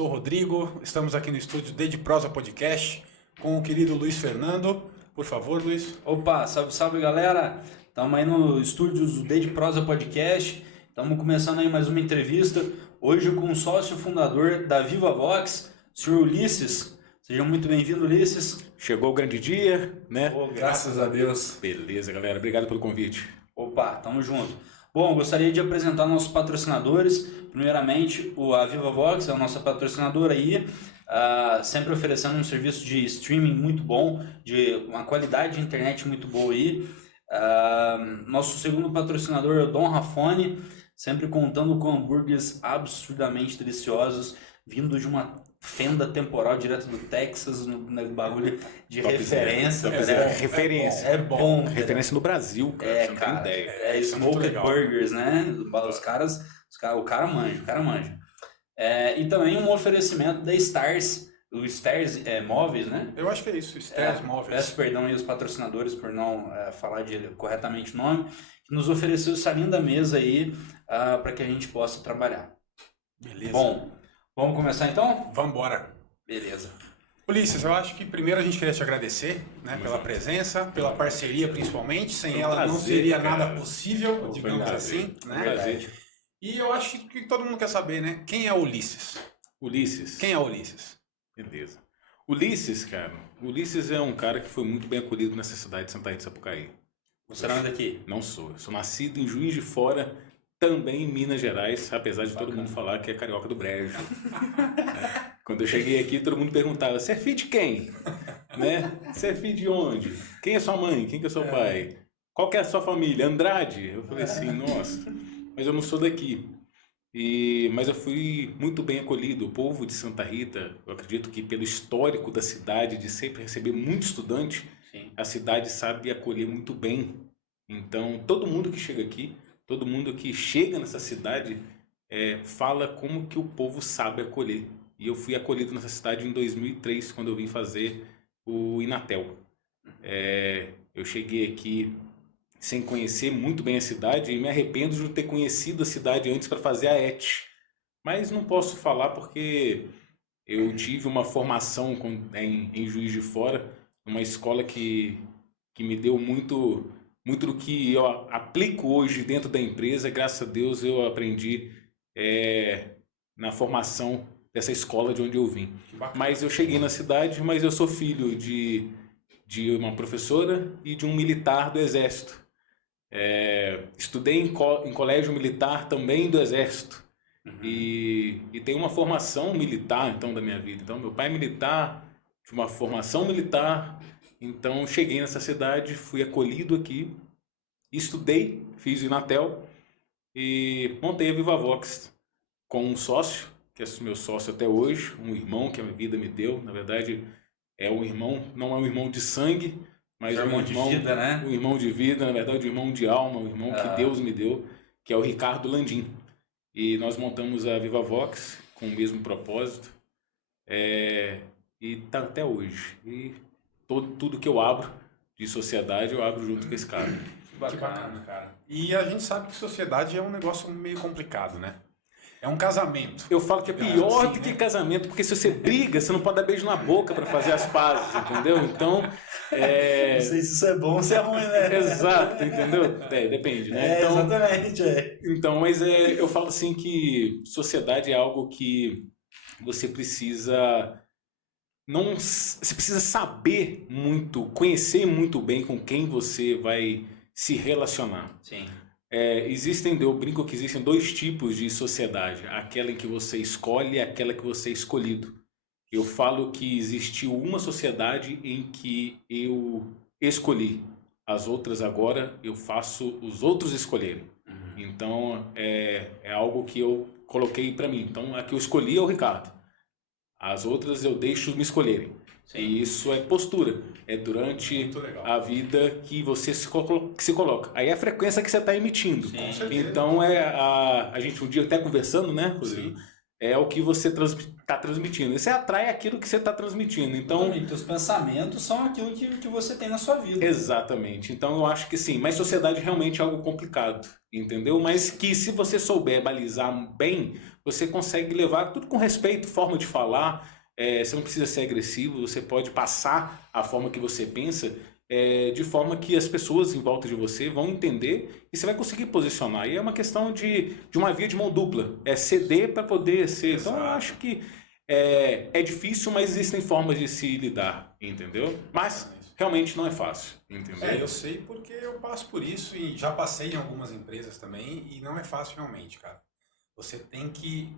sou o Rodrigo, estamos aqui no estúdio D de Prosa Podcast com o querido Luiz Fernando. Por favor, Luiz. Opa, salve, salve galera! Estamos aí no estúdio do D de Prosa Podcast, estamos começando aí mais uma entrevista, hoje com o sócio fundador da Vivavox, o senhor Ulisses. Seja muito bem-vindo, Ulisses. Chegou o grande dia, né? Oh, graças a Deus. Beleza, galera. Obrigado pelo convite. Opa, tamo junto. Bom, gostaria de apresentar nossos patrocinadores. Primeiramente, a Vivavox é a nossa patrocinadora aí, sempre oferecendo um serviço de streaming muito bom, de uma qualidade de internet muito boa aí. Nosso segundo patrocinador é o Dom Rafone, sempre contando com hambúrgueres absurdamente deliciosos, vindo de uma fenda temporal direto do Texas, no bagulho de Top referência. Referência. É bom. Referência no Brasil, cara. Você não cara, tem ideia. é smoked burgers, né? O cara manja. E também um oferecimento da Stars, o Stars Móveis, né? Eu acho que é isso, Stars Móveis. Peço perdão aí aos patrocinadores por não falar corretamente o nome, que nos ofereceu essa linda mesa aí para que a gente possa trabalhar. Beleza. Bom, vamos começar então? Vamos embora. Beleza. Ulisses, eu acho que primeiro a gente queria te agradecer, né, pela presença, pela parceria principalmente. Sem ela não seria nada possível, digamos assim, né? Prazer. E eu acho que todo mundo quer saber, né? Quem é Ulisses? Ulisses. Quem é Ulisses? Beleza. Ulisses, cara. Ulisses é um cara que foi muito bem acolhido nessa cidade de Santa Rita de Sapucaí. Você não é daqui? Não sou. Eu sou nascido em Juiz de Fora, também em Minas Gerais, apesar de todo mundo falar que é carioca do brejo. Quando eu cheguei aqui, todo mundo perguntava, você é filho de quem? Né? Você é filho de onde? Quem é sua mãe? Quem que é seu pai? Qual que é a sua família? Andrade? Eu falei assim, nossa, mas eu não sou daqui. Mas eu fui muito bem acolhido. O povo de Santa Rita, eu acredito que pelo histórico da cidade, de sempre receber muito estudante, Sim. a cidade sabe acolher muito bem. Então, todo mundo que chega aqui, todo mundo que chega nessa cidade, fala como que o povo sabe acolher. E eu fui acolhido nessa cidade em 2003, quando eu vim fazer o Inatel. Eu cheguei aqui sem conhecer muito bem a cidade e me arrependo de não ter conhecido a cidade antes para fazer a ET. Mas não posso falar porque eu tive uma formação em Juiz de Fora, uma escola que me deu muito do que eu aplico hoje dentro da empresa. Graças a Deus eu aprendi na formação dessa escola de onde eu vim. Mas eu cheguei na cidade, mas eu sou filho de uma professora e de um militar do Exército. Estudei em colégio militar também do Exército. E tenho uma formação militar então da minha vida. Então meu pai é militar, tive uma formação militar. Então cheguei nessa cidade, fui acolhido aqui, estudei, fiz o Inatel e montei a Vivavox com um sócio, que é meu sócio até hoje, um irmão que a minha vida me deu. Na verdade, é um irmão, não é um irmão de sangue, mas é um irmão de vida, né? Um irmão de vida, na verdade, um irmão de alma, um irmão que Deus me deu, que é o Ricardo Landim. E nós montamos a Vivavox com o mesmo propósito, e tá até hoje. E tudo que eu abro de sociedade, eu abro junto com esse cara. Que bacana, cara. E a gente sabe que sociedade é um negócio meio complicado, né? É um casamento. Eu falo que é pior do que casamento, porque se você briga, você não pode dar beijo na boca para fazer as pazes, entendeu? Então, não sei se isso é bom ou se é ruim, né? Exato, entendeu? Depende, né? Então, exatamente. Então, mas eu falo assim que sociedade é algo que você precisa você precisa saber muito, conhecer muito bem com quem você vai se relacionar. Sim. Eu brinco que existem dois tipos de sociedade, aquela em que você escolhe e aquela que você é escolhido. Eu falo que existiu uma sociedade em que eu escolhi, as outras agora eu faço os outros escolherem. Então é algo que eu coloquei para mim. Então a que eu escolhi é o Ricardo, as outras eu deixo me escolherem. Sim. E isso é postura, é durante a vida que você se coloca. Aí é a frequência que você está emitindo. Sim. Então a gente um dia até conversando, né, Rodrigo? é o que você está transmitindo. Você atrai aquilo que você está transmitindo. Então, os pensamentos são aquilo que você tem na sua vida. Exatamente. Então eu acho que sim. Mas sociedade realmente é algo complicado, entendeu? Mas que se você souber balizar bem, você consegue levar tudo com respeito, forma de falar. Você não precisa ser agressivo, você pode passar a forma que você pensa de forma que as pessoas em volta de você vão entender e você vai conseguir posicionar. E é uma questão de uma via de mão dupla. É ceder para poder ser. Então eu acho que é difícil, mas existem formas de se lidar, entendeu? Mas realmente não é fácil, entendeu? Eu sei porque eu passo por isso e já passei em algumas empresas também e não é fácil realmente, cara. Você tem que,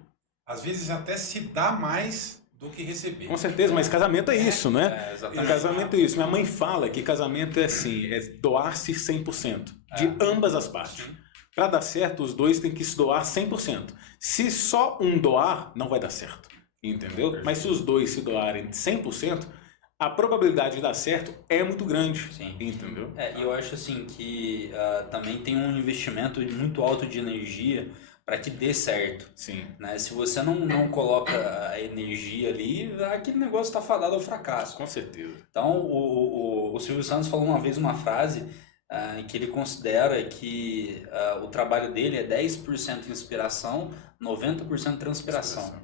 às vezes, até se dar mais do que receber. Com certeza, mas casamento é isso, né? Exatamente. Casamento é isso. Minha mãe fala que casamento é assim, é doar-se 100%, de ambas as partes. Para dar certo, os dois têm que se doar 100%. Se só um doar, não vai dar certo, entendeu? Mas se os dois se doarem 100%, a probabilidade de dar certo é muito grande, entendeu? E eu acho assim que também tem um investimento muito alto de energia para que dê certo. Sim. Né? Se você não coloca a energia ali, aquele negócio está fadado ao fracasso. Com certeza. Então, o Silvio Santos falou uma vez uma frase em que ele considera que o trabalho dele é 10% inspiração, 90% transpiração.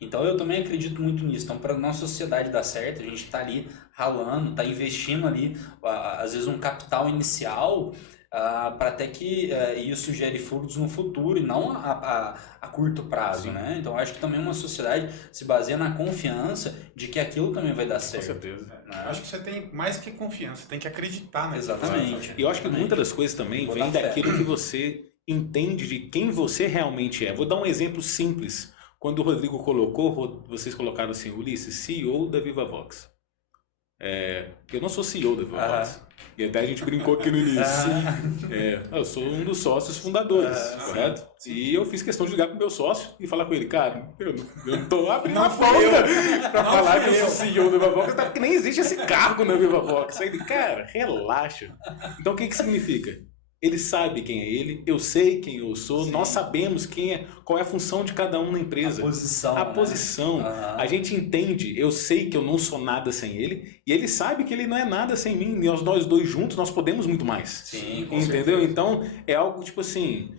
Então, eu também acredito muito nisso. Então, para a nossa sociedade dar certo, a gente está ali ralando, está investindo ali, às vezes, um capital inicial para até que isso gere frutos no futuro e não a curto prazo, né? Então acho que também uma sociedade se baseia na confiança de que aquilo também vai dar certo. Com certeza. Né? Acho que você tem mais que confiança, você tem que acreditar naquilo. Exatamente. E eu acho que muitas das coisas também vem daquilo que você entende de quem você realmente é. Vou dar um exemplo simples. Quando o Rodrigo colocou, vocês colocaram assim, Ulisses, CEO da VivaVox. Eu não sou CEO da VivaVox. E até a gente brincou aqui no início. Eu sou um dos sócios fundadores, correto? E eu fiz questão de ligar pro meu sócio e falar com ele, cara, eu não tô abrindo a porta pra falar que eu sou CEO da VivaVox, até porque nem existe esse cargo na VivaVox. Aí ele, cara, relaxa. Então o que significa? Ele sabe quem é ele, eu sei quem eu sou, nós sabemos qual é a função de cada um na empresa. A posição. A gente entende, eu sei que eu não sou nada sem ele, e ele sabe que ele não é nada sem mim, e nós dois juntos nós podemos muito mais. Sim, com entendeu? certeza. Então é algo tipo assim,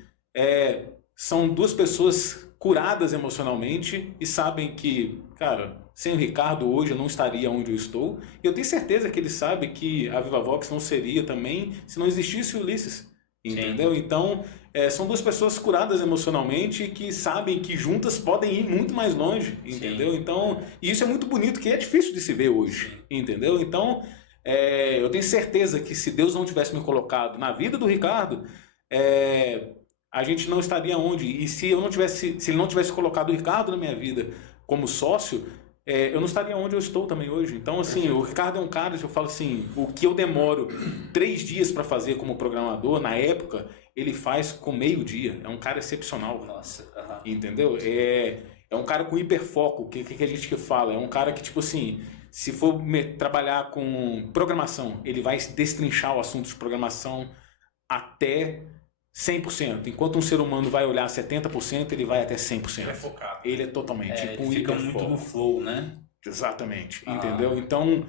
são duas pessoas curadas emocionalmente e sabem que, cara, sem o Ricardo hoje eu não estaria onde eu estou, e eu tenho certeza que ele sabe que a VivaVox não seria também se não existisse o Ulisses. Entendeu? Então, são duas pessoas curadas emocionalmente que sabem que juntas podem ir muito mais longe, entendeu? Então, e isso é muito bonito, que é difícil de se ver hoje, entendeu? Então, eu tenho certeza que se Deus não tivesse me colocado na vida do Ricardo, a gente não estaria onde. E se ele não tivesse colocado o Ricardo na minha vida como sócio, eu não estaria onde eu estou também hoje. Então, assim, o Ricardo é um cara, eu falo assim, o que eu demoro 3 dias para fazer como programador, na época, ele faz com meio dia. É um cara excepcional. Nossa. Entendeu? É um cara com hiperfoco, que a gente fala. É um cara que, tipo assim, se for trabalhar com programação, ele vai destrinchar o assunto de programação até 100%. Enquanto um ser humano vai olhar 70%, ele vai até 100%. Ele é focado. Ele é totalmente Ele fica muito no flow, né? Exatamente. Entendeu? Então,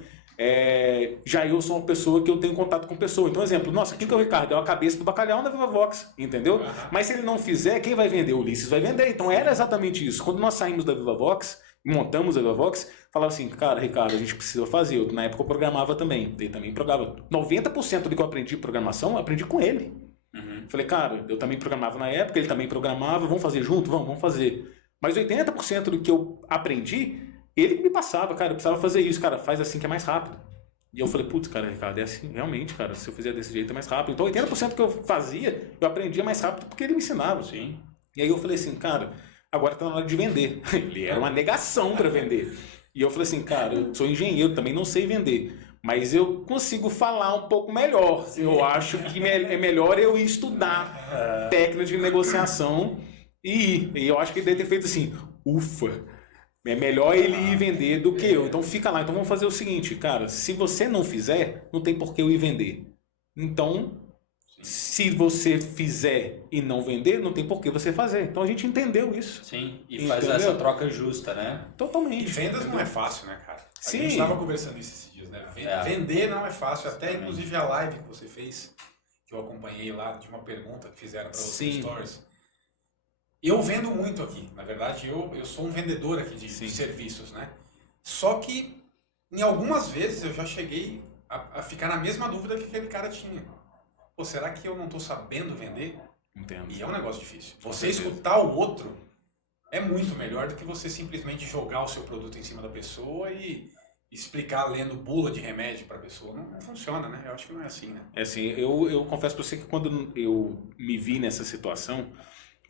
já eu sou uma pessoa que eu tenho contato com pessoa. Então, exemplo, nossa, quem que é o Ricardo? É a cabeça do bacalhau na VivaVox, entendeu? Mas se ele não fizer, quem vai vender? O Ulisses vai vender. Então, era exatamente isso. Quando nós saímos da VivaVox, montamos a VivaVox, falava assim, cara, Ricardo, a gente precisa fazer. Na época eu programava também. Ele também programava. 90% do que eu aprendi programação, eu aprendi com ele. Falei, cara, eu também programava na época, ele também programava, vamos fazer junto? Vamos fazer. Mas 80% do que eu aprendi, ele que me passava, cara, eu precisava fazer isso, cara, faz assim que é mais rápido. E eu falei, putz, cara, Ricardo, é assim, realmente, cara, se eu fizer desse jeito é mais rápido. Então 80% que eu fazia, eu aprendia mais rápido porque ele me ensinava. Sim. E aí eu falei assim, cara, agora tá na hora de vender. Ele era uma negação para vender. E eu falei assim, cara, eu sou engenheiro, também não sei vender. Mas eu consigo falar um pouco melhor. Eu acho que é melhor eu ir estudar técnica de negociação e eu acho que ele deve ter feito assim, ufa, é melhor ele ir vender do que eu. Então fica lá. Então vamos fazer o seguinte, cara, se você não fizer, não tem por que eu ir vender. Então, Se você fizer e não vender, não tem por que você fazer. Então a gente entendeu isso. Sim, e faz Entendeu? essa troca justa, né? Totalmente. E vendas não é fácil, né, cara? Sim. A gente estava conversando isso esses dias, né? É. Vender não é fácil. Até, inclusive, a live que você fez, que eu acompanhei lá, de uma pergunta que fizeram para você no Sim. Stories. Eu vendo muito aqui. Na verdade, eu sou um vendedor aqui de serviços, né? Só que, em algumas vezes, eu já cheguei a ficar na mesma dúvida que aquele cara tinha. Pô, será que eu não estou sabendo vender? Entendo. E é um negócio difícil. Com Você certeza. escutar o outro é muito melhor do que você simplesmente jogar o seu produto em cima da pessoa e explicar lendo bula de remédio para a pessoa. Não funciona, né? Eu acho que não é assim, né? É assim, eu confesso para você que quando eu me vi nessa situação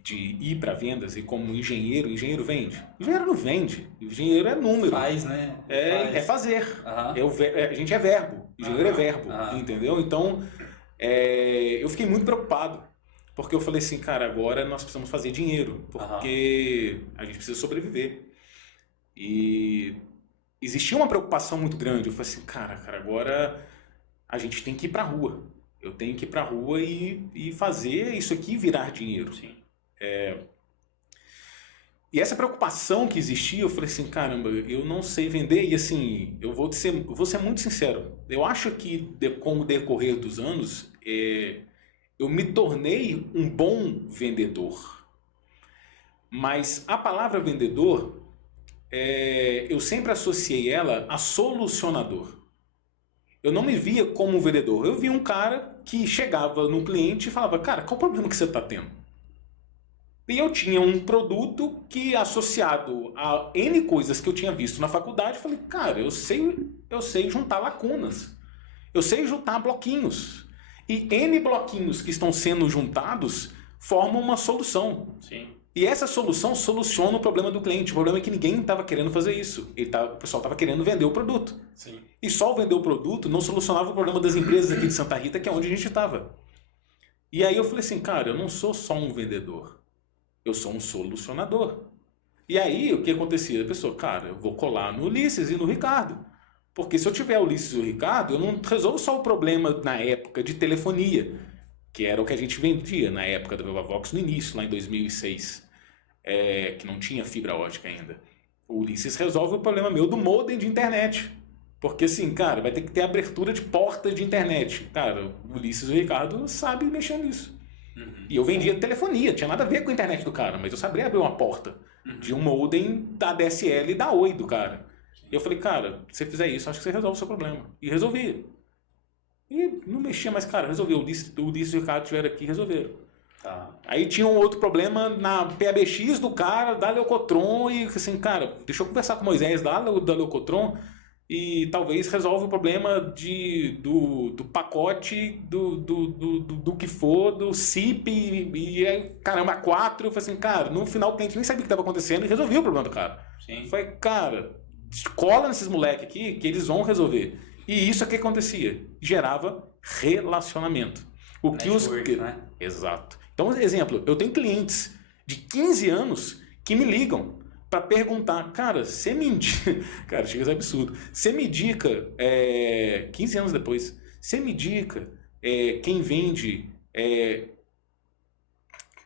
de ir para vendas e como engenheiro vende. Engenheiro não vende. Engenheiro é número. Faz, né? É fazer. Aham. A gente é verbo. Engenheiro é verbo. Aham. Entendeu? Então, eu fiquei muito preocupado. Porque eu falei assim, cara, agora nós precisamos fazer dinheiro. Porque a gente precisa sobreviver. E existia uma preocupação muito grande. Eu falei assim, cara, agora a gente tem que ir pra rua. Eu tenho que ir pra rua e fazer isso aqui virar dinheiro. Sim. E essa preocupação que existia, eu falei assim, caramba, eu não sei vender. E assim, eu vou ser muito sincero. Eu acho que com o decorrer dos anos, eu me tornei um bom vendedor. Mas a palavra vendedor, eu sempre associei ela a solucionador. Eu não me via como um vendedor. Eu via um cara que chegava no cliente e falava, cara, qual o problema que você está tendo? E eu tinha um produto que, associado a N coisas que eu tinha visto na faculdade, eu falei, cara, eu sei juntar lacunas. Eu sei juntar bloquinhos. E N bloquinhos que estão sendo juntados formam uma solução. Sim. E essa solução soluciona o problema do cliente. O problema é que ninguém estava querendo fazer isso. O pessoal estava querendo vender o produto. Sim. E só vender o produto não solucionava o problema das empresas aqui de Santa Rita, que é onde a gente estava. E aí eu falei assim, cara, eu não sou só um vendedor. Eu sou um solucionador. E aí, o que acontecia? A pessoa, cara, eu vou colar no Ulisses e no Ricardo. Porque se eu tiver o Ulisses e o Ricardo, eu não resolvo só o problema na época de telefonia, que era o que a gente vendia na época da Vivavox, no início, lá em 2006, que não tinha fibra ótica ainda. O Ulisses resolve o problema meu do modem de internet. Porque assim, cara, vai ter que ter abertura de portas de internet. Cara, o Ulisses e o Ricardo sabem mexer nisso. E eu vendia telefonia, tinha nada a ver com a internet do cara, mas eu sabia abrir uma porta de um modem da DSL e da Oi do cara. E eu falei, cara, se você fizer isso, acho que você resolve o seu problema. E resolvi. E não mexia mais, cara, resolveu. O Ulisses e o Ricardo estiveram aqui e resolveram. Tá. Aí tinha um outro problema na PABX do cara, da Leucotron, e assim, cara, deixa eu conversar com o Moisés da Leucotron e talvez resolva o problema do pacote do que for, do CIP e caramba, 4. Eu falei assim, cara, no final o cliente nem sabia o que estava acontecendo e resolvi o problema do cara. Sim. Eu falei, cara, cola nesses moleques aqui que eles vão resolver. E isso é que acontecia, gerava relacionamento. O que Network, né? Exato. Então, exemplo, eu tenho clientes de 15 anos que me ligam para perguntar, cara, você me indica... Cara, chega a ser absurdo. Você me indica, 15 anos depois, você me indica quem vende...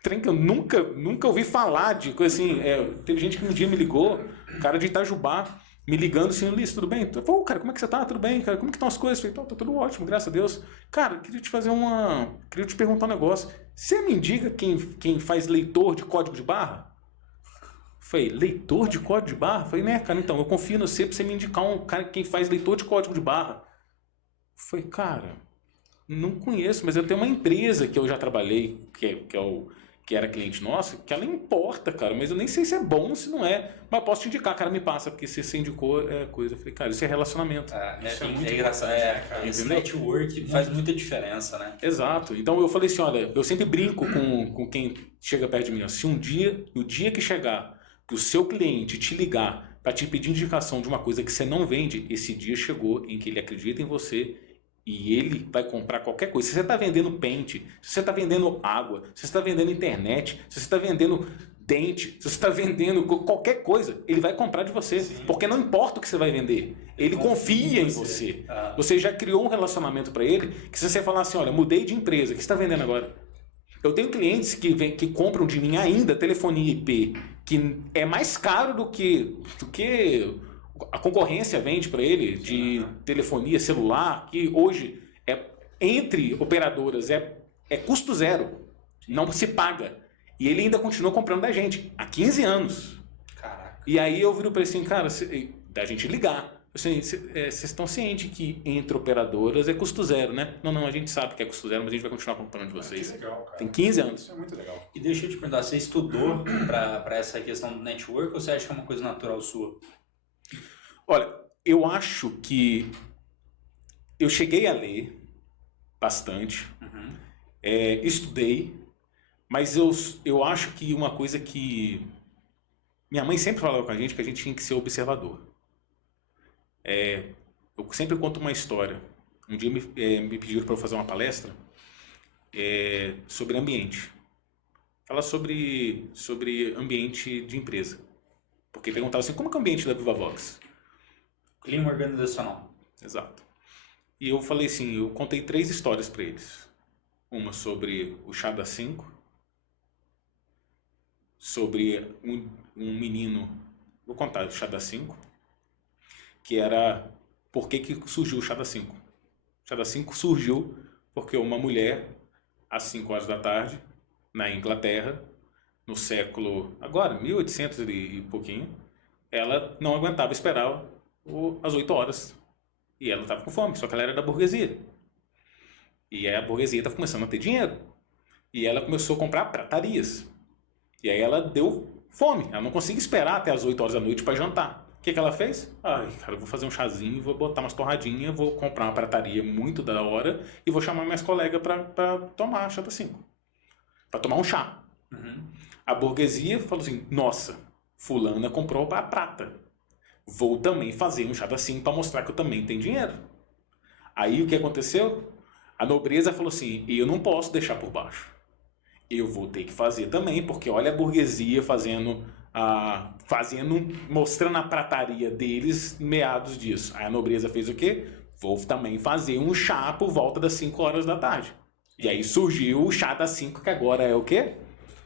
trem que eu nunca ouvi falar de coisa assim. Teve gente que um dia me ligou, um cara de Itajubá, me ligando assim, Ulisses, tudo bem? Pô, cara, como é que você tá? Tudo bem, cara? Como que estão as coisas? Eu falei, tá tudo ótimo, graças a Deus. Cara, queria te perguntar um negócio. Você me indica quem faz leitor de código de barra? Falei, leitor de código de barra? Falei, né, cara, então, eu confio no você pra você me indicar um cara quem faz leitor de código de barra. Falei, cara, não conheço, mas eu tenho uma empresa que eu já trabalhei, que era cliente nosso, que ela importa, cara, mas eu nem sei se é bom, se não é, mas posso te indicar, cara, me passa, porque se você indicou coisa. Eu falei, cara, isso é relacionamento. Isso é muito engraçado, importante, né, cara? esse network faz muita diferença, né? Exato. Então eu falei assim, olha, eu sempre brinco com quem chega perto de mim, ó, se no dia que chegar, que o seu cliente te ligar para te pedir indicação de uma coisa que você não vende, esse dia chegou em que ele acredita em você e ele vai comprar qualquer coisa. Se você está vendendo pente, se você está vendendo água, se você está vendendo internet, se você está vendendo dente, se você está vendendo qualquer coisa, ele vai comprar de você. Sim. Porque não importa o que você vai vender. Ele confia em você. Você já criou um relacionamento para ele que se você falar assim, olha, mudei de empresa, o que você está vendendo agora? Eu tenho clientes que compram de mim ainda telefonia IP, que é mais caro do que a concorrência vende para ele de telefonia celular, que hoje entre operadoras é custo zero, não se paga. E ele ainda continua comprando da gente há 15 anos. Caraca. E aí eu viro para ele assim, cara, da gente ligar. Assim, vocês estão cientes que entre operadoras é custo zero, né? Não, a gente sabe que é custo zero, mas a gente vai continuar comprando de vocês. Que legal, cara. Tem 15 anos. Isso é muito legal. E deixa eu te perguntar, você estudou para essa questão do network ou você acha que é uma coisa natural sua? Olha, eu acho que eu cheguei a ler bastante, estudei, mas eu acho que uma coisa que minha mãe sempre falava com a gente, que a gente tinha que ser observador. Eu sempre conto uma história. Um dia me pediram para eu fazer uma palestra sobre ambiente. Falar sobre ambiente de empresa. Porque perguntavam assim, como que é o ambiente da VivaVox? Clima organizacional. Exato. E eu falei assim, eu contei 3 histórias para eles. Uma sobre o chá das 5, sobre um menino, vou contar o chá das 5, que era por que surgiu o chá das 5. O chá das 5 surgiu porque uma mulher, às 5 horas da tarde, na Inglaterra, no século, agora, 1800 e pouquinho, ela não aguentava esperar às 8 horas. E ela estava com fome, só que ela era da burguesia. E aí a burguesia estava começando a ter dinheiro. E ela começou a comprar pratarias. E aí ela deu fome. Ela não conseguia esperar até as 8 horas da noite para jantar. O que ela fez? Ai, cara, eu vou fazer um chazinho, vou botar umas torradinhas, vou comprar uma prataria muito da hora e vou chamar minhas colegas para tomar chá das 5. Para tomar um chá. A burguesia falou assim, nossa, fulana comprou a prata. Vou também fazer um chá das 5 para mostrar que eu também tenho dinheiro. Aí o que aconteceu? A nobreza falou assim, eu não posso deixar por baixo. Eu vou ter que fazer também, porque olha a burguesia mostrando a prataria deles meados disso. Aí a nobreza fez o quê? Vou também fazer um chá por volta das 5 horas da tarde. E aí surgiu o chá das 5, que agora é o quê?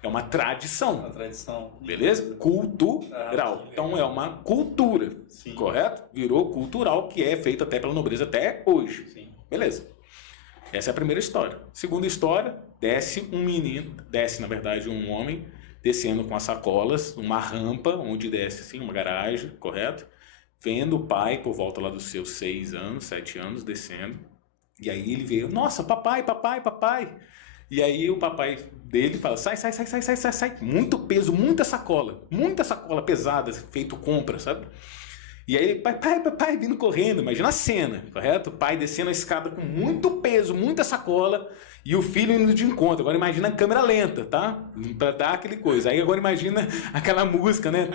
É uma tradição. Uma tradição. Beleza? Cultural. Então é uma cultura. Sim. Correto? Virou cultural, que é feito até pela nobreza até hoje. Sim. Beleza. Essa é a primeira história. Segunda história, desce na verdade um homem, descendo com as sacolas, uma rampa, onde desce assim, uma garagem, correto? Vendo o pai por volta lá dos seus 6 anos, 7 anos, descendo. E aí ele vê, nossa, papai. E aí o papai dele fala, sai. Muito peso, muita sacola pesada, feito compra, sabe? E aí ele, papai, vindo correndo, imagina a cena, correto? O pai descendo a escada com muito peso, muita sacola, e o filho indo de encontro. Agora imagina a câmera lenta, tá? Pra dar aquele coisa. Aí agora imagina aquela música, né?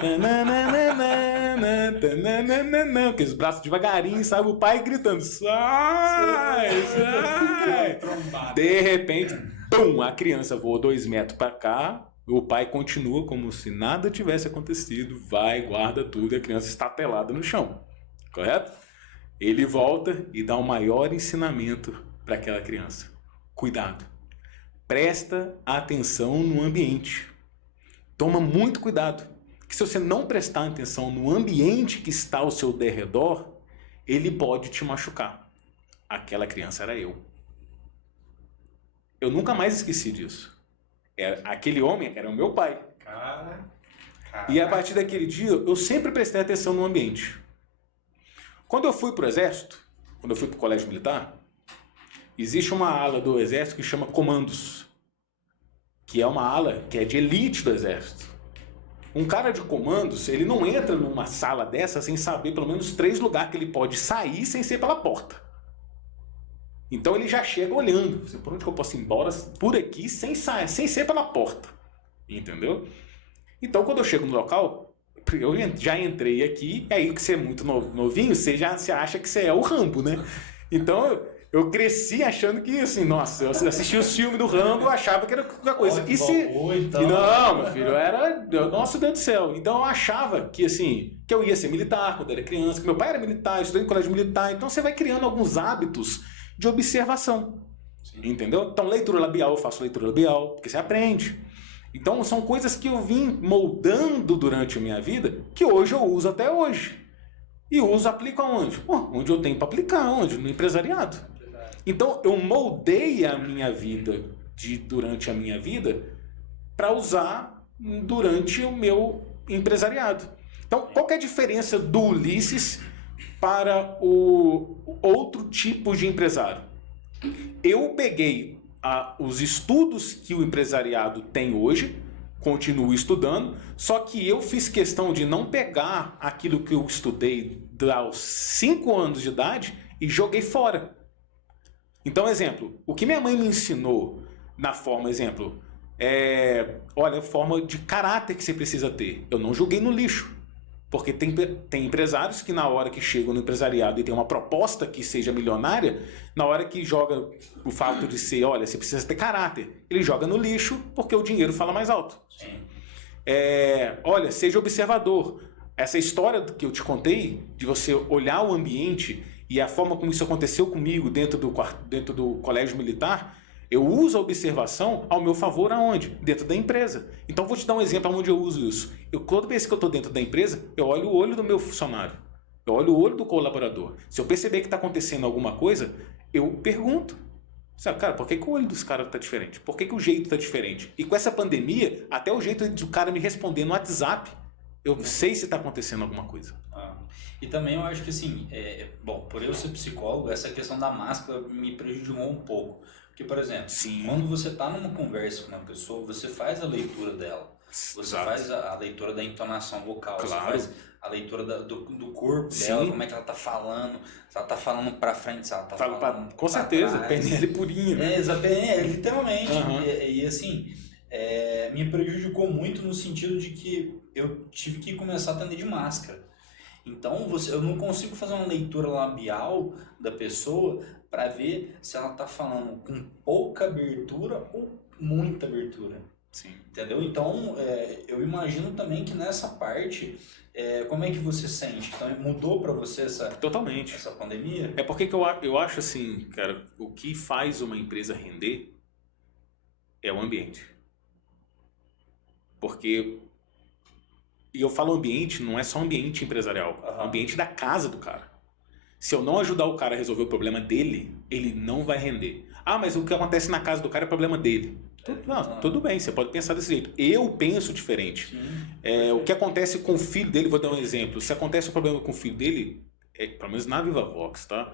Aqueles braços devagarinho, sabe? O pai gritando, sai! De repente, pum, a criança voa 2 metros pra cá, o pai continua como se nada tivesse acontecido, vai, guarda tudo e a criança está pelada no chão, correto? Ele volta e dá o maior ensinamento para aquela criança. Cuidado, presta atenção no ambiente, toma muito cuidado, que se você não prestar atenção no ambiente que está ao seu derredor, ele pode te machucar. Aquela criança era eu. Eu nunca mais esqueci disso. Aquele homem era o meu pai. Cara. E a partir daquele dia, eu sempre prestei atenção no ambiente. Quando eu fui para o exército, quando eu fui para o colégio militar, existe uma ala do exército que chama comandos, que é uma ala que é de elite do exército. Um cara de comandos, ele não entra numa sala dessa sem saber pelo menos 3 lugares que ele pode sair sem ser pela porta. Então ele já chega olhando, por onde que eu posso ir embora, por aqui, sem ser pela porta, entendeu? Então quando eu chego no local, eu já entrei aqui, e aí que você é muito novinho, você acha que você é o Rambo, né? Então Eu cresci achando que, assim, nossa, eu assistia os filmes do Rambo, eu achava que era qualquer coisa. E se... então... Não, meu filho, era... Nossa, Deus do céu. Então eu achava que, assim, que eu ia ser militar quando era criança, que meu pai era militar, eu estudei em colégio militar. Então você vai criando alguns hábitos de observação. Sim. Entendeu? Então, leitura labial, eu faço leitura labial, porque você aprende. Então, são coisas que eu vim moldando durante a minha vida, que hoje eu uso até hoje. E uso, aplico aonde? Onde eu tenho para aplicar, onde? No empresariado. Então, eu moldei a minha vida, durante a minha vida, para usar durante o meu empresariado. Então, qual que é a diferença do Ulisses para o outro tipo de empresário? Eu peguei os estudos que o empresariado tem hoje, continuo estudando, só que eu fiz questão de não pegar aquilo que eu estudei aos 5 anos de idade e joguei fora. Então, exemplo, o que minha mãe me ensinou na forma, exemplo, olha, a forma de caráter que você precisa ter. Eu não joguei no lixo. Porque tem empresários que na hora que chegam no empresariado e tem uma proposta que seja milionária, na hora que joga o fato de ser, olha, você precisa ter caráter, ele joga no lixo porque o dinheiro fala mais alto. Sim. Olha, seja observador. Essa história que eu te contei, de você olhar o ambiente e a forma como isso aconteceu comigo dentro do colégio militar, eu uso a observação ao meu favor aonde? Dentro da empresa. Então vou te dar um exemplo onde eu uso isso. Toda vez que eu estou dentro da empresa, eu olho o olho do meu funcionário. Eu olho o olho do colaborador. Se eu perceber que está acontecendo alguma coisa, eu pergunto. Sabe, cara, por que o olho dos caras está diferente? Por que o jeito está diferente? E com essa pandemia, até o jeito do cara me responder no WhatsApp, eu sei se está acontecendo alguma coisa. E também eu acho que assim, bom, por eu ser psicólogo, essa questão da máscara me prejudicou um pouco. Porque, por exemplo, quando você está numa conversa com uma pessoa, você faz a leitura dela. Você faz a leitura da entonação vocal, você faz a leitura do corpo dela, como é que ela está falando, se ela está falando para frente, se ela está falando com certeza, PNL purinho. Literalmente. E assim, me prejudicou muito no sentido de que eu tive que começar a atender de máscara. Então, eu não consigo fazer uma leitura labial da pessoa para ver se ela está falando com pouca abertura ou muita abertura. Sim. Entendeu? Então, eu imagino também que nessa parte, como é que você sente? Então, mudou para você Totalmente. Essa pandemia? É porque que eu acho assim, cara, o que faz uma empresa render é o ambiente. Porque... E eu falo ambiente, não é só ambiente empresarial, é o ambiente da casa do cara. Se eu não ajudar o cara a resolver o problema dele, ele não vai render. Ah, mas o que acontece na casa do cara é problema dele. Tudo bem, você pode pensar desse jeito. Eu penso diferente. O que acontece com o filho dele, vou dar um exemplo. Se acontece um problema com o filho dele, pelo menos na VivaVox, tá?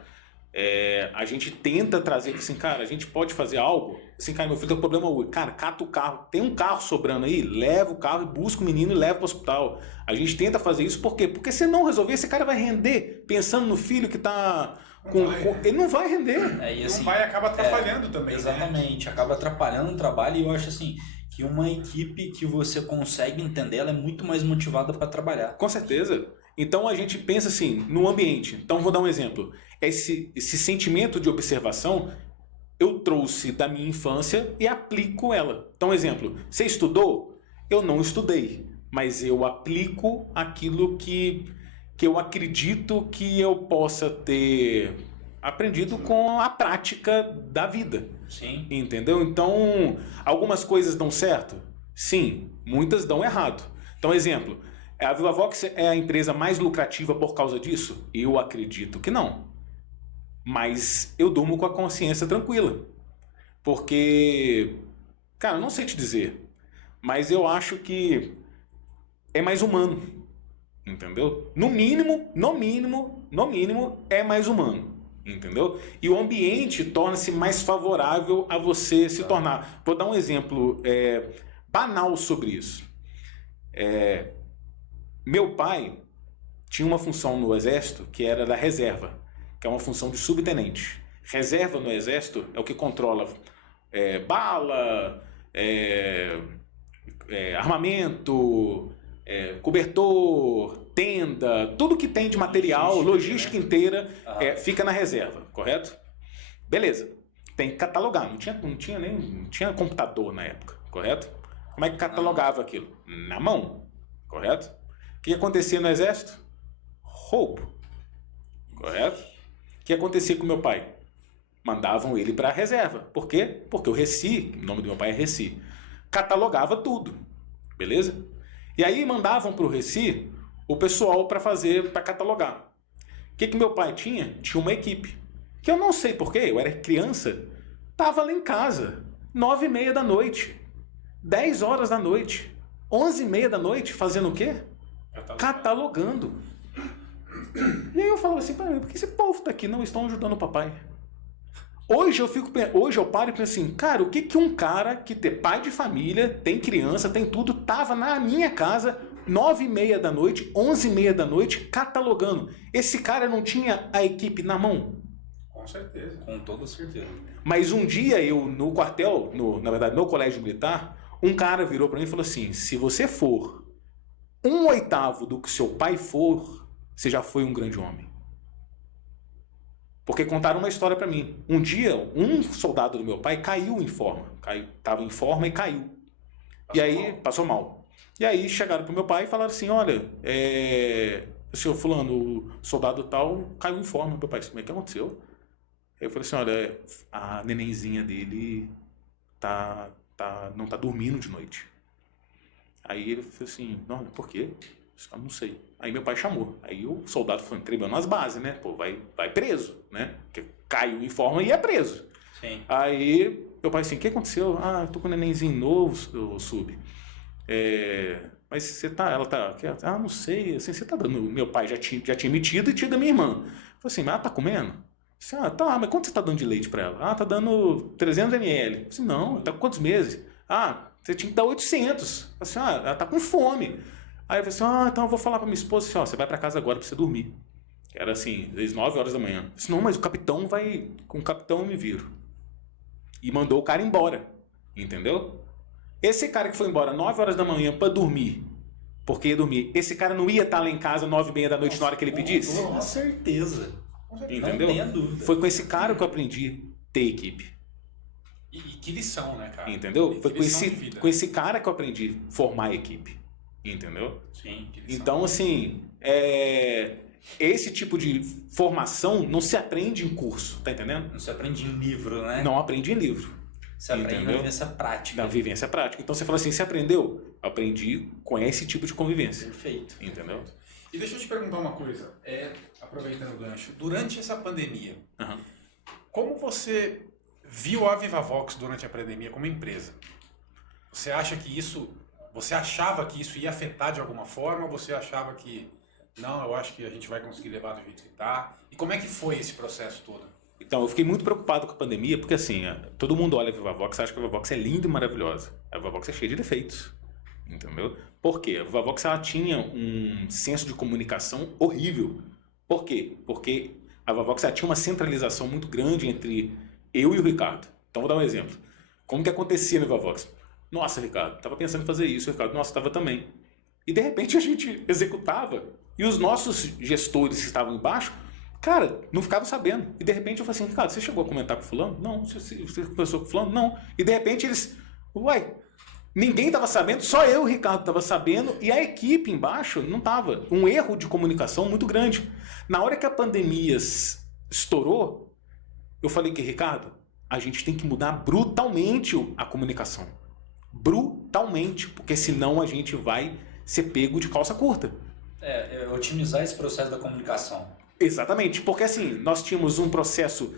A gente tenta trazer assim, cara, a gente pode fazer algo. Assim, cara, meu filho tá com problema hoje. Cara, cata o carro. Tem um carro sobrando aí? Leva o carro e busca o menino e leva pro hospital. A gente tenta fazer isso por quê? Porque se não resolver, esse cara vai render pensando no filho que tá... ele não vai render. E assim, não vai, acaba atrapalhando também. Exatamente, acaba atrapalhando o trabalho. E eu acho assim, que uma equipe que você consegue entender, ela é muito mais motivada para trabalhar. Com certeza. Então a gente pensa assim, no ambiente. Então vou dar um exemplo. Esse sentimento de observação eu trouxe da minha infância e aplico ela. Então, exemplo, você estudou? Eu não estudei, mas eu aplico aquilo que eu acredito que eu possa ter aprendido com a prática da vida. Sim. Entendeu? Então, algumas coisas dão certo? Sim, muitas dão errado. Então, exemplo, a VivaVox é a empresa mais lucrativa por causa disso? Eu acredito que não. Mas eu durmo com a consciência tranquila. Porque, cara, eu não sei te dizer, mas eu acho que é mais humano. Entendeu? No mínimo, é mais humano. Entendeu? E o ambiente torna-se mais favorável a você se tornar. Vou dar um exemplo banal sobre isso. Meu pai tinha uma função no Exército que era da reserva, que é uma função de subtenente. Reserva no Exército é o que controla bala, armamento, cobertor, tenda, tudo que tem de material, logística inteira fica na reserva, correto? Beleza. Tem que catalogar. Não tinha computador na época, correto? Como é que catalogava aquilo? Na mão, correto? O que acontecia no exército? Roubo, correto? O que acontecia com meu pai? Mandavam ele para a reserva. Por quê? Porque o Reci, o nome do meu pai é Reci, catalogava tudo, beleza? E aí mandavam para o Reci o pessoal para catalogar. O que meu pai tinha? Tinha uma equipe. Que eu não sei porquê, eu era criança, tava lá em casa, 9h30 da noite, 10 horas da noite, 11h30 da noite, fazendo o quê? Catalogando. E aí eu falo assim, por que esse povo tá aqui não estão ajudando o papai? Hoje eu paro e penso assim, cara, o que um cara que é pai de família, tem criança, tem tudo, tava na minha casa, 9h30 da noite, 11h30 da noite, catalogando. Esse cara não tinha a equipe na mão? Com certeza. Com toda certeza. Mas um dia eu, no quartel, na verdade, no colégio militar, um cara virou para mim e falou assim, se você for 1/8 do que seu pai for, você já foi um grande homem. Porque contaram uma história para mim. Um dia, um soldado do meu pai caiu em forma. Estava em forma e caiu. Passou mal. E aí chegaram pro meu pai e falaram assim, olha, o senhor fulano, o soldado tal, caiu em forma. Meu pai, como é que aconteceu? Aí eu falei assim, olha, a nenenzinha dele não tá dormindo de noite. Aí ele falou assim, não, por quê? Eu não sei. Aí meu pai chamou. Aí o soldado foi entregando as bases, né? Pô, vai preso, né? Porque caiu em forma e é preso. Sim. Aí meu pai assim, o que aconteceu? Ah, tô com um nenenzinho novo, sub. Mas você tá, ela tá... Ah, não sei, assim, você tá dando... Meu pai já tinha metido e tinha da minha irmã. Falei assim, mas ela tá comendo? Assim, tá, mas quanto você tá dando de leite pra ela? Ah, tá dando 300 ml. Eu assim, não, tá com quantos meses? Ah, você tinha que dar 800. Assim, ela tá com fome. Aí eu falei assim, então eu vou falar pra minha esposa assim, você vai pra casa agora pra você dormir. Era assim, às 9 horas da manhã. Eu disse, não, mas o capitão vai... Com o capitão eu me viro. E mandou o cara embora, entendeu? Esse cara que foi embora 9 horas da manhã pra dormir, porque ia dormir, esse cara não ia estar lá em casa 9h30 da noite na hora que ele pedisse? Com certeza. Entendeu? Não tenha dúvida. Foi com esse cara que eu aprendi a ter equipe. E que lição, né, cara? Entendeu? Foi Que com esse cara que eu aprendi a formar a equipe. Entendeu? Sim, que lição. Então, assim, esse tipo de formação não se aprende em curso, tá entendendo? Não se aprende em livro, né? Não aprende em livro. Se aprende na vivência prática. Na vivência prática. Então você fala assim, você aprendeu? Aprendi com esse tipo de convivência. Perfeito. Entendeu? E deixa eu te perguntar uma coisa, aproveitando o gancho, durante essa pandemia, como você viu a Vivavox durante a pandemia como empresa? Você achava que isso ia afetar de alguma forma? Ou você achava que, não, eu acho que a gente vai conseguir levar do jeito que está? E como é que foi esse processo todo? Então, eu fiquei muito preocupado com a pandemia, porque assim, todo mundo olha a Vivavox e acha que a Vivavox é linda e maravilhosa. A Vivavox é cheia de defeitos. Entendeu? Por quê? A Vivavox ela tinha um senso de comunicação horrível. Por quê? Porque a Vivavox ela tinha uma centralização muito grande entre eu e o Ricardo. Então, vou dar um exemplo. Como que acontecia na Vivavox? Nossa, Ricardo, estava pensando em fazer isso. Ricardo, nossa, estava também. E, de repente, a gente executava. E os nossos gestores que estavam embaixo, cara, não ficavam sabendo. E, de repente, eu falei assim, Ricardo, você chegou a comentar com o fulano? Não. Você conversou com o fulano? Não. E, de repente, eles... Uai... Ninguém estava sabendo, só eu e o Ricardo estava sabendo e a equipe embaixo não estava. Um erro de comunicação muito grande. Na hora que a pandemia estourou, eu falei que, Ricardo, a gente tem que mudar brutalmente a comunicação. Brutalmente, porque senão a gente vai ser pego de calça curta. Otimizar esse processo da comunicação. Exatamente, porque assim, nós tínhamos um processo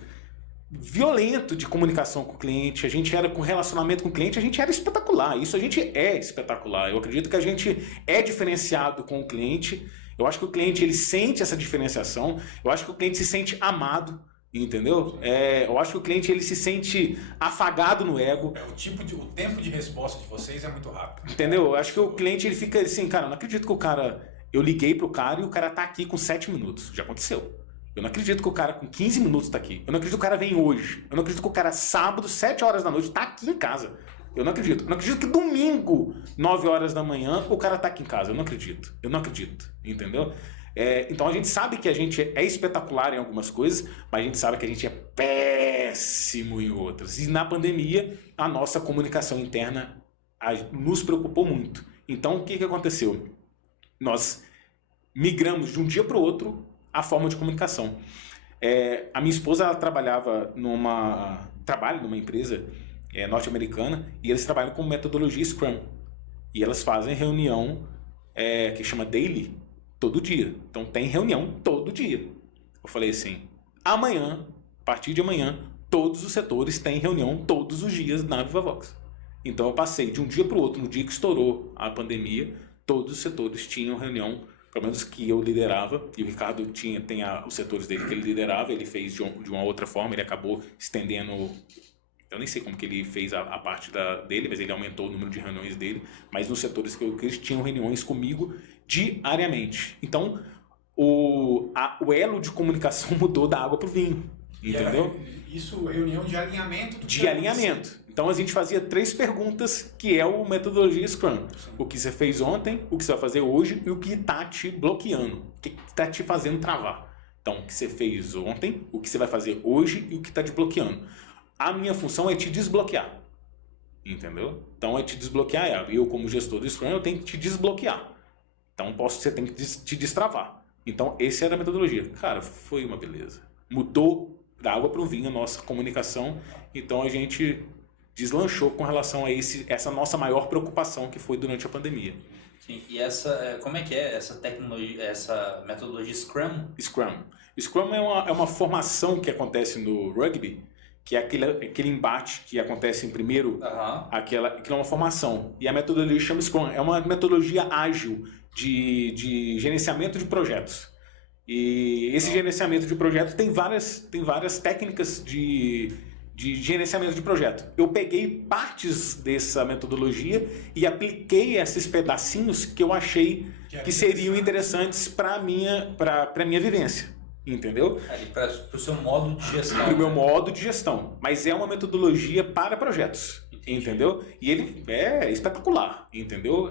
violento de comunicação com o cliente, a gente era com relacionamento com o cliente, a gente era espetacular, isso a gente é espetacular, eu acredito que a gente é diferenciado com o cliente, eu acho que o cliente ele sente essa diferenciação, eu acho que o cliente se sente amado, entendeu? Eu acho que o cliente ele se sente afagado no ego. O tempo de resposta de vocês é muito rápido. Entendeu? Eu acho que o cliente ele fica assim, cara, eu não acredito que o cara, eu liguei pro cara e o cara tá aqui com 7 minutos, já aconteceu. Eu não acredito que o cara com 15 minutos tá aqui. Eu não acredito que o cara vem hoje. Eu não acredito que o cara sábado, 7 horas da noite, tá aqui em casa. Eu não acredito. Eu não acredito que domingo, 9 horas da manhã, o cara tá aqui em casa. Eu não acredito. Eu não acredito. Entendeu? Então a gente sabe que a gente é espetacular em algumas coisas, mas a gente sabe que a gente é péssimo em outras. E na pandemia, a nossa comunicação interna nos preocupou muito. Então o que aconteceu? Nós migramos de um dia para o outro a forma de comunicação. A minha esposa ela trabalha numa empresa norte-americana e eles trabalham com metodologia Scrum. E elas fazem reunião que chama Daily todo dia. Então tem reunião todo dia. Eu falei assim, a partir de amanhã, todos os setores têm reunião todos os dias na VivaVox. Então eu passei de um dia para o outro, no dia que estourou a pandemia, todos os setores tinham reunião, pelo menos que eu liderava, e o Ricardo tem os setores dele que ele liderava, ele fez de uma outra forma, ele acabou estendendo, eu nem sei como que ele fez a parte dele, mas ele aumentou o número de reuniões dele, mas nos setores que eles tinham reuniões comigo diariamente. Então, o elo de comunicação mudou da água para o vinho, entendeu? Isso, reunião de alinhamento. De alinhamento. Então a gente fazia 3 perguntas, que é o metodologia Scrum. Sim. O que você fez ontem, o que você vai fazer hoje e o que está te bloqueando, o que está te fazendo travar. Então, o que você fez ontem, o que você vai fazer hoje e o que está te bloqueando. A minha função é te desbloquear. Entendeu? Então é te desbloquear. Eu, como gestor do Scrum, eu tenho que te desbloquear. Então você tem que te destravar. Então, essa era a metodologia. Cara, foi uma beleza. Mudou da água para o vinho a nossa comunicação. Então a gente deslanchou com relação a essa nossa maior preocupação que foi durante a pandemia. Sim, e como é que é essa tecnologia, essa metodologia Scrum? Scrum é uma formação que acontece no rugby, que é aquele embate que acontece em primeiro, aquilo é uma formação. E a metodologia chama Scrum, é uma metodologia ágil de gerenciamento de projetos. E esse gerenciamento de projetos tem várias técnicas de gerenciamento de projeto. Eu peguei partes dessa metodologia e apliquei esses pedacinhos que eu achei que seriam interessantes para a minha vivência. Entendeu? Para o seu modo de gestão. Para o meu modo de gestão. Mas é uma metodologia para projetos. Entendeu? E ele é espetacular. Entendeu?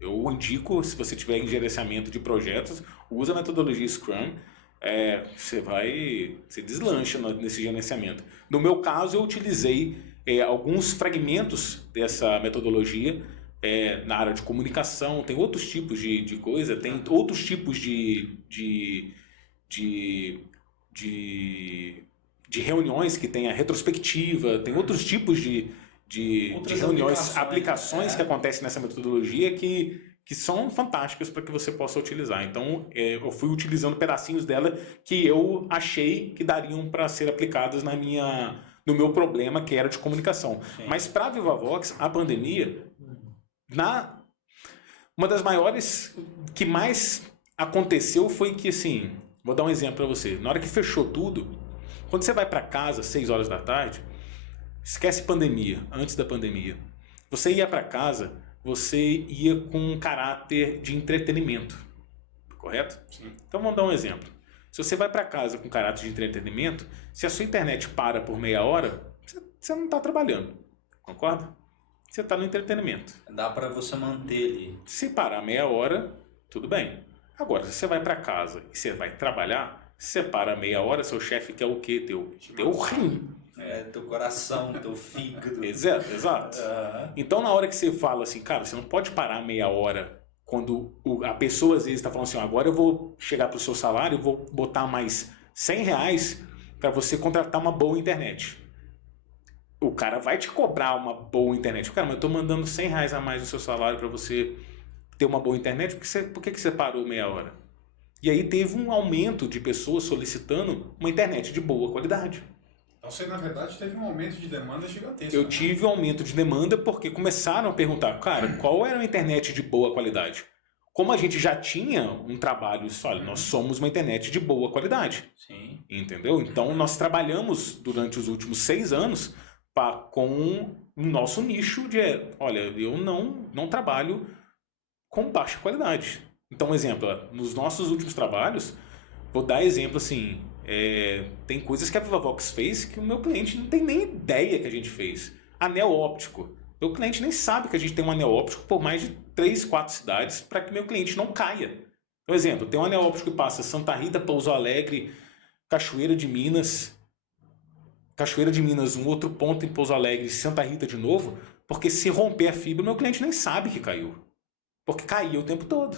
Eu indico, se você tiver em gerenciamento de projetos, usa a metodologia Scrum. Você deslancha nesse gerenciamento. No meu caso, eu utilizei alguns fragmentos dessa metodologia na área de comunicação. Tem outros tipos de coisa, tem outros tipos de reuniões que tem a retrospectiva, tem outros tipos de reuniões, aplicações que acontecem nessa metodologia que são fantásticas para que você possa utilizar. Então, eu fui utilizando pedacinhos dela que eu achei que dariam para ser aplicadas no meu problema, que era de comunicação. Sim. Mas para a VivaVox, a pandemia, uma das maiores que mais aconteceu foi que, assim, vou dar um exemplo para você. Na hora que fechou tudo, quando você vai para casa às 6 horas da tarde, esquece pandemia, antes da pandemia. Você ia para casa, você ia com um caráter de entretenimento, correto? Sim. Então vamos dar um exemplo. Se você vai para casa com caráter de entretenimento, se a sua internet para por meia hora, você não está trabalhando, concorda? Você está no entretenimento. Dá para você manter ali. Se parar meia hora, tudo bem. Agora, se você vai para casa e você vai trabalhar, se você para meia hora, seu chefe quer o quê? Teu rim. Teu coração, teu fígado. Exato. Então, na hora que você fala assim, cara, você não pode parar meia hora quando a pessoa às vezes está falando assim, agora eu vou chegar para o seu salário, eu vou botar mais R$100 para você contratar uma boa internet. O cara vai te cobrar uma boa internet. Cara, mas eu estou mandando R$100 a mais no seu salário para você ter uma boa internet, por que você parou meia hora? E aí teve um aumento de pessoas solicitando uma internet de boa qualidade. Então você, na verdade, teve um aumento de demanda gigantesco. Eu tive um aumento de demanda porque começaram a perguntar, cara, qual era uma internet de boa qualidade? Como a gente já tinha um trabalho, olha, nós somos uma internet de boa qualidade. Sim. Entendeu? Então nós trabalhamos durante os últimos 6 anos com o nosso nicho de, olha, eu não trabalho com baixa qualidade. Então, um exemplo, nos nossos últimos trabalhos, vou dar exemplo assim, tem coisas que a VivaVox fez que o meu cliente não tem nem ideia que a gente fez. Anel óptico. Meu cliente nem sabe que a gente tem um anel óptico por mais de 3, 4 cidades para que meu cliente não caia. Por exemplo, tem um anel óptico que passa Santa Rita, Pouso Alegre, Cachoeira de Minas, um outro ponto em Pouso Alegre, Santa Rita de novo, porque se romper a fibra, meu cliente nem sabe que caiu. Porque caía o tempo todo.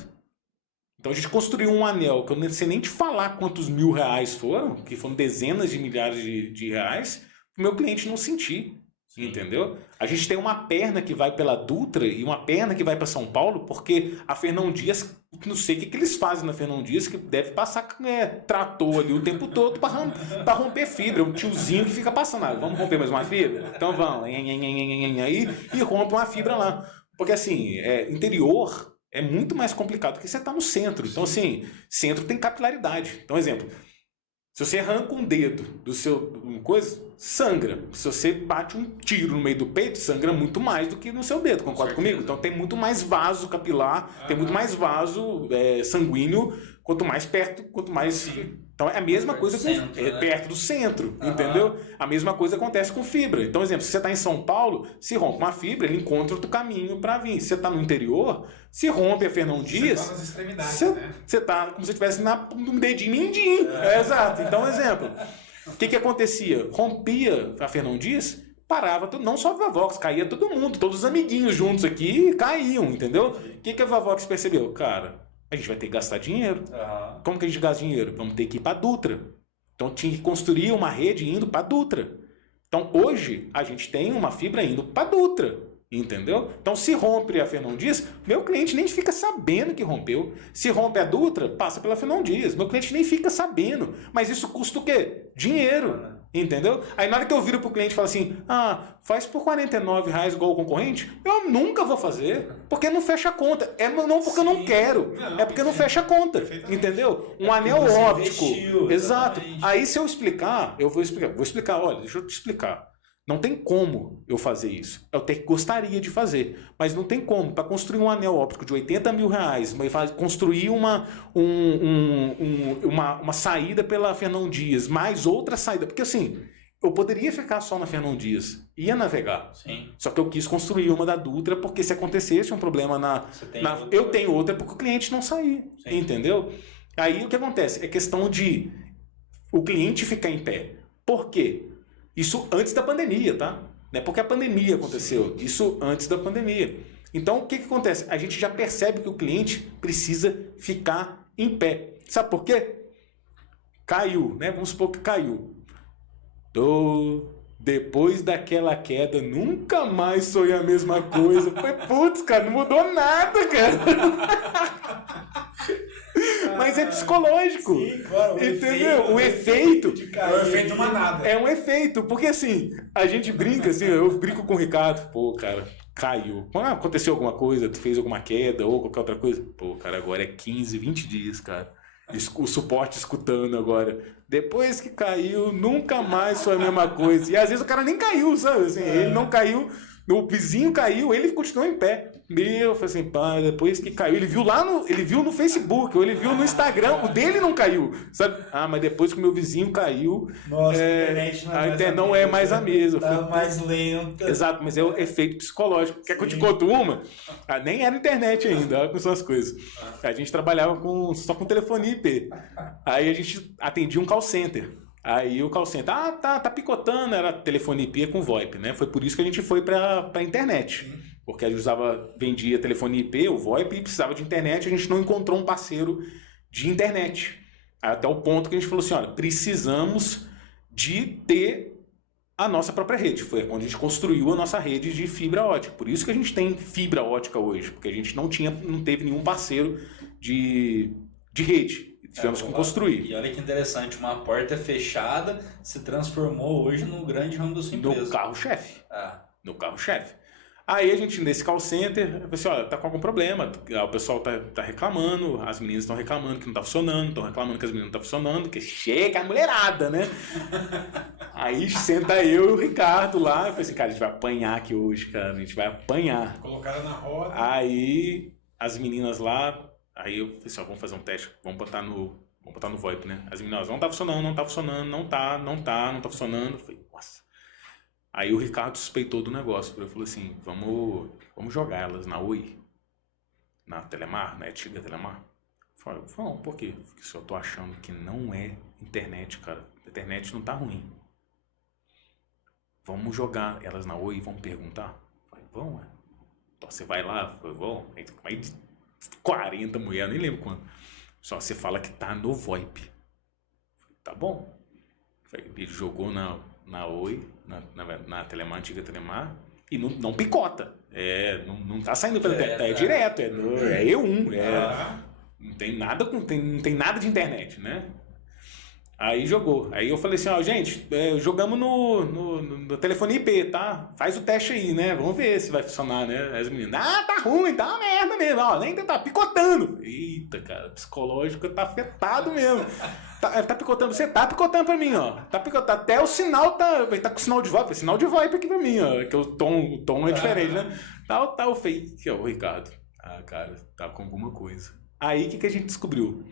Então a gente construiu um anel, que eu não sei nem te falar quantos R$1.000 foram, que foram dezenas de milhares de reais, para o meu cliente não sentir. Entendeu? A gente tem uma perna que vai pela Dutra e uma perna que vai para São Paulo, porque a Fernão Dias, não sei o que eles fazem na Fernão Dias, que deve passar trator ali o tempo todo para romper fibra. Um tiozinho que fica passando, vamos romper mais uma fibra? Então vamos, aí e rompe uma fibra lá. Porque assim, interior é muito mais complicado porque você está no centro. Então assim, centro tem capilaridade. Então, exemplo, se você arranca um dedo do seu coisa, sangra. Se você bate um tiro no meio do peito, sangra muito mais do que no seu dedo, concorda comigo? Então tem muito mais vaso capilar, tem muito mais vaso sanguíneo, quanto mais perto, quanto mais... Sim. Então é a mesma coisa perto do centro, entendeu? A mesma coisa acontece com fibra. Então, exemplo, se você está em São Paulo, se rompe uma fibra, ele encontra outro caminho para vir. Se você está no interior, se rompe a Fernão Dias, você está nas extremidades, você está como se estivesse no dedinho mindinho. Exato. Então, exemplo, o que acontecia? Rompia a Fernão Dias, parava, não só a Vavox, caía todo mundo, todos os amiguinhos juntos aqui caíam, entendeu? O que a Vavox percebeu? Cara, a gente vai ter que gastar dinheiro. Como que a gente gasta dinheiro? Vamos ter que ir para a Dutra. Então tinha que construir uma rede indo para a Dutra. Então hoje a gente tem uma fibra indo para a Dutra. Entendeu? Então se rompe a Fernão Dias, meu cliente nem fica sabendo que rompeu. Se rompe a Dutra, passa pela Fernão Dias. Meu cliente nem fica sabendo. Mas isso custa o quê? Dinheiro. Entendeu? Aí na hora que eu viro pro cliente e falo assim, faz por R$49 igual o concorrente, eu nunca vou fazer, porque não fecha a conta. Não porque eu não quero, é porque não fecha a conta. Entendeu? Um anel óptico. Exato. Aí se eu explicar, vou explicar, olha, deixa eu te explicar. Não tem como eu fazer isso. Eu até gostaria de fazer, mas não tem como. Para construir um anel óptico de R$80 mil, construir uma saída pela Fernão Dias, mais outra saída. Porque assim, eu poderia ficar só na Fernão Dias, ia navegar. Sim. Só que eu quis construir uma da Dutra, porque se acontecesse um problema eu tenho outra porque o cliente não sair. Sim. Entendeu? Aí o que acontece? É questão de o cliente ficar em pé. Por quê? Isso antes da pandemia, tá? Não é porque a pandemia aconteceu. Isso antes da pandemia. Então, o que acontece? A gente já percebe que o cliente precisa ficar em pé. Sabe por quê? Caiu, né? Vamos supor que caiu. Depois daquela queda, nunca mais sonhei a mesma coisa. Foi, putz, cara, não mudou nada, cara. Mas é psicológico. Sim, claro. Entendeu? O efeito. É o efeito manada. É um efeito. Porque assim, a gente brinca, assim, eu brinco com o Ricardo. Pô, cara, caiu. Aconteceu alguma coisa, tu fez alguma queda ou qualquer outra coisa. Pô, cara, agora é 15, 20 dias, cara. O suporte escutando agora. Depois que caiu, nunca mais foi a mesma coisa. E às vezes o cara nem caiu, sabe? Assim, ele não caiu. O vizinho caiu, ele continuou em pé. Eu falei assim, pá, depois que caiu, ele viu no Facebook, ou ele viu no Instagram, o dele não caiu, sabe? Mas depois que o meu vizinho caiu, nossa, a internet não é mais a mesma. Tá mais lenta. Exato, mas é o efeito psicológico. Quer que eu te conte uma? Nem era internet ainda, olha com essas coisas. A gente trabalhava só com telefonia IP. Aí a gente atendia um call center. Aí o call center, tá picotando, era telefone IP com VoIP, né? Foi por isso que a gente foi pra internet. Porque a gente vendia telefone IP, o VoIP, e precisava de internet, a gente não encontrou um parceiro de internet. Até o ponto que a gente falou assim, olha, precisamos de ter a nossa própria rede. Foi quando a gente construiu a nossa rede de fibra ótica. Por isso que a gente tem fibra ótica hoje, porque a gente não teve nenhum parceiro de rede. Tivemos que construir. E olha que interessante, uma porta fechada se transformou hoje no grande ramo da sua empresa. No carro-chefe. No carro-chefe. Aí a gente, nesse call center, eu falei assim, olha, tá com algum problema, o pessoal tá reclamando, as meninas estão reclamando que não tá funcionando, estão reclamando que as meninas não tá funcionando, que chega a mulherada, né? Aí senta eu e o Ricardo lá, eu falei assim, cara, a gente vai apanhar aqui hoje, cara, a gente vai apanhar. Colocaram na roda. Aí as meninas lá, aí eu falei assim, ó, vamos fazer um teste, vamos botar no VoIP, né? As meninas, não tá funcionando, não tá funcionando. Eu falei, nossa. Aí o Ricardo suspeitou do negócio. Ele falou assim, vamos jogar elas na Oi, na Telemar, na antiga Telemar. Eu Falei, não, por quê? Porque se eu tô achando que não é internet, cara, a internet não tá ruim. Vamos jogar elas na Oi e vamos perguntar? Falei, vamos, é. Então você vai lá, vamos, aí 40 mulheres, nem lembro quanto. Só você fala que tá no VoIP. Falei, tá bom. Ele jogou na Oi, na Telemar, antiga Telemar, e não picota. Não tá saindo pela internet, é direto, é E1, não tem nada de internet, né? Aí jogou. Aí eu falei assim, ó, gente, jogamos no telefone IP, tá? Faz o teste aí, né? Vamos ver se vai funcionar, né? As meninas, tá ruim, tá uma merda mesmo, ó, nem tá picotando. Eita, cara, psicológico tá afetado mesmo. Tá picotando, você tá picotando pra mim, ó. Tá picotando, até o sinal tá com sinal de VoIP aqui pra mim, ó. Que o tom é diferente, né? Eu falei, que o Ricardo, cara, tá com alguma coisa. Aí, o que a gente descobriu?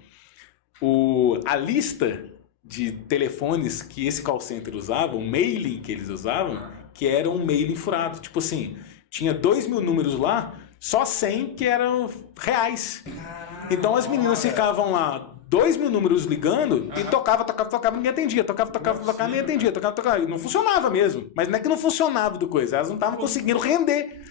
A lista de telefones que esse call center usava, o mailing que eles usavam, que era um mailing furado. Tipo assim, tinha 2.000 números lá, só 100 que eram reais. Então as meninas ficavam lá, 2.000 números ligando, e tocava, ninguém atendia. Tocava, ninguém atendia. Tocava. E não funcionava mesmo. Mas não é que não funcionava do coisa, elas não estavam conseguindo render.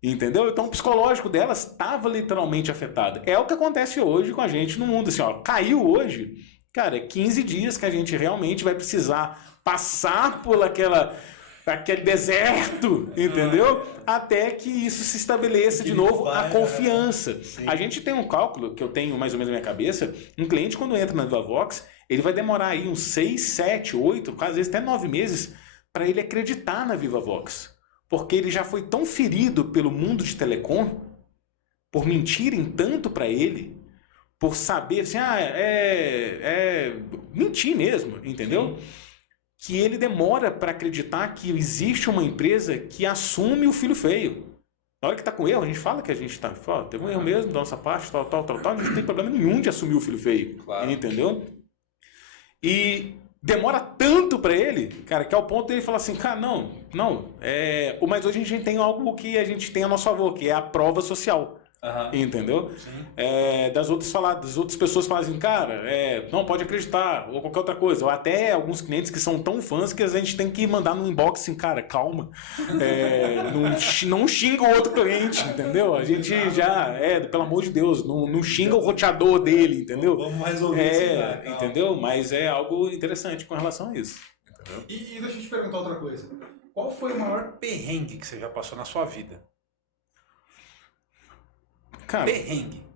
Entendeu? Então o psicológico delas estava literalmente afetado. É o que acontece hoje com a gente no mundo. Assim, ó, caiu hoje, cara, 15 dias que a gente realmente vai precisar passar por aquele deserto, entendeu? Até que isso se estabeleça de novo, a confiança. A gente tem um cálculo, que eu tenho mais ou menos na minha cabeça, um cliente quando entra na Vivavox, ele vai demorar aí uns 6, 7, 8, às vezes até 9 meses, para ele acreditar na Vivavox. Porque ele já foi tão ferido pelo mundo de telecom, por mentirem tanto para ele, por saber assim, mentir mesmo, entendeu? Sim. Que ele demora para acreditar que existe uma empresa que assume o filho feio. Na hora que tá com erro, a gente fala que a gente tá, teve um erro mesmo da nossa parte, tal, a gente não tem problema nenhum de assumir o filho feio, claro. Entendeu? E demora tanto para ele, cara, que ao ponto dele falar assim, cara, mas hoje a gente tem algo que a gente tem a nosso favor, que é a prova social. Entendeu? Das outras pessoas falam assim, cara, não pode acreditar, ou qualquer outra coisa, ou até alguns clientes que são tão fãs que a gente tem que mandar no inbox assim, cara, calma, não xinga o outro cliente, entendeu? A gente já, pelo amor de Deus, não xinga o roteador dele, entendeu? Vamos resolver isso, entendeu? Mas é algo interessante com relação a isso. E deixa eu te perguntar outra coisa, qual foi o maior perrengue que você já passou na sua vida? Cara,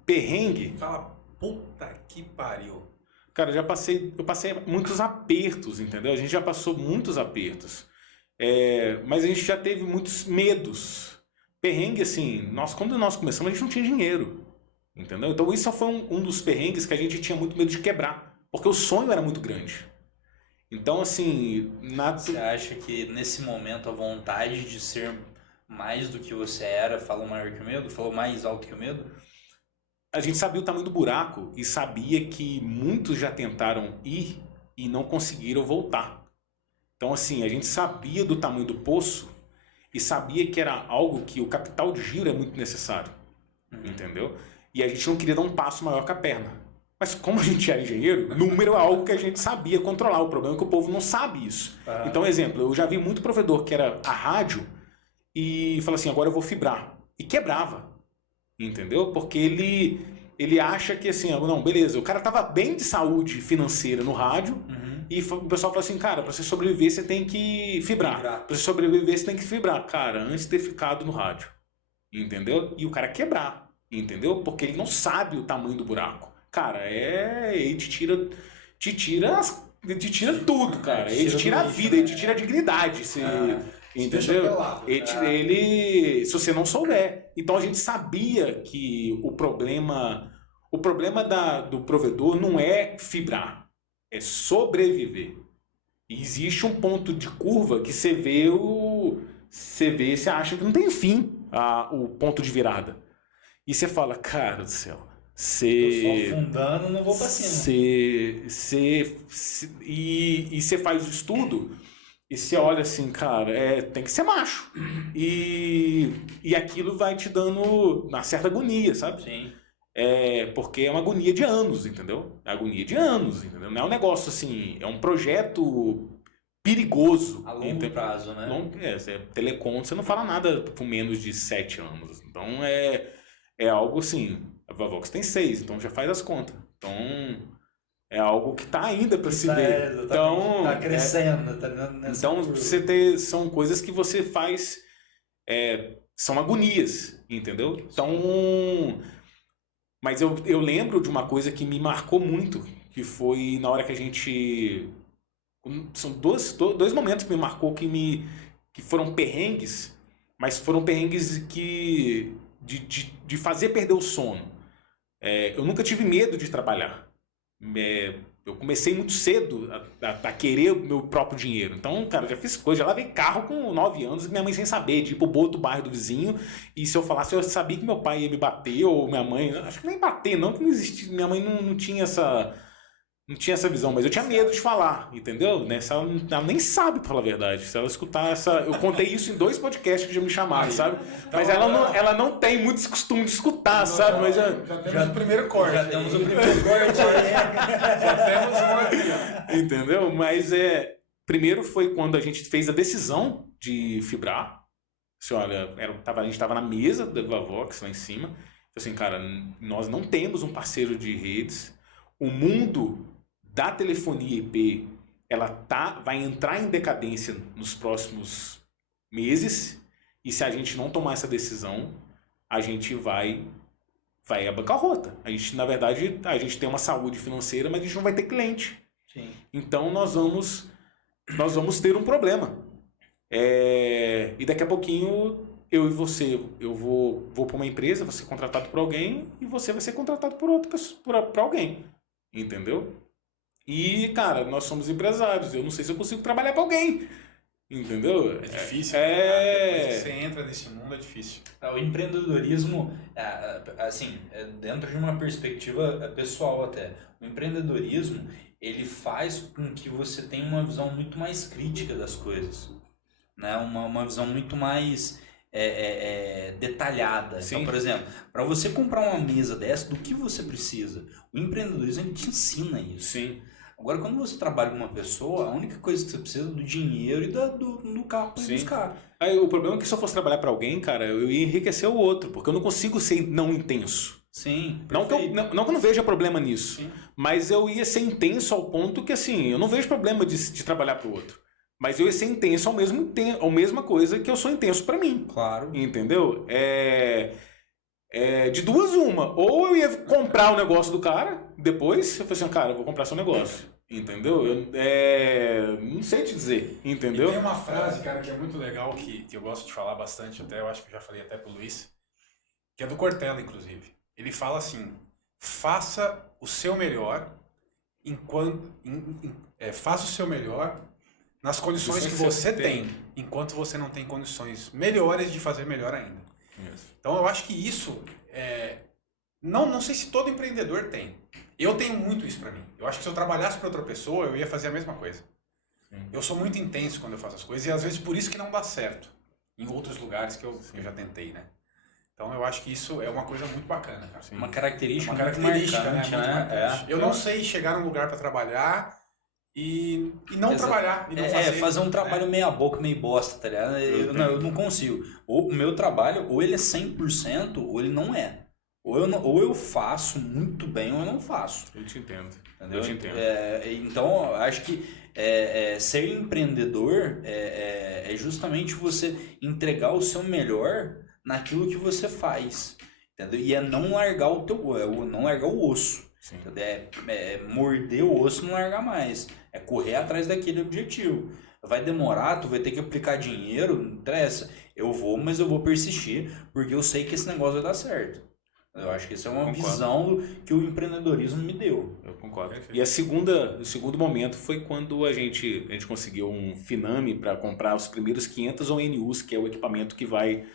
perrengue? Fala, puta que pariu. Cara, eu passei muitos apertos, entendeu? A gente já passou muitos apertos. Mas a gente já teve muitos medos. Perrengue, assim, quando nós começamos, a gente não tinha dinheiro. Entendeu? Então isso foi um dos perrengues que a gente tinha muito medo de quebrar. Porque o sonho era muito grande. Então, assim, Você acha que nesse momento a vontade de ser mais do que você era falou maior que o medo? Falou mais alto que o medo? A gente sabia o tamanho do buraco e sabia que muitos já tentaram ir e não conseguiram voltar. Então, assim, a gente sabia do tamanho do poço e sabia que era algo que o capital de giro é muito necessário. Entendeu? E a gente não queria dar um passo maior que a perna. Mas como a gente era engenheiro, número é algo que a gente sabia controlar. O problema é que o povo não sabe isso. Então, exemplo, eu já vi muito provedor que era a rádio e fala assim, agora eu vou fibrar. E quebrava, entendeu? Porque ele acha que assim, não, beleza, o cara tava bem de saúde financeira no rádio e o pessoal fala assim, cara, pra você sobreviver você tem que fibrar. Pra você sobreviver você tem que fibrar. Cara, antes de ter ficado no rádio, entendeu? E o cara quebrar, entendeu? Porque ele não sabe o tamanho do buraco. Cara, ele te tira tudo, cara. Ele te tira a vida, ele te tira a dignidade. Entendeu? Ele, se você não souber. Então a gente sabia que o problema do provedor não é fibrar, é sobreviver. E existe um ponto de curva que você vê, você acha que não tem fim o ponto de virada. E você fala, cara do céu, eu só afundando, não vou pra cima. E você faz o estudo. E você olha assim, cara, tem que ser macho. E aquilo vai te dando uma certa agonia, sabe? Sim. Porque é uma agonia de anos, entendeu? É agonia de anos, entendeu? Não é um negócio assim, é um projeto perigoso. A longo prazo, né? Telecom, você não fala nada por menos de 7 anos. Então é algo assim, a Vavox tem 6, então já faz as contas. Então é algo que tá ainda para se ver. Então, tá crescendo. Então são coisas que você faz, são agonias, entendeu? Então, mas eu lembro de uma coisa que me marcou muito, que foi na hora que a gente... São dois momentos que me marcou que foram perrengues, mas foram perrengues de fazer perder o sono. Eu nunca tive medo de trabalhar. Eu comecei muito cedo a querer o meu próprio dinheiro. Então, cara, eu já fiz coisa, já lavei carro com 9 anos, minha mãe sem saber, de ir pro outro bairro do vizinho, e se eu falasse, eu sabia que meu pai ia me bater, ou minha mãe, acho que nem bater, não, que não existia, minha mãe não tinha essa visão, mas eu tinha medo de falar, entendeu? Ela nem sabe, pra falar a verdade. Se ela escutar eu contei isso em 2 podcasts que já me chamaram, sabe? Mas ela não tem muito costume de escutar, sabe? Mas já temos o primeiro corte. Já temos o primeiro corte. Já temos um aqui, ó. Entendeu? Mas primeiro foi quando a gente fez a decisão de fibrar. Assim, olha, a gente estava na mesa da Vavox lá em cima. Assim, cara, nós não temos um parceiro de redes. O mundo da telefonia IP, vai entrar em decadência nos próximos meses, e se a gente não tomar essa decisão, a gente vai à bancarrota. A gente, na verdade, a gente tem uma saúde financeira, mas a gente não vai ter cliente. Sim. Então nós vamos ter um problema. E daqui a pouquinho eu e você, eu vou para uma empresa, vou ser contratado por alguém, e você vai ser contratado por outra pessoa, por alguém. Entendeu? E, cara, nós somos empresários. Eu não sei se eu consigo trabalhar para alguém. Entendeu? É difícil. Depois que você entra nesse mundo, é difícil. O empreendedorismo, assim, dentro de uma perspectiva pessoal até, o empreendedorismo, ele faz com que você tenha uma visão muito mais crítica das coisas, né? Uma visão muito mais detalhada. Sim. Então, por exemplo, para você comprar uma mesa dessa, do que você precisa? O empreendedorismo, ele te ensina isso. Sim. Agora, quando você trabalha com uma pessoa, a única coisa que você precisa é do dinheiro e do carro para ir buscar. Aí, o problema é que se eu fosse trabalhar para alguém, cara, eu ia enriquecer o outro, porque eu não consigo ser não intenso. Sim, não que eu não veja problema nisso, sim, mas eu ia ser intenso ao ponto que, assim, eu não vejo problema de trabalhar para o outro. Mas eu ia ser intenso a mesma coisa que eu sou intenso para mim. Claro. Entendeu? De duas uma. Ou eu ia comprar o negócio do cara, depois eu falei assim, cara, eu vou comprar seu negócio. Entendeu? Eu não sei te dizer. Entendeu? E tem uma frase, cara, que é muito legal, que eu gosto de falar bastante, até eu acho que eu já falei até pro Luiz, que é do Cortella, inclusive. Ele fala assim, faça o seu melhor faça o seu melhor nas condições que você tem, enquanto você não tem condições melhores de fazer melhor ainda. Isso. Então eu acho que isso, não sei se todo empreendedor tem. Eu tenho muito isso pra mim. Eu acho que se eu trabalhasse para outra pessoa, eu ia fazer a mesma coisa. Sim. Eu sou muito intenso quando eu faço as coisas, e às vezes por isso que não dá certo em outros lugares que eu já tentei, né? Então eu acho que isso é uma coisa muito bacana, cara. Uma característica, né? Muito marcante. Eu não sei chegar num lugar para trabalhar e não trabalhar, e não fazer um trabalho meia boca, meio bosta, tá ligado? Eu não consigo. O meu trabalho, ou ele é 100%, ou ele não é. Ou eu faço muito bem, ou eu não faço. Eu te entendo. Entendeu? Eu te entendo. Então, acho que ser empreendedor é justamente você entregar o seu melhor naquilo que você faz. Entendeu? E não largar não largar o osso. Morder o osso e não largar mais. É correr atrás daquele objetivo. Vai demorar, tu vai ter que aplicar dinheiro, não interessa. Eu vou, mas eu vou persistir, porque eu sei que esse negócio vai dar certo. Eu acho que essa é uma visão que o empreendedorismo me deu. Eu concordo. E o segundo momento foi quando a gente conseguiu um Finame para comprar os primeiros 500 ONUs, que é o equipamento que vai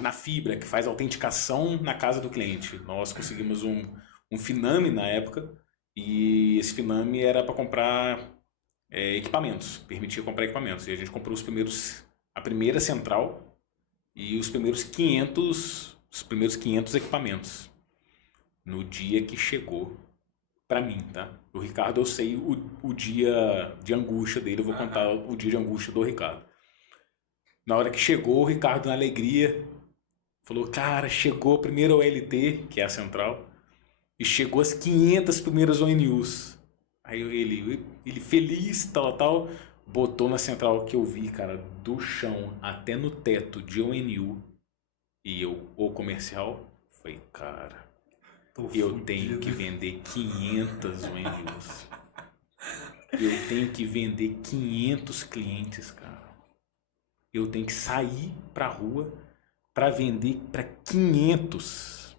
na fibra, que faz autenticação na casa do cliente. Nós conseguimos um Finame na época, e esse Finame era para comprar equipamentos, permitia comprar equipamentos. E a gente comprou a primeira central e os primeiros 500 equipamentos. no dia que chegou pra mim, tá? O Ricardo, eu sei o dia de angústia dele, eu vou contar o dia de angústia do Ricardo. Na hora que chegou, o Ricardo, na alegria, falou, cara, chegou a primeira OLT, que é a central, e chegou as 500 primeiras ONUs. Aí ele feliz, tal, botou na central que eu vi, cara, do chão até no teto de ONU, e o comercial, foi, cara, eu tenho que vender 500 ONUs. Eu tenho que vender 500 clientes, cara. Eu tenho que sair pra rua pra vender pra 500.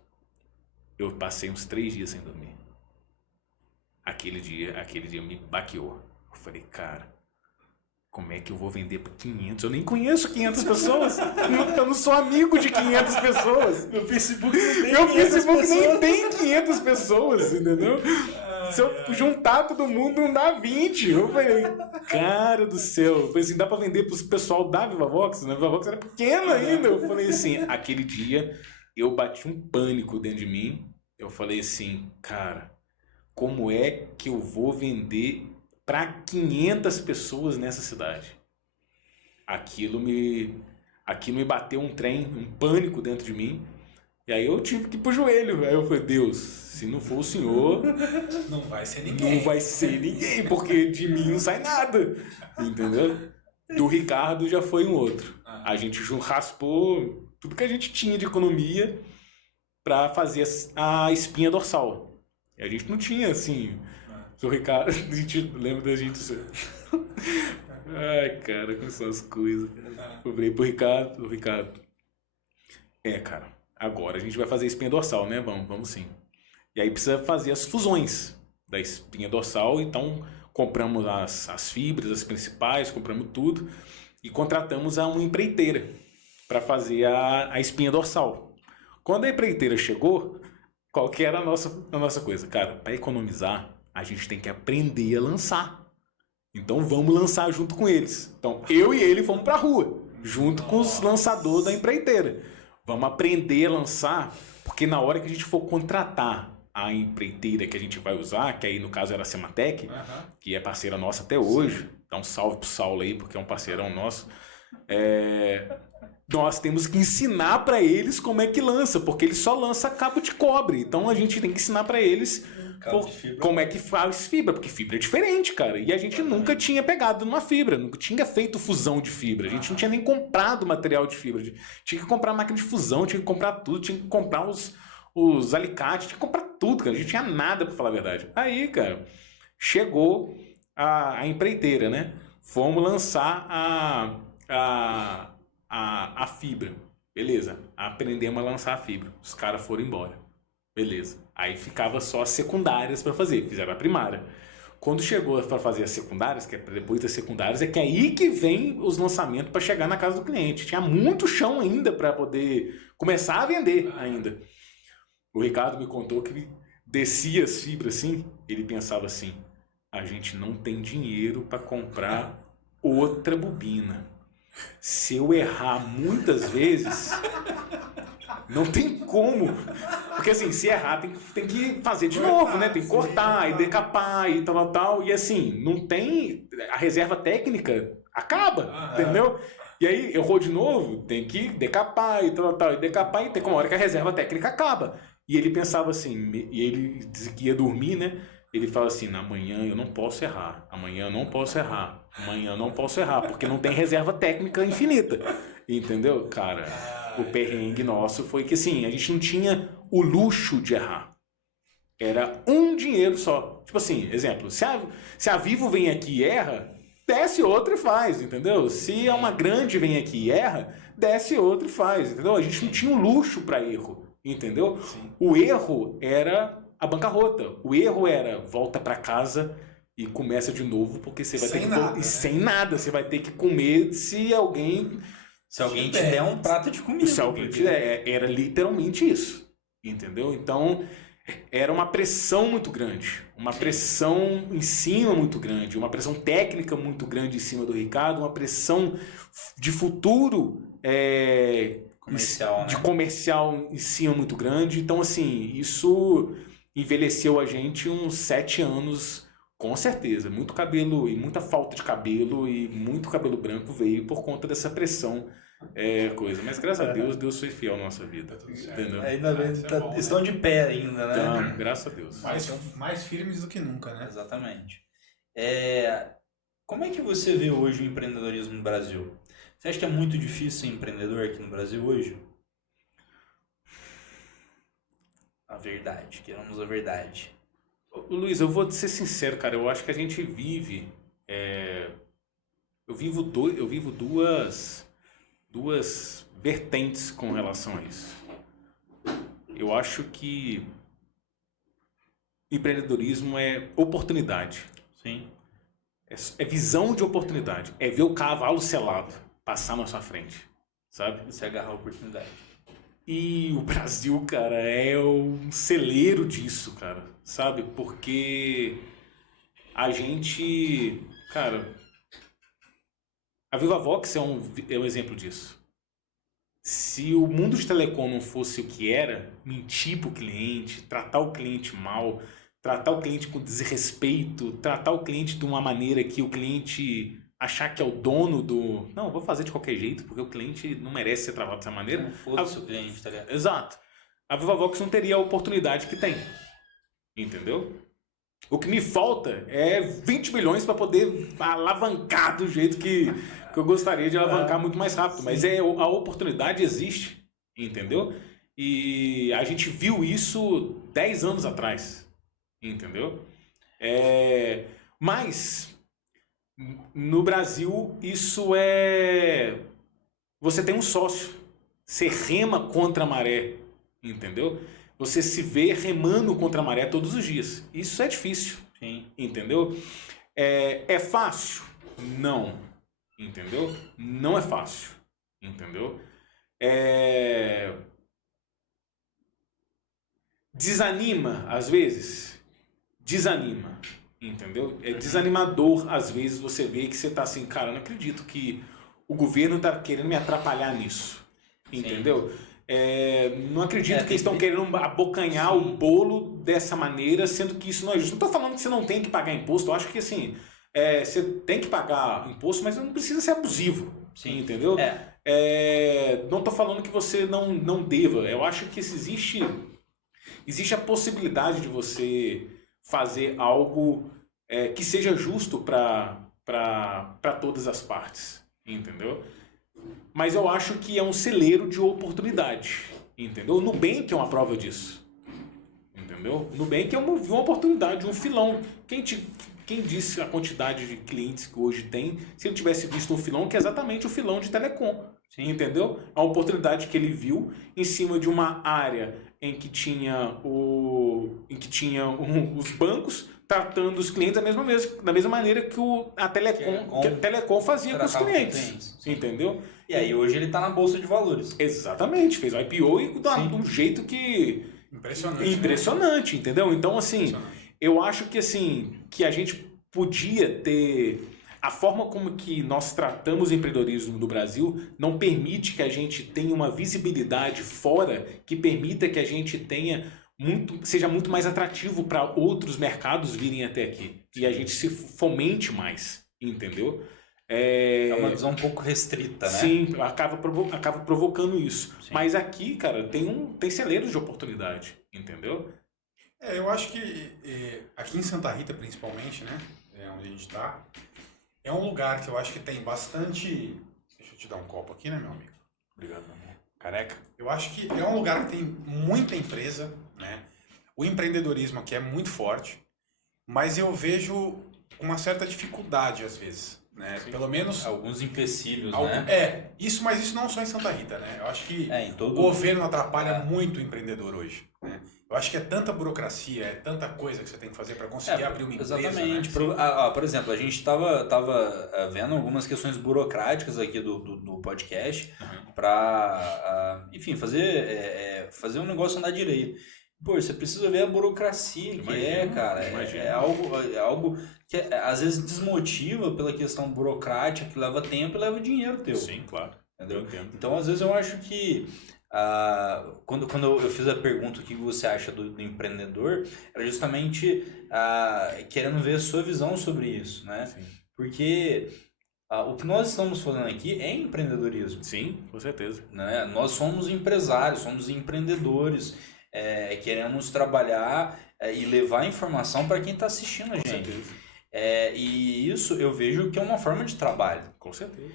Eu passei uns 3 dias sem dormir. Aquele dia me baqueou. Eu falei, cara, como é que eu vou vender pra 500? Eu nem conheço 500 pessoas. Eu não sou amigo de 500 pessoas. Meu Facebook nem tem 500 pessoas, entendeu? Se eu juntar todo mundo, não dá 20. Eu falei, cara do céu. Eu falei assim, dá pra vender pro pessoal da Vivavox? A Vivavox era pequena ainda. Eu falei assim, aquele dia eu bati um pânico dentro de mim. Eu falei assim, cara, como é que eu vou vender para 500 pessoas nessa cidade? Aquilo me bateu um trem, um pânico dentro de mim. E aí eu tive que ir pro joelho. Aí eu falei, Deus, se não for o Senhor, não vai ser ninguém. Não vai ser ninguém, porque de mim não sai nada. Entendeu? Do Ricardo já foi um outro. A gente raspou tudo que a gente tinha de economia para fazer a espinha dorsal. E a gente não tinha, assim... O Ricardo, a gente lembra da gente... Ai, cara, com essas coisas. Eu falei pro Ricardo, cara, agora a gente vai fazer a espinha dorsal, né? Vamos sim. E aí precisa fazer as fusões da espinha dorsal, então compramos as fibras, as principais, compramos tudo e contratamos uma empreiteira para fazer a espinha dorsal. Quando a empreiteira chegou, qual que era a nossa coisa? Cara, para economizar, a gente tem que aprender a lançar. Então vamos lançar junto com eles. Então eu e ele fomos pra rua, junto com os lançadores da empreiteira. Vamos aprender a lançar, porque na hora que a gente for contratar a empreiteira que a gente vai usar, que aí no caso era a Sematec, que é parceira nossa até hoje, dá um salve pro Saulo aí, porque é um parceirão nosso, nós temos que ensinar para eles como é que lança, porque eles só lançam cabo de cobre. Então a gente tem que ensinar para eles como é que faz fibra, porque fibra é diferente, cara. E a gente nunca tinha pegado numa fibra, nunca tinha feito fusão de fibra. A gente não tinha nem comprado material de fibra. Tinha que comprar máquina de fusão, tinha que comprar tudo, tinha que comprar os alicates, tinha que comprar tudo, cara. A gente não tinha nada, para falar a verdade. Aí, cara, chegou a empreiteira, né? Fomos lançar a fibra. Beleza. Aprendemos a lançar a fibra. Os caras foram embora. Beleza. Aí ficava só as secundárias para fazer. Fizeram a primária. Quando chegou para fazer as secundárias, que é depois das secundárias, é que aí que vem os lançamentos para chegar na casa do cliente. Tinha muito chão ainda para poder começar a vender ainda. O Ricardo me contou que descia as fibras assim, ele pensava assim, a gente não tem dinheiro para comprar outra bobina. Se eu errar muitas vezes, não tem como. Porque assim, se errar, tem que fazer de novo, né? Tem que cortar e decapar e tal. E assim, não tem... A reserva técnica acaba, entendeu? E aí, errou de novo, tem que decapar e tal. E decapar e tem uma hora que a reserva técnica acaba. E ele pensava assim, e ele dizia que ia dormir, né? Ele fala assim, amanhã eu não posso errar, amanhã eu não posso errar, amanhã eu não posso errar, porque não tem reserva técnica infinita, entendeu? Cara, o perrengue nosso foi que assim, a gente não tinha o luxo de errar. Era um dinheiro só. Tipo assim, exemplo, se a Vivo vem aqui e erra, desce outra e faz, entendeu? Se é uma grande vem aqui e erra, desce outra e faz, entendeu? A gente não tinha o luxo para erro, entendeu? Sim. O erro era a bancarrota. O erro era volta para casa e começa de novo, porque você vai ter que nada, né? Sem nada, você vai ter que comer se alguém te der um prato de comida. Se alguém te der, era literalmente isso, entendeu? Então era uma pressão muito grande, uma pressão em cima muito grande, uma pressão técnica muito grande em cima do Ricardo, uma pressão de futuro Comercial, de né? comercial em cima muito grande. Então, assim, isso envelheceu a gente uns 7 anos, com certeza. Muito cabelo e muita falta de cabelo e muito cabelo branco veio por conta dessa pressão. Coisa. Mas graças a Deus, Deus foi fiel na nossa vida. Tá tudo certo. Entendeu? Ainda bem, Isso é bom, né? estão de pé ainda, né? Então, graças a Deus. Mais firmes do que nunca, né? Exatamente. Como é que você vê hoje o empreendedorismo no Brasil? Você acha que é muito difícil ser empreendedor aqui no Brasil hoje? A verdade, queremos a verdade. Luiz, eu vou ser sincero, cara. Eu acho que a gente vive. Eu vivo duas vertentes com relação a isso. Eu acho que empreendedorismo é oportunidade. Sim. É visão de oportunidade. É ver o cavalo selado passar na sua frente, sabe? Você agarrar a oportunidade. E o Brasil, cara, é um celeiro disso, cara, sabe? Porque a gente, cara, a Vivavox é um exemplo disso. Se o mundo de telecom não fosse o que era, mentir pro cliente, tratar o cliente mal, tratar o cliente com desrespeito, tratar o cliente de uma maneira que o cliente achar que é o dono do... Não, vou fazer de qualquer jeito, porque o cliente não merece ser tratado dessa maneira. Não foda-se o cliente, tá ligado? Exato. A Vivavox não teria a oportunidade que tem. Entendeu? O que me falta é 20 milhões para poder alavancar do jeito que eu gostaria de alavancar muito mais rápido. Mas a oportunidade existe. Entendeu? E a gente viu isso 10 anos atrás. Entendeu? Mas no Brasil isso você tem um sócio. Você rema contra a maré. Entendeu? Você se vê remando contra a maré todos os dias. Isso é difícil. Sim. Entendeu? É fácil? Não. Entendeu? Não é fácil. Entendeu? Desanima, às vezes. Desanima. Entendeu? É desanimador, às vezes, você vê que você tá assim, cara, eu não acredito que o governo tá querendo me atrapalhar nisso. Entendeu? Não acredito que eles estão querendo abocanhar o bolo dessa maneira, sendo que isso não é justo. Não estou falando que você não tem que pagar imposto. Eu acho que assim, você tem que pagar imposto, mas não precisa ser abusivo. Sim. Entendeu? Não estou falando que você não deva. Eu acho que existe a possibilidade de você fazer algo que seja justo para todas as partes. Entendeu? Mas eu acho que é um celeiro de oportunidade, entendeu? O Nubank é uma prova disso, entendeu? O Nubank é uma oportunidade, um filão. Quem disse a quantidade de clientes que hoje tem, se ele tivesse visto um filão, que é exatamente o filão de telecom, entendeu? A oportunidade que ele viu em cima de uma área em que tinha os bancos tratando os clientes da mesma maneira que a Telecom fazia com os clientes. Entendeu? E aí hoje ele está na Bolsa de Valores. Exatamente, fez o IPO e de um jeito que... Impressionante, né? Entendeu? Então, assim, eu acho que, assim, que a gente podia ter... A forma como que nós tratamos o empreendedorismo no Brasil não permite que a gente tenha uma visibilidade fora que permita que a gente seja muito mais atrativo para outros mercados virem até aqui. E a gente se fomente mais, entendeu? É uma visão um pouco restrita, né? Sim, acaba provocando isso. Sim. Mas aqui, cara, tem celeiros de oportunidade, entendeu? Eu acho que aqui em Santa Rita, principalmente, né? Onde a gente está, é um lugar que eu acho que tem bastante... Deixa eu te dar um copo aqui, né, meu amigo? Obrigado, meu amor. Careca. Eu acho que é um lugar que tem muita empresa, né? O empreendedorismo aqui é muito forte, mas eu vejo uma certa dificuldade às vezes, né? Pelo menos... Alguns empecilhos, né? Mas isso não só em Santa Rita, né? Eu acho que o governo atrapalha muito o empreendedor hoje, né? Eu acho que é tanta burocracia, é tanta coisa que você tem que fazer para conseguir abrir uma empresa. Exatamente. Né? Por exemplo, a gente estava vendo algumas questões burocráticas aqui do podcast para, enfim, fazer um negócio andar direito. Pô, você precisa ver a burocracia cara. É algo que às vezes desmotiva pela questão burocrática, que leva tempo e leva dinheiro teu. Sim, claro. entendeu? Eu entendo. Então, às vezes, eu acho que quando eu fiz a pergunta o que você acha do empreendedor, era justamente querendo ver a sua visão sobre isso, né? Sim. Porque o que nós estamos falando aqui é empreendedorismo. Sim, com certeza. Né? Nós somos empresários, somos empreendedores, queremos trabalhar e levar informação para quem está assistindo a Com gente. certeza. E isso eu vejo que é uma forma de trabalho. Com certeza.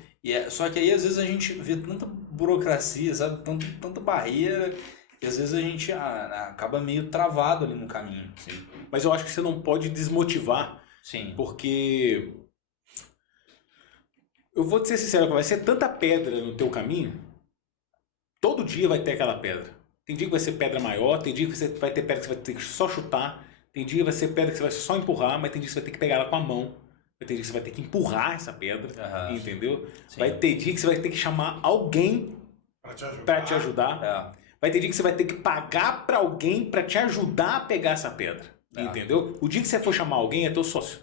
Só que aí às vezes a gente vê tanta burocracia, sabe? Tanta barreira, que às vezes a gente acaba meio travado ali no caminho. Sim. Mas eu acho que você não pode desmotivar, Sim. porque eu vou te ser sincero, vai ser tanta pedra no teu caminho, todo dia vai ter aquela pedra. Tem dia que vai ser pedra maior, tem dia que você vai ter pedra que você vai ter que só chutar, tem dia que vai ser pedra que você vai só empurrar, mas tem dia que você vai ter que pegar ela com a mão. Vai ter dia que você vai ter que empurrar essa pedra, entendeu? Sim. Vai ter dia que você vai ter que chamar alguém para te ajudar. Vai ter dia que você vai ter que pagar para alguém para te ajudar a pegar essa pedra, entendeu? O dia que você for chamar alguém é teu sócio,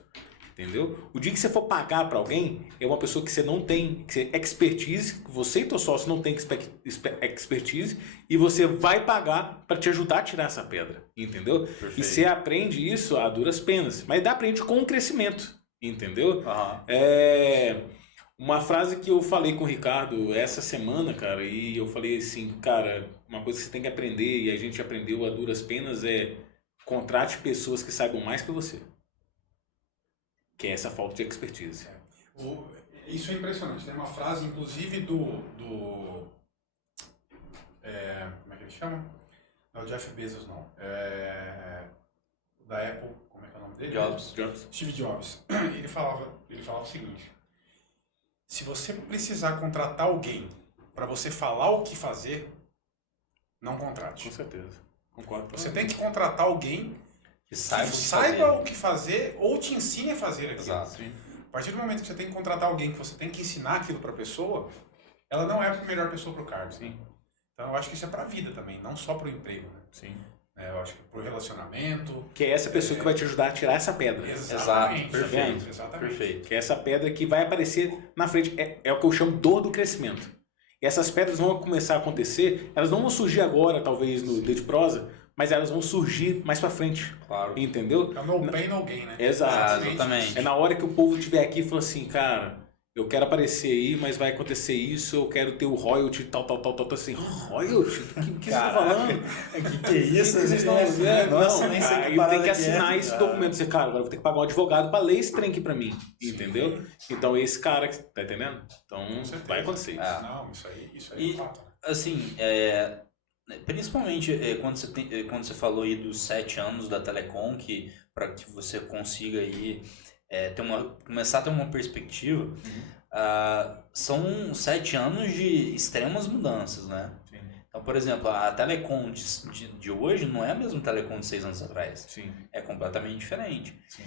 entendeu? O dia que você for pagar para alguém é uma pessoa que você não tem expertise, que você e teu sócio não tem expertise, e você vai pagar para te ajudar a tirar essa pedra, entendeu? Perfeito. E você aprende isso a duras penas, mas aprende com o crescimento, entendeu? Uma frase que eu falei com o Ricardo essa semana, cara, e eu falei assim, cara, uma coisa que você tem que aprender, e a gente aprendeu a duras penas, é contrate pessoas que saibam mais que você. Que é essa falta de expertise. Isso é impressionante. Tem uma frase, inclusive, do como é que ele chama? Não é o Jeff Bezos, não. Da Apple, como é que é o nome dele? Jobs. Steve Jobs. Ele falava o seguinte: se você precisar contratar alguém para você falar o que fazer, não contrate. Com certeza. Concordo. Você tem que contratar alguém Que que saiba o que fazer ou te ensine a fazer aquilo. Exato. A partir do momento que você tem que contratar alguém, que você tem que ensinar aquilo para a pessoa, ela não é a melhor pessoa para o cargo. Sim. Então eu acho que isso é para a vida também, não só para o emprego. Né? Sim. Eu acho que para o relacionamento. Que é essa pessoa que vai te ajudar a tirar essa pedra. Exatamente. Perfeito. Exatamente. Perfeito. Que é essa pedra que vai aparecer na frente. É o que eu chamo dor do crescimento. E essas pedras vão começar a acontecer, elas não vão surgir agora, talvez, no Date Prosa, mas elas vão surgir mais pra frente. Claro. Entendeu? É o no pain, no gain, né? Exato. Exatamente. É na hora que o povo estiver aqui e falar assim, cara, eu quero aparecer aí, mas vai acontecer isso, eu quero ter o royalty, tal, assim, royalty? O que você tá falando? Que é isso? Vocês estão Nossa, não, nem sei que aí parada tem que que assinar é. esse documento. Você, cara, agora eu vou ter que pagar um advogado pra ler esse trem aqui pra mim. Entendeu? Então esse cara, tá entendendo? Então vai acontecer isso. Não, isso aí E, é fato. assim, principalmente quando você falou aí dos 7 anos da Telecom, para que você consiga aí começar a ter uma perspectiva, são 7 anos de extremas mudanças, né? Sim. Então, por exemplo, a Telecom de hoje não é a mesma Telecom de 6 anos atrás. Sim. É completamente diferente. Sim.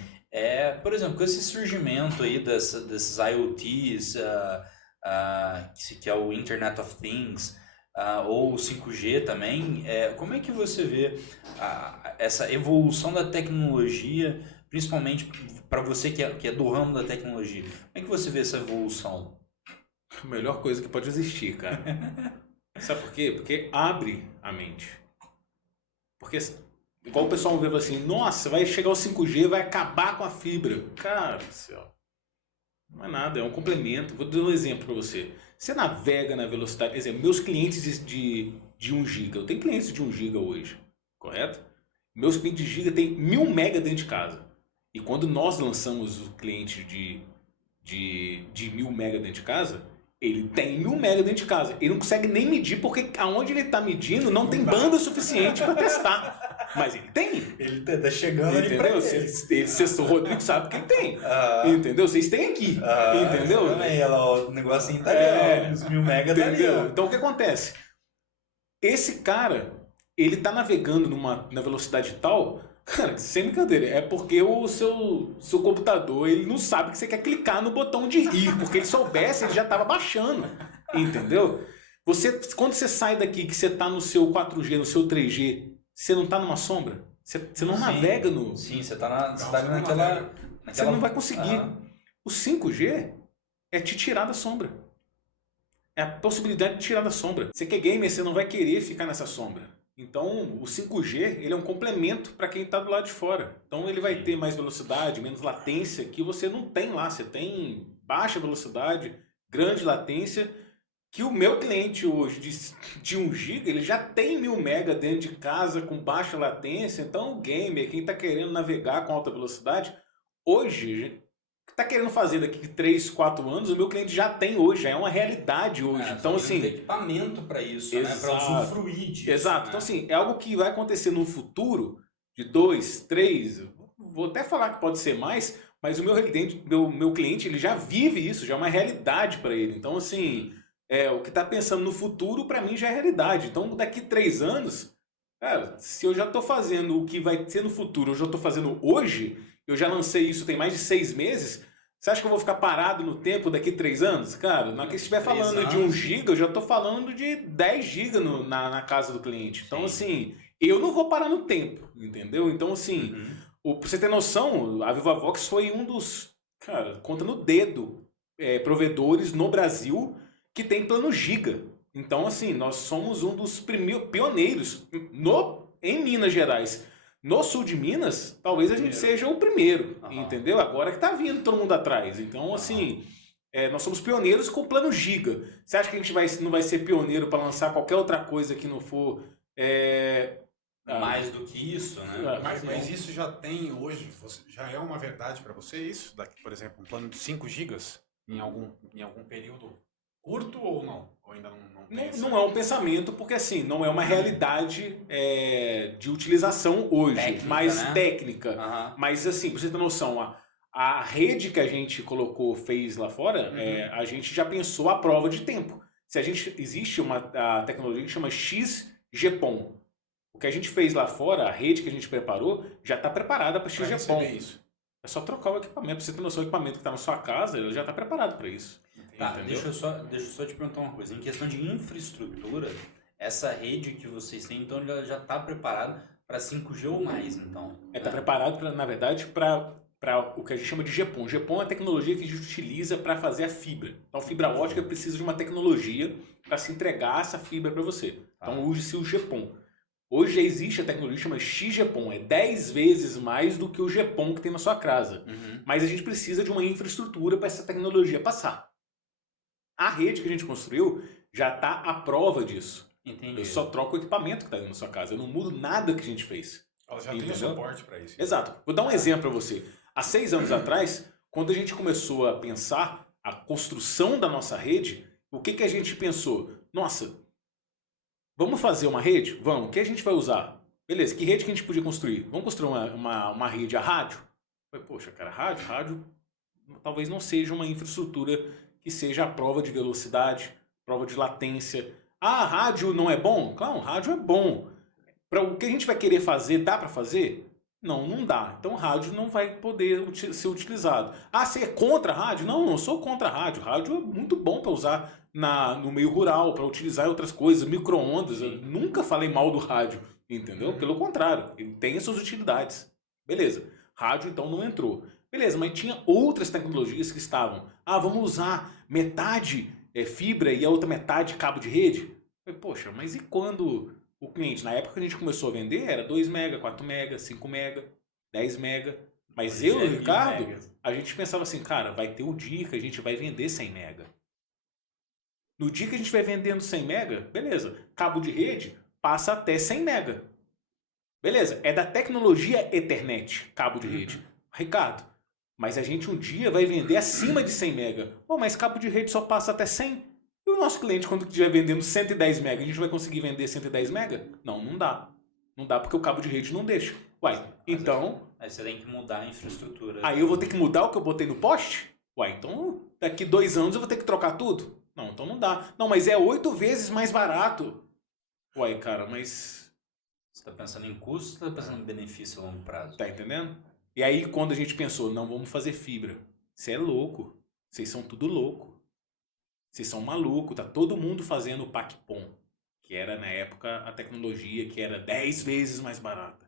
Por exemplo, com esse surgimento aí desses IoTs, que é o Internet of Things, ou o 5G também, como é que você vê essa evolução da tecnologia, principalmente para você que é do ramo da tecnologia? Como é que você vê essa evolução? A melhor coisa que pode existir, cara. Sabe por quê? Porque abre a mente. Porque, igual o pessoal vê assim, nossa, vai chegar o 5G, vai acabar com a fibra. Cara do céu. Não é nada, é um complemento. Vou dar um exemplo para você. Você navega na velocidade... Por exemplo, meus clientes de 1 GB. Eu tenho clientes de 1 GB hoje, correto? Meus clientes de giga têm 1000 mega dentro de casa. E quando nós lançamos o cliente de 1000 mega dentro de casa, ele tem 1000 mega dentro de casa. Ele não consegue nem medir, porque aonde ele está medindo não tem banda suficiente para testar. Mas ele tem. Ele tá chegando ali pra ele. O Rodrigo sabe que ele tem. Entendeu? Vocês têm aqui. Entendeu? Também, o negocinho tá ali, os 1000 mega tá ali. Então o que acontece? Esse cara, ele tá navegando na velocidade tal, cara, sem brincadeira, é porque o seu computador, ele não sabe que você quer clicar no botão de ir, porque ele soubesse, ele já tava baixando. Entendeu? Quando você sai daqui, que você tá no seu 4G, no seu 3G, você não tá numa sombra? Você não navega no... Sim, você tá Você naquela... Você não vai conseguir. O 5G é te tirar da sombra. é a possibilidade de tirar da sombra. Você que é gamer, você não vai querer ficar nessa sombra. Então, o 5G, ele é um complemento para quem está do lado de fora. Então, ele vai ter mais velocidade, menos latência, que você não tem lá. Você tem baixa velocidade, grande latência, que o meu cliente hoje de 1 GB, ele já tem 1000 MB dentro de casa com baixa latência. Então, o gamer, quem está querendo navegar com alta velocidade, hoje, está querendo fazer daqui 3, 4 anos, o meu cliente já tem hoje, já é uma realidade hoje. Então, assim, tem equipamento para isso, né? exato, Para usufruir disso. Exato. Né? Então, assim, é algo que vai acontecer no futuro de 2, 3, vou até falar que pode ser mais, mas o meu cliente, ele já vive isso, já é uma realidade para ele. Então, assim, o que está pensando no futuro, para mim, já é realidade. Então, daqui 3 anos, cara, se eu já estou fazendo o que vai ser no futuro, eu já estou fazendo hoje, eu já lancei isso tem mais de 6 meses, você acha que eu vou ficar parado no tempo daqui 3 anos? Cara, na hora que estiver falando de 1 GB, eu já estou falando de 10 GB na casa do cliente. Então, assim, eu não vou parar no tempo, entendeu? Então, assim, pra você ter noção, a Vivavox foi um dos, cara, conta no dedo, provedores no Brasil que tem plano giga. Então, assim, nós somos um dos pioneiros em Minas Gerais. No sul de Minas, talvez a gente seja o primeiro, entendeu? Agora que tá vindo todo mundo atrás. Então, assim, nós somos pioneiros com plano giga. Você acha que a gente não vai ser pioneiro para lançar qualquer outra coisa que não for... mais do que isso, né? Mas isso já tem hoje, já é uma verdade para você isso? Daqui, por exemplo, um plano de 5 gigas em algum período curto ou não? Ou ainda não tem não é um pensamento, porque assim, não é uma realidade de utilização hoje, técnica, mais né? técnica. Mas assim, pra você ter noção, a rede que a gente fez lá fora, a gente já pensou a prova de tempo. Existe a tecnologia que chama XGPON. O que a gente fez lá fora, a rede que a gente preparou, já está preparada para XGPON. Isso. É só trocar o equipamento. Pra você ter noção, o equipamento que está na sua casa, ele já está preparado para isso. Tá, deixa eu só te perguntar uma coisa. Em questão de infraestrutura, essa rede que vocês têm, então, já está preparada para 5G ou mais, então? Está preparado, na verdade, para o que a gente chama de GPON. GPON é a tecnologia que a gente utiliza para fazer a fibra. Então, a fibra ótica precisa de uma tecnologia para se entregar essa fibra para você. Então, use-se o GPON. Hoje já existe a tecnologia que chama XGPON. É 10 vezes mais do que o GPON que tem na sua casa. Mas a gente precisa de uma infraestrutura para essa tecnologia passar. A rede que a gente construiu já está à prova disso. Entendi. Eu só troco o equipamento que está dentro da sua casa. Eu não mudo nada que a gente fez. Ela já tem suporte para isso. Exato. Vou dar um exemplo para você. Há 6 anos atrás, quando a gente começou a pensar a construção da nossa rede, o que a gente pensou? Nossa, vamos fazer uma rede? Vamos. O que a gente vai usar? Beleza, que rede que a gente podia construir? Vamos construir uma rede a rádio? Poxa, cara, rádio talvez não seja uma infraestrutura que seja a prova de velocidade, prova de latência. Ah, rádio não é bom? Claro, rádio é bom. Para o que a gente vai querer fazer, dá para fazer? Não dá. Então rádio não vai poder ser utilizado. Ah, você é contra a rádio? Não sou contra a rádio. Rádio é muito bom para usar no meio rural, para utilizar em outras coisas, micro-ondas. Eu nunca falei mal do rádio, entendeu? Pelo contrário, ele tem as suas utilidades. Beleza. Rádio então não entrou. Beleza, mas tinha outras tecnologias que estavam. Ah, vamos usar metade fibra e a outra metade cabo de rede? Poxa, mas e quando o cliente, na época que a gente começou a vender, era 2 MB, 4 MB, 5 MB, 10 MB. Mas eu e o Ricardo, a gente pensava assim, cara, vai ter um dia que a gente vai vender 100 MB. No dia que a gente vai vendendo 100 MB, beleza, cabo de rede passa até 100 MB. Beleza, é da tecnologia Ethernet, cabo de rede. Ricardo, mas a gente um dia vai vender acima de 100 MB. Mas cabo de rede só passa até 100. E o nosso cliente, quando estiver vendendo 110 MB, a gente vai conseguir vender 110 MB? Não dá. Não dá porque o cabo de rede não deixa. Então... Aí você tem que mudar a infraestrutura. Aí eu vou ter que mudar o que eu botei no poste? Então daqui 2 anos eu vou ter que trocar tudo? Não, então não dá. Não, mas é 8 vezes mais barato. Cara, mas... Você está pensando em custo ou está pensando em benefício a longo prazo? Tá entendendo? E aí quando a gente pensou, não, vamos fazer fibra. Você é louco. Vocês são tudo louco. Vocês são malucos. Tá todo mundo fazendo o PAC-PON. Que era, na época, a tecnologia que era 10 vezes mais barata.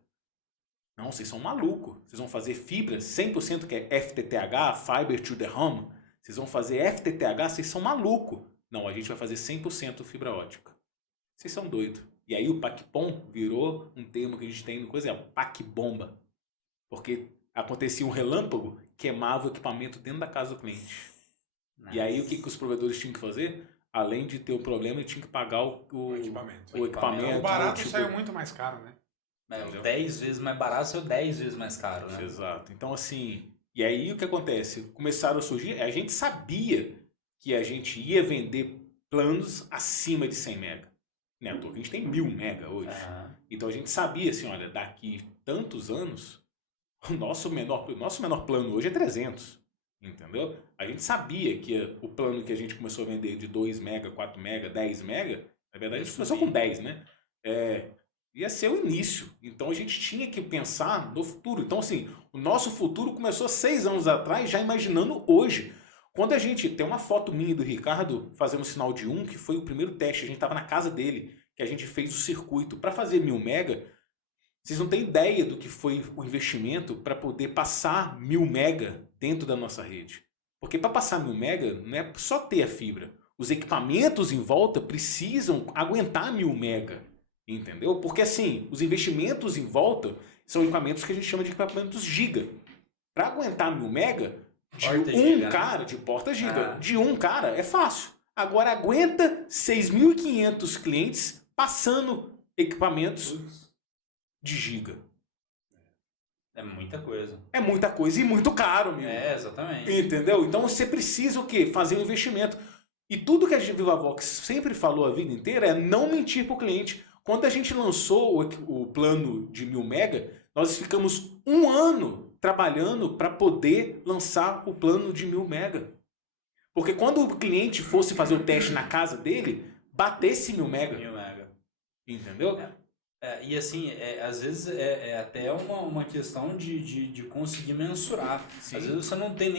Não, vocês são malucos. Vocês vão fazer fibra 100% que é FTTH, Fiber to the Home. Vocês vão fazer FTTH, vocês são malucos. Não, a gente vai fazer 100% fibra ótica. Vocês são doidos. E aí o PAC-POM virou um termo que a gente tem no coisa, é PAC-bomba. Porque acontecia um relâmpago, queimava o equipamento dentro da casa do cliente. Nice. E aí o que os provedores tinham que fazer? Além de ter o problema, eles tinham que pagar o equipamento. O equipamento. O barato tipo, saiu muito mais caro, né? 10 vezes mais barato ou 10 vezes mais caro, né? Exato. Então, assim, e aí o que acontece? Começaram a surgir, a gente sabia que a gente ia vender planos acima de 100 mega. Né? A gente tem 1000 mega hoje. Então a gente sabia assim, olha, daqui tantos anos, o nosso menor plano hoje é 300. Entendeu? A gente sabia que o plano que a gente começou a vender de 2 mega, 4 mega, 10 mega, na verdade a gente começou com 10, né? Ia ser o início. Então a gente tinha que pensar no futuro. Então, assim, o nosso futuro começou 6 anos atrás, já imaginando hoje. Quando a gente tem uma foto minha e do Ricardo fazendo sinal de 1, que foi o primeiro teste, a gente estava na casa dele, que a gente fez o circuito para fazer 1000 mega. Vocês não têm ideia do que foi o investimento para poder passar 1000 mega dentro da nossa rede. Porque para passar 1000 mega não é só ter a fibra. Os equipamentos em volta precisam aguentar 1000 mega. Entendeu? Porque assim, os investimentos em volta são equipamentos que a gente chama de equipamentos giga. Para aguentar 1000 mega, de porta giga, de um cara é fácil. Agora aguenta 6.500 clientes passando equipamentos de giga. É muita coisa. É muita coisa e muito caro, meu. Exatamente. Entendeu? Então você precisa o quê? Fazer um investimento. E tudo que a Vivavox sempre falou a vida inteira é não mentir para o cliente. Quando a gente lançou o plano de 1000 mega, nós ficamos 1 ano trabalhando para poder lançar o plano de 1000 mega. Porque quando o cliente fosse fazer o teste na casa dele, batesse 1000 mega. 1000 mega. Entendeu? E assim, às vezes é até uma questão de conseguir mensurar. Sim. Às vezes você não tem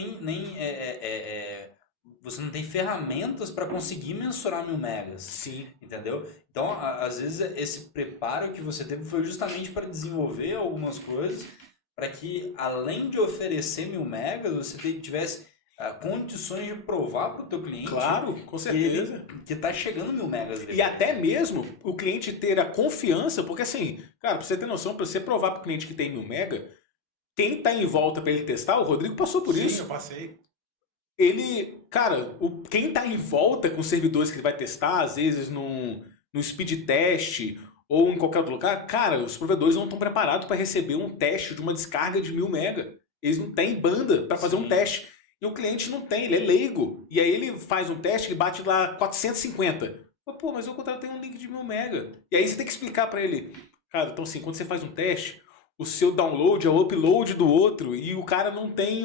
você não tem ferramentas para conseguir mensurar 1000 megas. Sim. Entendeu? Então, às vezes, esse preparo que você teve foi justamente para desenvolver algumas coisas para que, além de oferecer 1000 megas, você tivesse condições de provar para o teu cliente. Claro, com certeza. Que está chegando 1000 megas dele. E até mesmo o cliente ter a confiança, porque assim, cara, pra você ter noção, pra você provar pro cliente que tem 1000 mega, quem tá em volta para ele testar, o Rodrigo passou por isso. Sim, eu passei. Quem tá em volta com os servidores que ele vai testar, às vezes no speed test ou em qualquer outro lugar, cara, os provedores não estão preparados para receber um teste de uma descarga de 1000 mega. Eles não têm banda para fazer um teste. E o cliente não tem, ele é leigo. E aí ele faz um teste, ele bate lá 450. Pô, mas o contrato tem um link de 1000 mega. E aí você tem que explicar para ele. Cara, então assim, quando você faz um teste, o seu download é o upload do outro e o cara não tem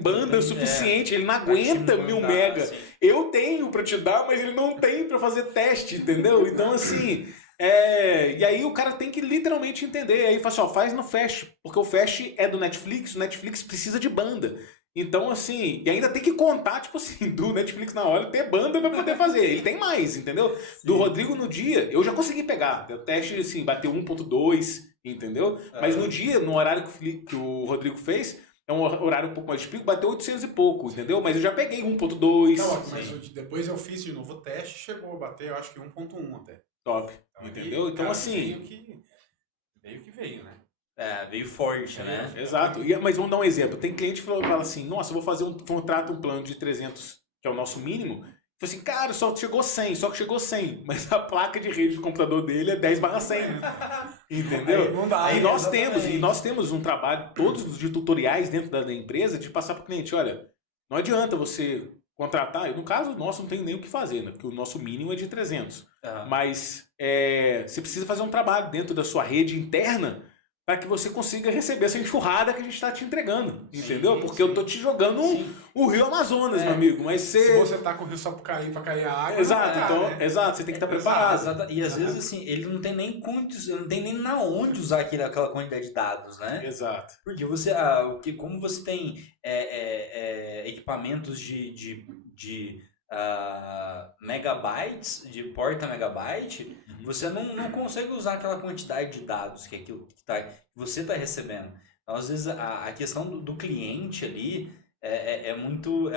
banda suficiente, ele não aguenta 1000 mega. Assim. Eu tenho para te dar, mas ele não tem para fazer teste, entendeu? Então assim, e aí o cara tem que literalmente entender. Aí fala assim, faz no Fast, porque o Fast é do Netflix, o Netflix precisa de banda. Então, assim, e ainda tem que contar, tipo assim, do Netflix na hora ter banda pra poder fazer. Ele tem mais, entendeu? Sim. Do Rodrigo no dia, eu já consegui pegar. O teste, assim, bateu 1.2, entendeu? Mas no dia, no horário que o Rodrigo fez, é um horário um pouco mais de pico, bateu 800 e pouco, entendeu? Mas eu já peguei 1.2. Não, mas depois eu fiz de novo o teste, chegou a bater, eu acho que 1.1 até. Top, então, entendeu? Então, cara, assim... Veio que veio, né? Veio forte, né? Exato. Mas vamos dar um exemplo. Tem cliente que fala assim, nossa, eu vou fazer um plano de 300, que é o nosso mínimo. Fala assim, cara, só que chegou 100, mas a placa de rede do computador dele é 10/100. Entendeu? Nós temos um trabalho, todos de tutoriais dentro da empresa, de passar para o cliente, olha, não adianta você contratar, no caso nosso não tem nem o que fazer, né? Porque o nosso mínimo é de 300. Mas você precisa fazer um trabalho dentro da sua rede interna para que você consiga receber essa enxurrada que a gente está te entregando, entendeu? Porque eu tô te jogando o Rio Amazonas, meu amigo, mas se você tá com o rio só para cair a água... Exato, você tem que estar preparado. Exato. E às vezes, assim, ele não tem nem condições, não tem nem na onde usar aquela quantidade de dados, né? Exato. Porque como você tem equipamentos de megabytes, de porta megabyte, você não consegue usar aquela quantidade de dados que você está recebendo. Então, às vezes, a questão do cliente ali é muito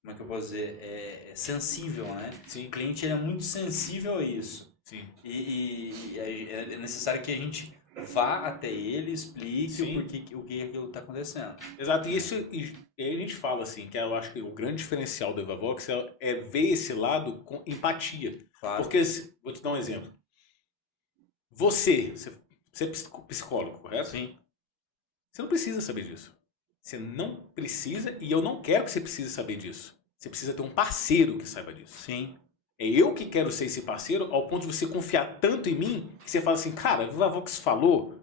como é que eu posso dizer, é sensível, né? Sim. O cliente ele é muito sensível a isso. Sim. E é necessário que a gente vá até ele, explique Sim. o que aquilo está acontecendo. Exato, e aí a gente fala assim, que eu acho que o grande diferencial do EvaVox é ver esse lado com empatia. Claro. Porque, vou te dar um exemplo. Você é psicólogo, correto? Sim. Você não precisa saber disso. Você não precisa, e eu não quero que você precise saber disso. Você precisa ter um parceiro que saiba disso. Sim. É eu que quero ser esse parceiro, ao ponto de você confiar tanto em mim, que você fala assim, cara, a VivaVox falou,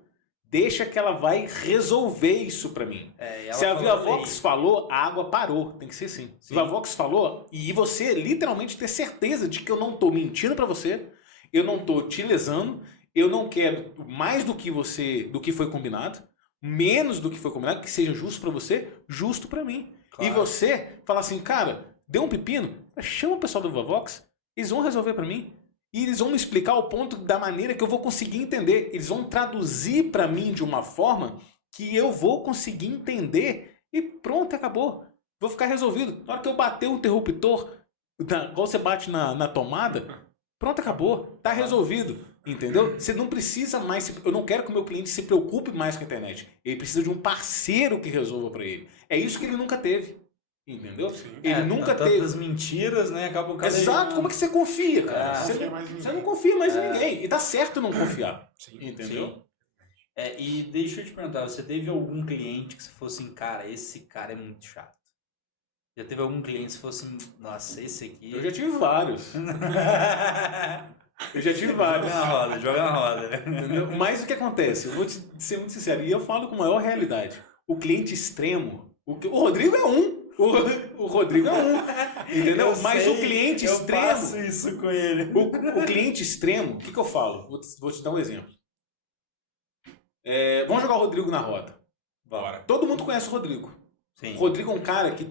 deixa que ela vai resolver isso pra mim. Se a VivaVox falou, a água parou. Tem que ser assim. Sim. VivaVox falou, e você literalmente ter certeza de que eu não tô mentindo pra você, eu não tô te lesando, eu não quero mais do que foi combinado, menos do que foi combinado, que seja justo pra você, justo pra mim. Claro. E você fala assim, cara, deu um pepino, chama o pessoal do VivaVox, eles vão resolver pra mim. E eles vão me explicar o ponto da maneira que eu vou conseguir entender. Eles vão traduzir pra mim de uma forma que eu vou conseguir entender e pronto, acabou. Vou ficar resolvido. Na hora que eu bater o interruptor, igual você bate na tomada, pronto, acabou. Tá resolvido. Entendeu? Você não precisa mais... Eu não quero que o meu cliente se preocupe mais com a internet. Ele precisa de um parceiro que resolva pra ele. É isso que ele nunca teve. Entendeu? Sim. Ele nunca teve. Tantas mentiras, né? Acaba o cara. Exato, como é que você confia, cara? Ah, Você não confia mais em ninguém. E tá certo não confiar. Sim. Entendeu? Sim. E deixa eu te perguntar, você teve algum cliente que você fosse assim, cara, esse cara é muito chato? Já teve algum cliente que você fosse assim, nossa, esse aqui. Eu já tive vários. Eu já tive vários. Joga na roda. Entendeu? Mas o que acontece? Eu vou te ser muito sincero, e eu falo com a maior realidade. O cliente extremo, o Rodrigo é um. O Rodrigo é um. Entendeu? Mas o cliente extremo. Eu faço isso com ele. O cliente extremo, o que eu falo? Vou te dar um exemplo. Vamos jogar o Rodrigo na roda. Bora. Todo mundo conhece o Rodrigo. Sim. O Rodrigo é um cara que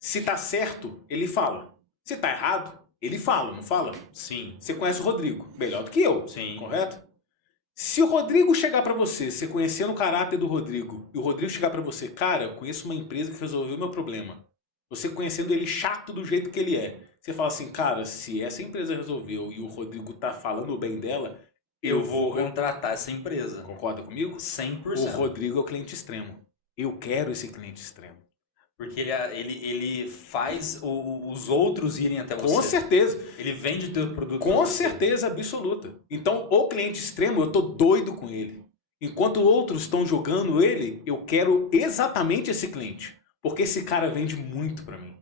se tá certo, ele fala. Se tá errado, ele fala, não fala? Sim. Você conhece o Rodrigo melhor do que eu, Sim. correto? Se o Rodrigo chegar pra você conhecendo o caráter do Rodrigo, e o Rodrigo chegar pra você, cara, eu conheço uma empresa que resolveu o meu problema. Você conhecendo ele chato do jeito que ele é. Você fala assim, cara, se essa empresa resolveu e o Rodrigo tá falando bem dela, Eu vou contratar essa empresa. Concorda comigo? 100%. O Rodrigo é o cliente extremo. Eu quero esse cliente extremo. Porque ele faz os outros irem até você. Com certeza. Ele vende teu produto. Com certeza absoluta. Então, o cliente extremo, eu tô doido com ele. Enquanto outros estão jogando ele, eu quero exatamente esse cliente. Porque esse cara vende muito pra mim.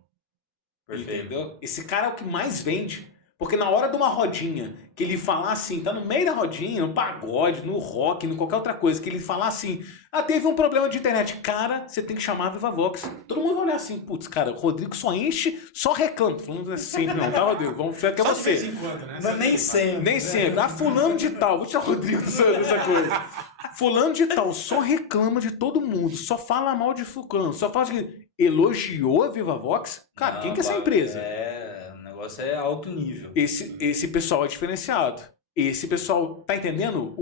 Perfeito. Entendeu? Esse cara é o que mais vende. Porque na hora de uma rodinha, que ele falar assim, tá no meio da rodinha, no pagode, no rock, no qualquer outra coisa, que ele falar assim, teve um problema de internet. Cara, você tem que chamar a VivaVox. Todo mundo vai olhar assim, putz, cara, o Rodrigo só enche, só reclama. Falando assim, não, tá, Rodrigo? Vamos ver que é Só de você. vez em quando, né? Mas nem sempre. Nem sempre. Fulano de tal. Vou tirar o Rodrigo dessa coisa. Fulano de tal só reclama de todo mundo. Só fala mal de fulano. Só fala de... Elogiou a VivaVox? Cara, quem que é essa empresa? O negócio é alto nível. Esse pessoal é diferenciado. Esse pessoal, tá entendendo?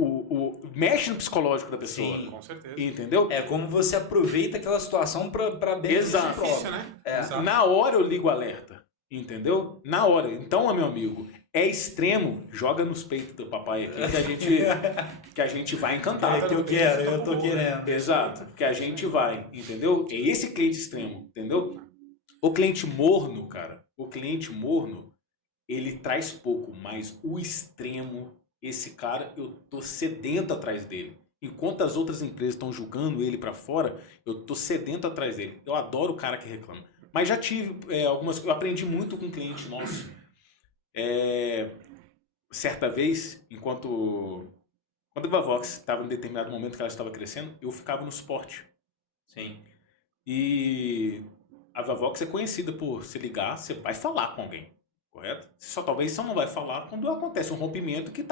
Mexe no psicológico da pessoa. Sim. Com certeza. Entendeu? É como você aproveita aquela situação pra bem Exato. Difícil, né? Exato. Na hora eu ligo o alerta. Entendeu? Na hora. Então, meu amigo, é extremo, joga nos peitos do papai aqui que a gente vai encantar. É que eu quero, eu tô querendo. Exato, que a gente vai, entendeu? É esse cliente extremo, entendeu? O cliente morno, cara, ele traz pouco, mas o extremo, esse cara, eu tô sedento atrás dele. Enquanto as outras empresas estão julgando ele pra fora, eu tô sedento atrás dele. Eu adoro o cara que reclama. Mas já tive eu aprendi muito com um cliente nosso. Certa vez, quando a VivaVox estava em determinado momento que ela estava crescendo, eu ficava no suporte. Sim. E a VivaVox é conhecida por se ligar, você vai falar com alguém, correto? Talvez você não vai falar quando acontece um rompimento que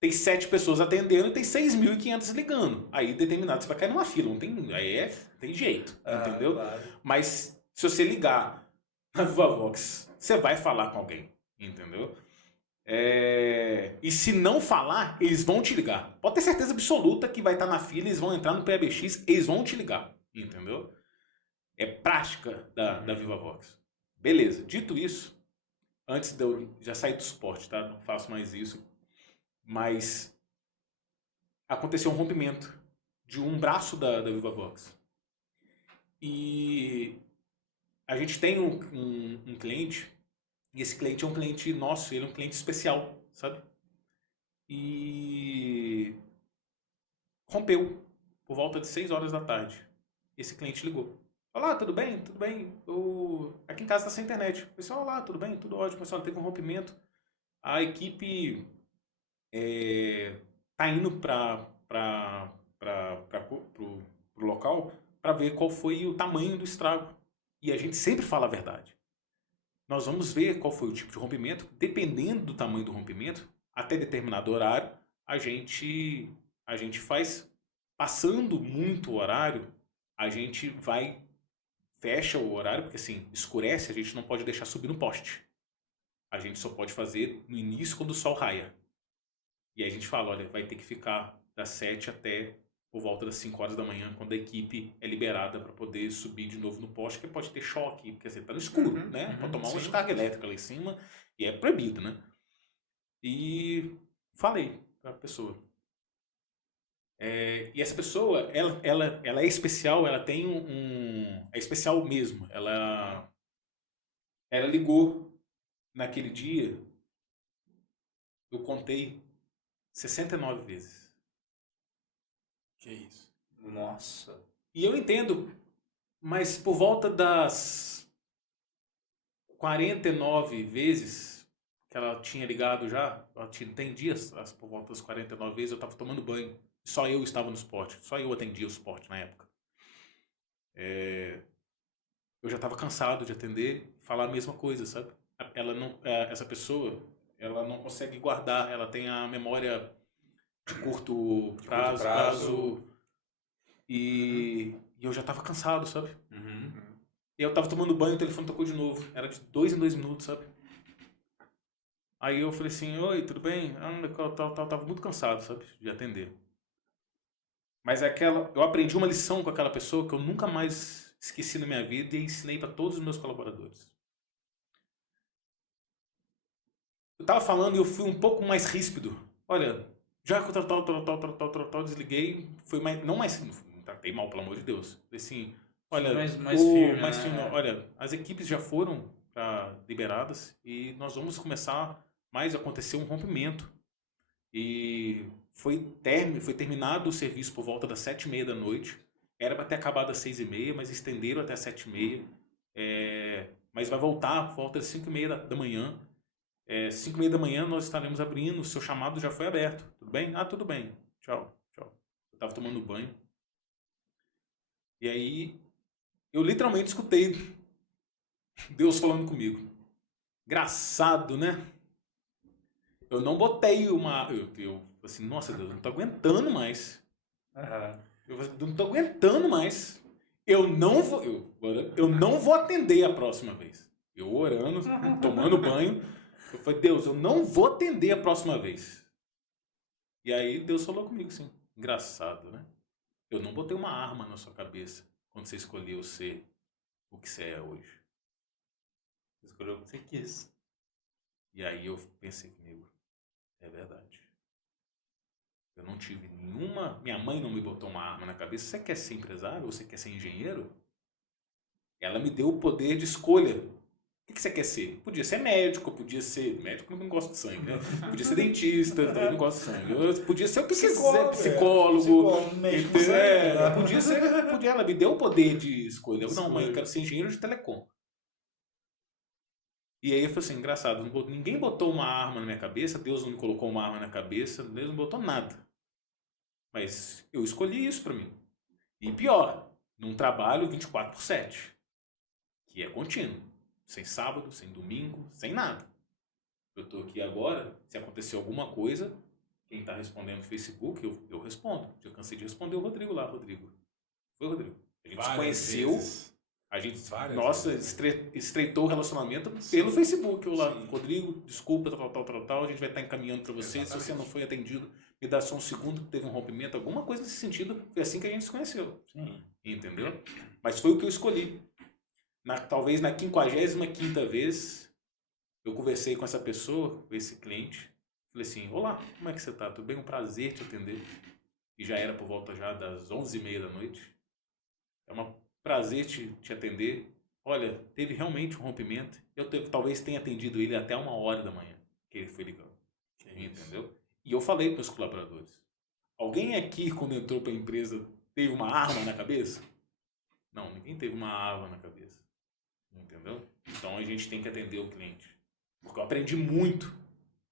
tem 7 pessoas atendendo e tem 6.500 ligando. Aí determinado você vai cair numa fila, não tem, tem jeito, entendeu? Claro. Mas se você ligar na VivaVox, você vai falar com alguém, entendeu? E se não falar, eles vão te ligar. Pode ter certeza absoluta que vai estar na fila, eles vão entrar no PABX, eles vão te ligar, entendeu? é prática da VivaVox. Beleza, dito isso, antes de eu já sair do suporte, tá? Não faço mais isso, mas aconteceu um rompimento de um braço da VivaVox. E a gente tem um cliente, e esse cliente é um cliente nosso, ele é um cliente especial, sabe? E rompeu por volta de 6 horas da tarde. Esse cliente ligou. Olá, tudo bem? Tudo bem? Aqui em casa está sem internet. Pessoal, olá, tudo bem? Tudo ótimo. Pessoal, teve um rompimento. A equipe tá indo para o local para ver qual foi o tamanho do estrago. E a gente sempre fala a verdade. Nós vamos ver qual foi o tipo de rompimento. Dependendo do tamanho do rompimento, até determinado horário, a gente faz. Passando muito o horário, a gente fecha o horário, porque assim, escurece, a gente não pode deixar subir no poste. A gente só pode fazer no início, quando o sol raia. E aí a gente fala, olha, vai ter que ficar das 7 até por volta das 5 horas da manhã, quando a equipe é liberada para poder subir de novo no poste, que pode ter choque, porque você tá no escuro, né? Pode tomar uma descarga elétrica lá em cima, e é proibido, né? E falei para a pessoa. E essa pessoa, ela é especial, ela tem é especial mesmo. Ela ligou naquele dia, eu contei 69 vezes. Que isso? Nossa. E eu entendo, mas por volta das 49 vezes que ela tinha ligado já, tem dias, por volta das 49 vezes eu estava tomando banho. Só eu estava no suporte, só eu atendia o suporte na época. Eu já estava cansado de atender, falar a mesma coisa, sabe? Essa pessoa, ela não consegue guardar, ela tem a memória de curto prazo. E eu já estava cansado, sabe? E eu estava tomando banho, o telefone tocou de novo. Era de 2 em 2 minutos, sabe? Aí eu falei assim, oi, tudo bem? Eu tava muito cansado, sabe? De atender. Mas eu aprendi uma lição com aquela pessoa que eu nunca mais esqueci na minha vida e ensinei para todos os meus colaboradores. Eu tava falando e eu fui um pouco mais ríspido. Olha, já que eu desliguei, foi não tratei mal, pelo amor de Deus. Falei assim, olha, mais firme, né? Olha, as equipes já foram liberadas e nós vamos começar mais a acontecer um rompimento. E foi terminado o serviço por volta das 7h30 da noite. Era para ter acabado às 6h30, mas estenderam até às 7h30. Mas vai voltar por volta das 5h30 da manhã. 5h30 da manhã nós estaremos abrindo. O seu chamado já foi aberto. Tudo bem? Tudo bem. Tchau. Eu estava tomando banho. E aí eu literalmente escutei Deus falando comigo. Engraçado, né? Eu não botei eu assim, nossa Deus, eu não tô aguentando mais. Eu não tô aguentando mais. Eu não vou atender a próxima vez. Eu orando, tomando banho. Eu falei, Deus, eu não vou atender a próxima vez. E aí Deus falou comigo assim, engraçado, né? Eu não botei uma arma na sua cabeça quando você escolheu ser o que você é hoje. Você escolheu o que você quis. E aí eu pensei comigo, é verdade. Eu não tive nenhuma... Minha mãe não me botou uma arma na cabeça. Você quer ser empresário ou você quer ser engenheiro? Ela me deu o poder de escolha. O que você quer ser? Podia ser médico, podia ser... Médico não gosta de sangue, né? Podia ser dentista, eu não gosto de sangue. Podia ser o que quiser, psicólogo. Podia ser... Ela me deu o poder de escolha. Não, mãe, eu quero ser engenheiro de telecom. E aí eu falei assim, engraçado, ninguém botou uma arma na minha cabeça, Deus não me colocou uma arma na cabeça, Deus não botou nada. Mas eu escolhi isso pra mim. E pior, num trabalho 24/7, que é contínuo, sem sábado, sem domingo, sem nada. Eu tô aqui agora, se acontecer alguma coisa, quem tá respondendo no Facebook, eu respondo. Já cansei de responder o Rodrigo lá, Rodrigo. Foi o Rodrigo. A gente se conheceu... A gente, estreitou o relacionamento pelo Facebook. Eu lá, Rodrigo, desculpa, tal, a gente vai estar encaminhando para você. Exatamente. Se você não foi atendido, me dá só um segundo que teve um rompimento, alguma coisa nesse sentido. Foi assim que a gente se conheceu. Sim. Entendeu? Mas foi o que eu escolhi. Talvez na 55ª vez, eu conversei com essa pessoa, com esse cliente. Falei assim, olá, como é que você tá? Tudo bem? Um prazer te atender. E já era por volta já das 11h30 da noite. É um prazer te atender. Olha, teve realmente um rompimento. Talvez tenha atendido ele até 1h da manhã, que ele foi ligando. Entendeu? E eu falei para os colaboradores. Alguém aqui, quando entrou para a empresa, teve uma arma na cabeça? Não, ninguém teve uma arma na cabeça. Entendeu? Então a gente tem que atender o cliente. Porque eu aprendi muito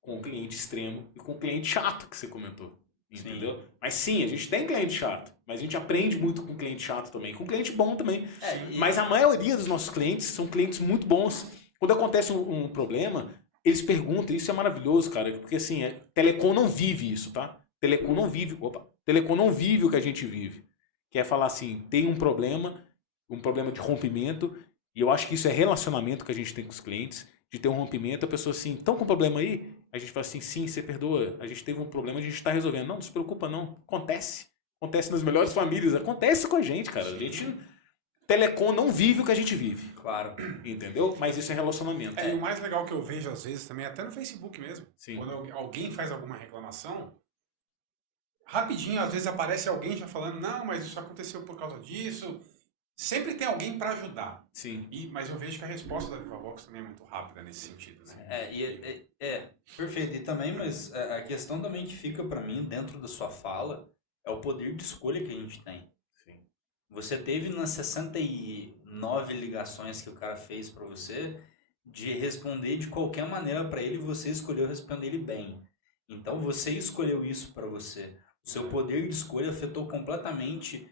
com o cliente extremo e com o cliente chato que você comentou. Entendeu? Sim. Mas sim, a gente tem cliente chato. Mas a gente aprende muito com cliente chato também. Com cliente bom também. Mas a maioria dos nossos clientes são clientes muito bons. Quando acontece um problema, eles perguntam. Isso é maravilhoso, cara. Porque assim, Telecom não vive isso, tá? Telecom não vive. Telecom não vive o que a gente vive. Que é falar assim, tem um problema de rompimento. E eu acho que isso é relacionamento que a gente tem com os clientes. De ter um rompimento, a pessoa assim, estão com problema aí? A gente fala assim, sim, você perdoa. A gente teve um problema, a gente está resolvendo. Não se preocupa não. Acontece. Acontece nas melhores famílias. Acontece com a gente, cara. A gente... Telecom não vive o que a gente vive. Claro. Entendeu? Mas isso é relacionamento. E o mais legal que eu vejo às vezes também, até no Facebook mesmo. Sim. Quando alguém faz alguma reclamação, rapidinho, às vezes aparece alguém já falando, não, mas isso aconteceu por causa disso. Sempre tem alguém para ajudar. Sim. Mas eu vejo que a resposta da Vivavox também é muito rápida nesse sentido, né? Perfeito. E também, mas a questão também que fica para mim dentro da sua fala é o poder de escolha que a gente tem. Sim. Você teve nas 69 ligações que o cara fez para você de responder de qualquer maneira para ele e você escolheu responder ele bem. Então você escolheu isso para você. O seu poder de escolha afetou completamente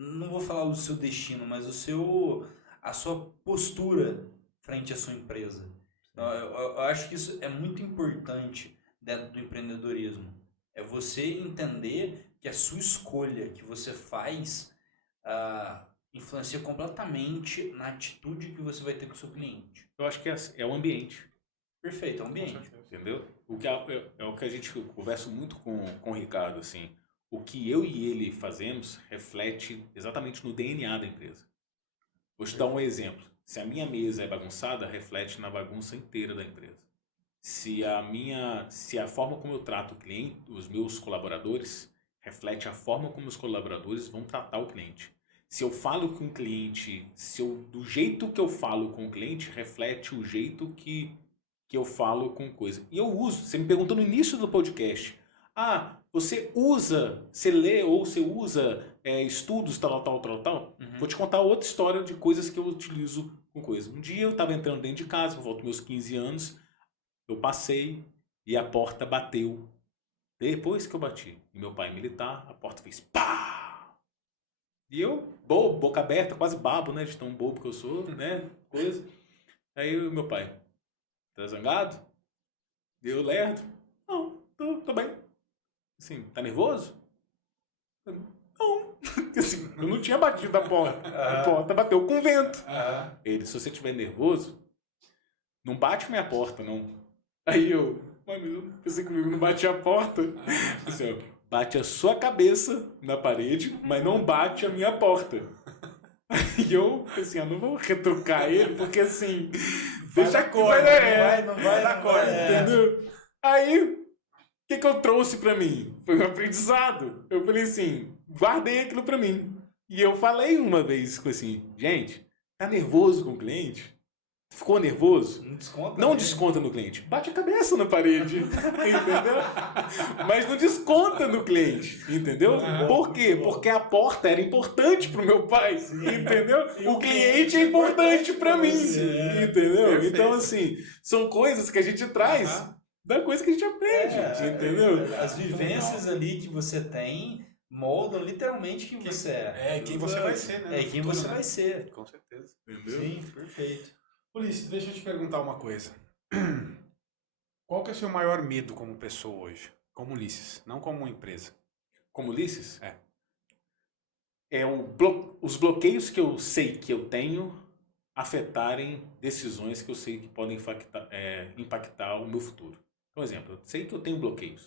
não vou falar o seu destino, mas a sua postura frente à sua empresa. Então, eu acho que isso é muito importante dentro do empreendedorismo. É você entender que a sua escolha que você faz influencia completamente na atitude que você vai ter com o seu cliente. Eu acho que é o ambiente. Perfeito, é o ambiente. Entendeu? O que é o que a gente conversa muito com o Ricardo, assim. O que eu e ele fazemos reflete exatamente no DNA da empresa. Vou te dar um exemplo. Se a minha mesa é bagunçada, reflete na bagunça inteira da empresa. Se a forma como eu trato o cliente, os meus colaboradores, reflete a forma como os colaboradores vão tratar o cliente. Se eu falo com o cliente, do jeito que eu falo com o cliente, reflete o jeito que eu falo com coisa. E eu uso, você me perguntou no início do podcast, você lê ou você usa estudos, tal. Uhum. Vou te contar outra história de coisas que eu utilizo com coisa. Um dia eu estava entrando dentro de casa, por volta dos meus 15 anos, eu passei e a porta bateu. Depois que eu bati, e meu pai militar, a porta fez pá! E eu, boca aberta, quase babo, né, de tão bobo que eu sou, né, coisa. Aí meu pai, tá zangado? Eu lerdo? Não, tô bem. Assim, tá nervoso? Não. Assim, eu não tinha batido a porta. A porta bateu com vento. Ele, se você estiver nervoso, não bate minha porta, não. Aí eu, mas eu pensei comigo, não bate a porta. Assim, ó, bate a sua cabeça na parede, mas não bate a minha porta. E eu, assim, eu não vou retrucar ele, porque assim, deixa a cor, não vai dar corda, entendeu? Aí, o que eu trouxe pra mim? Foi um aprendizado. Eu falei assim, guardei aquilo pra mim. E eu falei uma vez assim, gente, tá nervoso com o cliente? Ficou nervoso? Não desconta no cliente. Bate a cabeça na parede. Entendeu? Mas não desconta no cliente. Entendeu? Por quê? Porque a porta era importante pro meu pai. Entendeu? O cliente é importante pra mim. Entendeu? Perfeito. Então, assim, são coisas que a gente traz da coisa que a gente aprende. Entendeu? As vivências ali que você tem moldam literalmente quem você é. Quem você vai ser, né? Quem você vai ser. Com certeza. Entendeu? Sim, perfeito. Ulisses, deixa eu te perguntar uma coisa. Qual que é o seu maior medo como pessoa hoje? Como Ulisses, não como empresa. Como Ulisses? É. Os bloqueios que eu sei que eu tenho afetarem decisões que eu sei que podem impactar o meu futuro. Então, exemplo, eu sei que eu tenho bloqueios.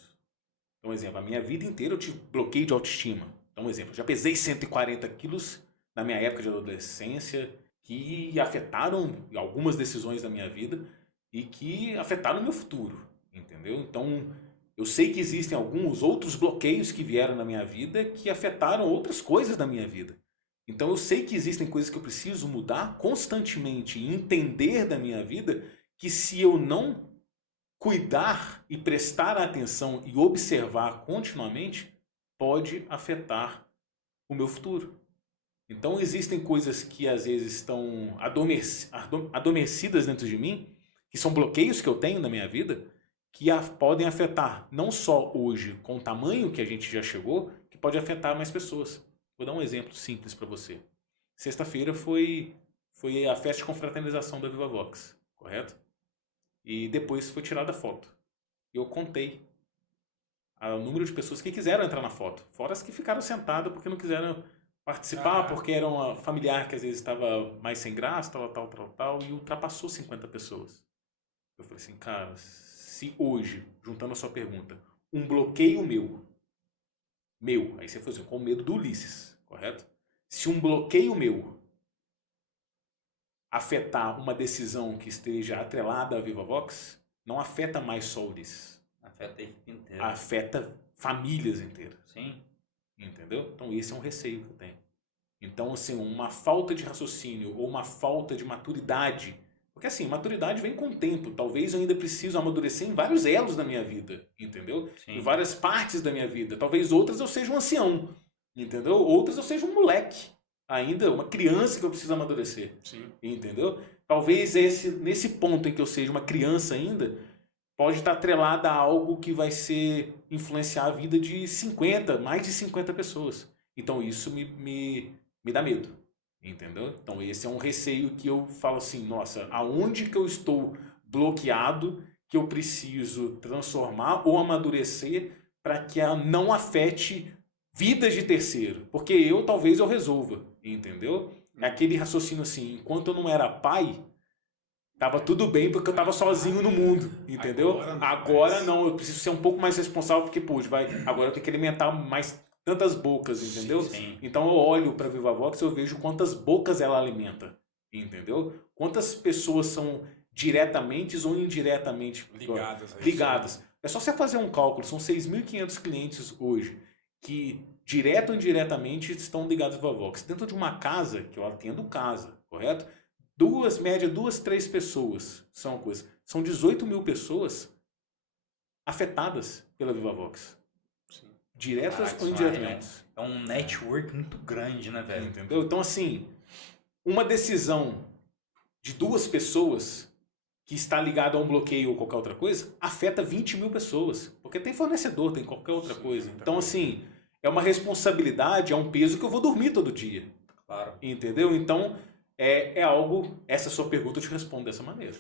Então, exemplo, a minha vida inteira eu tive bloqueio de autoestima. Então, exemplo, eu já pesei 140 quilos na minha época de adolescência, que afetaram algumas decisões da minha vida e que afetaram o meu futuro, entendeu? Então, eu sei que existem alguns outros bloqueios que vieram na minha vida que afetaram outras coisas da minha vida. Então, eu sei que existem coisas que eu preciso mudar constantemente e entender da minha vida que se eu não cuidar e prestar atenção e observar continuamente, pode afetar o meu futuro. Então existem coisas que às vezes estão adormecidas dentro de mim, que são bloqueios que eu tenho na minha vida, que podem afetar não só hoje com o tamanho que a gente já chegou, que pode afetar mais pessoas. Vou dar um exemplo simples para você. Sexta-feira foi a festa de confraternização da Viva Vox, correto? E depois foi tirada a foto. Eu contei o número de pessoas que quiseram entrar na foto, fora as que ficaram sentadas porque não quiseram participar, porque era uma familiar que às vezes estava mais sem graça, tal, e ultrapassou 50 pessoas. Eu falei assim, cara, se hoje, juntando a sua pergunta, um bloqueio meu, aí você falou assim, com medo do Ulisses, correto? Se um bloqueio meu afetar uma decisão que esteja atrelada à Viva Vox, não afeta mais só o Ulisses. Afeta a equipe inteira. Afeta famílias inteiras. Sim. Entendeu? Então esse é um receio que eu tenho. Então, assim, uma falta de raciocínio ou uma falta de maturidade. Porque assim, maturidade vem com o tempo. Talvez eu ainda preciso amadurecer em vários elos da minha vida. Entendeu? Sim. Em várias partes da minha vida. Talvez outras eu seja um ancião. Entendeu? Outras eu seja um moleque. Ainda uma criança que eu preciso amadurecer. Sim. Entendeu? Talvez nesse ponto em que eu seja uma criança ainda, pode estar atrelada a algo que vai influenciar a vida de mais de 50 pessoas. Então isso me dá medo. Entendeu? Então esse é um receio que eu falo assim, nossa, aonde que eu estou bloqueado que eu preciso transformar ou amadurecer para que não afete vidas de terceiro? Porque talvez eu resolva. Entendeu? É aquele raciocínio assim, enquanto eu não era pai, tava tudo bem porque eu tava sozinho no mundo, entendeu? Agora não, eu preciso ser um pouco mais responsável porque, agora eu tenho que alimentar mais tantas bocas, entendeu? Sim. Então eu olho para Viva Vox e eu vejo quantas bocas ela alimenta, entendeu? Quantas pessoas são diretamente ou indiretamente ligadas. É só você fazer um cálculo, são 6.500 clientes hoje que direto ou indiretamente estão ligados à Viva Vox. Dentro de uma casa, que eu atendo casa, correto? Média 2, 3 pessoas são 18 mil pessoas afetadas pela Viva Vox. Sim. Diretas ou indiretamente. É um network muito grande, né, velho? Entendeu? Então, assim, uma decisão de 2 pessoas que está ligada a um bloqueio ou qualquer outra coisa, afeta 20 mil pessoas. Porque tem fornecedor, tem qualquer outra coisa. Então, assim, é uma responsabilidade, é um peso que eu vou dormir todo dia. Claro. Entendeu? Então, é algo... Essa sua pergunta eu te respondo dessa maneira.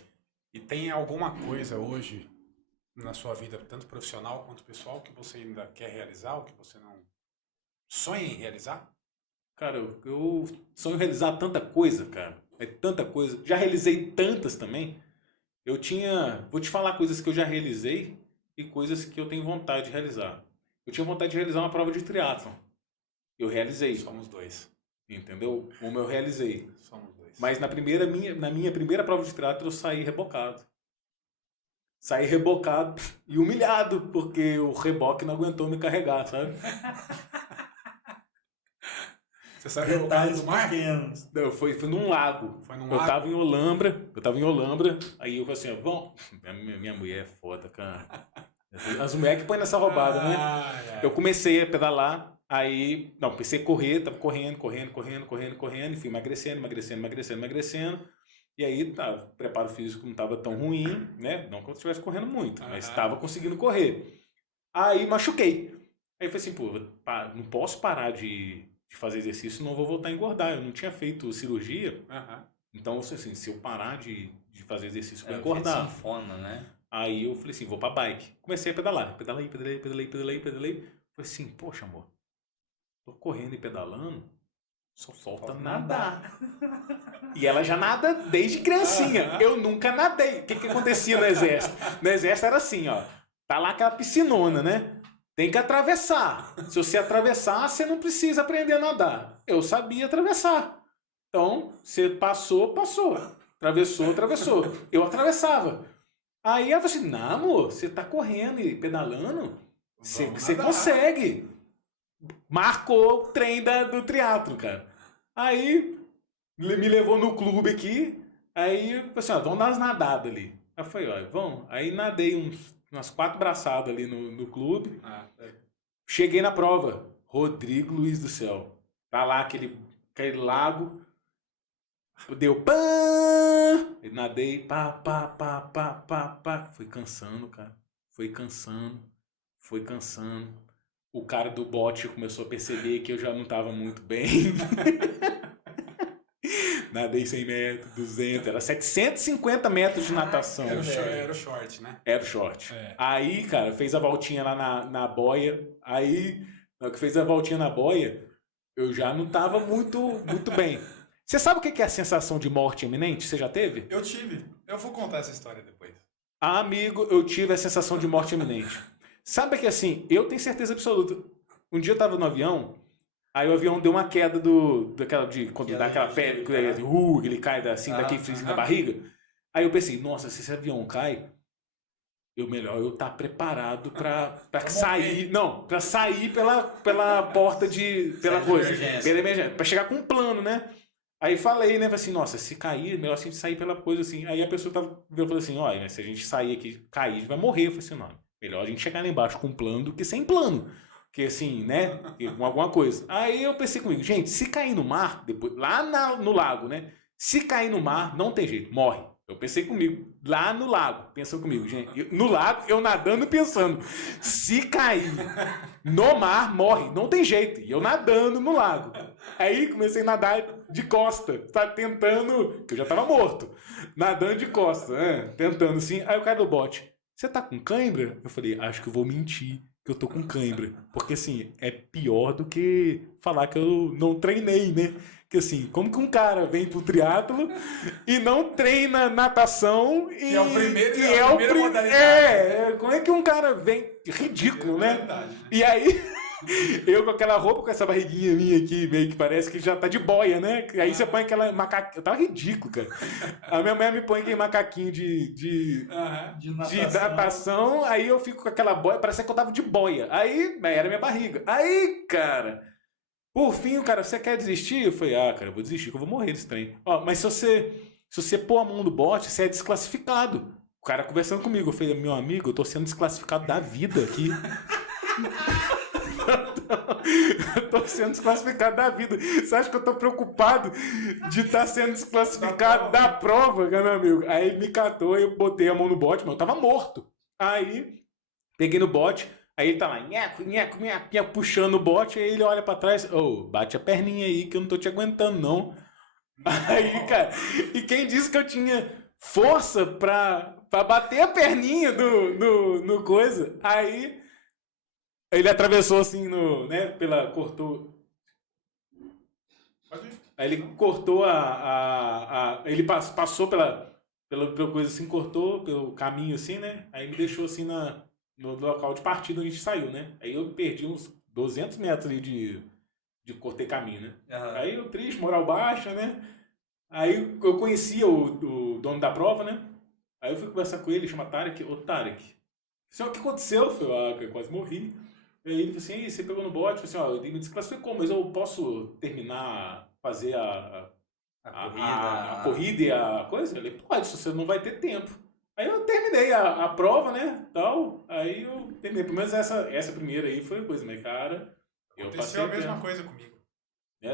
E tem alguma coisa hoje na sua vida, tanto profissional quanto pessoal, que você ainda quer realizar, ou que você não sonha em realizar? Cara, eu sonho em realizar tanta coisa, cara. É tanta coisa. Já realizei tantas também. Vou te falar coisas que eu já realizei e coisas que eu tenho vontade de realizar. Eu tinha vontade de realizar uma prova de triatlon. Eu realizei. Somos dois. Entendeu? Uma eu realizei. Somos dois. Mas na minha primeira prova de triatlon eu saí rebocado. Saí rebocado e humilhado, porque o reboque não aguentou me carregar, sabe? Você saiu rebocado do mar? Não, foi num lago. Foi num Eu lago? tava em Olambra, aí eu falei assim, vamos... Minha mulher é foda, cara. As mulheres que põem nessa roubada, né? Eu comecei a pedalar, aí... Não, comecei a correr, tava correndo, enfim, emagrecendo. E aí, o preparo físico não tava tão ruim, né? Não que eu estivesse correndo muito, mas estava conseguindo correr. Aí, machuquei. Aí eu falei assim, não posso parar de fazer exercício, senão eu vou voltar a engordar. Eu não tinha feito cirurgia, então, assim, se eu parar de fazer exercício, eu vou engordar. Sanfona, né? Aí eu falei assim, vou pra bike. Comecei a pedalar. Pedalei. Falei assim, poxa, amor, tô correndo e pedalando, só falta nadar. E ela já nada desde criancinha. Eu nunca nadei. O que acontecia no exército? No exército era assim, ó. tá lá aquela piscinona, né? Tem que atravessar. Se você atravessar, você não precisa aprender a nadar. Eu sabia atravessar. Então, você passou, passou. Atravessou, atravessou. Eu atravessava. Aí ela falou assim, não, amor, você tá correndo e pedalando, você consegue. Marcou o trem do triatlo, cara. Aí, me levou no clube aqui, aí, assim, ó, vamos dar umas nadadas ali. Aí eu falei, ó, vamos. Aí nadei umas 4 braçadas ali no clube. Cheguei na prova. Rodrigo Luiz do Céu. Tá lá aquele lago. Deu pã! Nadei, pá, pá, pá, pá, pá, pá. Foi cansando, cara. Foi cansando. O cara do bote começou a perceber que eu já não tava muito bem. Nadei 100 metros, 200, era 750 metros de natação. Era o short, né? Era o short. É. Aí, cara, fez a voltinha lá na boia. Aí, na hora que fez a voltinha na boia, eu já não tava muito bem. Você sabe o que é a sensação de morte iminente? Você já teve? Eu tive. Eu vou contar essa história depois. Amigo, eu tive a sensação de morte iminente. Sabe que assim, eu tenho certeza absoluta. Um dia eu tava no avião, aí o avião deu uma queda daquela de quando dá aquela pele, ele cai assim, daquele friozinho na barriga. Aí eu pensei, nossa, se esse avião cai, melhor eu estar preparado pra sair, não, pra sair pela porta pela coisa, pela emergência, pra chegar com um plano, né? Aí falei, né, assim, nossa, se cair, melhor a gente sair pela coisa assim. Aí a pessoa falou assim, olha, se a gente sair aqui, cair, a gente vai morrer. Eu falei assim, não, melhor a gente chegar lá embaixo com um plano do que sem plano. Porque assim, né, com alguma coisa. Aí eu pensei comigo, gente, se cair no mar, depois, lá no lago, né, se cair no mar, não tem jeito, morre. Eu pensei comigo, lá no lago, pensando comigo, gente. No lago, eu nadando pensando, se cair no mar, morre, não tem jeito. E eu nadando no lago. Aí comecei a nadar de costa, tá tentando, que eu já tava morto, nadando de costa, tentando assim. Aí o cara do bote, você tá com cãibra? Eu falei, acho que eu vou mentir que eu tô com cãibra. Porque assim, é pior do que falar que eu não treinei, né? Que assim, como que um cara vem pro triatlo e não treina natação e é o primeiro, e é o primeiro. Como é que um cara vem? Ridículo, né? Verdade, né? E aí, eu com aquela roupa, com essa barriguinha minha aqui, meio que parece que já tá de boia, né? Aí você põe aquela macaquinha. Eu tava ridículo, cara. A minha mãe me põe aquele macaquinho de natação, aí eu fico com aquela boia, parece que eu tava de boia. Aí, era minha barriga. Aí, cara. Por fim, o cara, você quer desistir? Eu falei, cara, eu vou desistir, que eu vou morrer desse trem. Mas se você pôr a mão no bote, você é desclassificado. O cara conversando comigo, eu falei, meu amigo, eu tô sendo desclassificado da vida aqui. Eu tô sendo desclassificado da vida. Você acha que eu tô preocupado de estar sendo desclassificado da prova, meu amigo? Aí ele me catou, eu botei a mão no bote, mas eu tava morto. Aí, peguei no bote. Aí ele tá lá, nheco, puxando o bote, aí ele olha pra trás, bate a perninha aí que eu não tô te aguentando, não. Aí, cara, e quem disse que eu tinha força pra bater a perninha no coisa? Aí, ele atravessou assim, cortou... Aí ele cortou ele passou pela coisa assim, cortou pelo caminho assim, né? Aí me deixou assim no local de partida onde a gente saiu, né? Aí eu perdi uns 200 metros ali de cortei caminho, né? Uhum. Aí eu triste, moral baixa, né? Aí eu conhecia o dono da prova, né? Aí eu fui conversar com ele, chama Tarek. Ô, Tarek, o que aconteceu? Eu falei, eu quase morri. Aí ele falou assim, você pegou no bote? Eu falei assim, ele me desclassificou, mas eu posso terminar, fazer a corrida e a coisa? Ele pode, se você não vai ter tempo. Aí eu terminei a prova, né, tal, aí eu terminei, pelo menos essa primeira aí foi coisa, né, cara, aconteceu a mesma coisa comigo,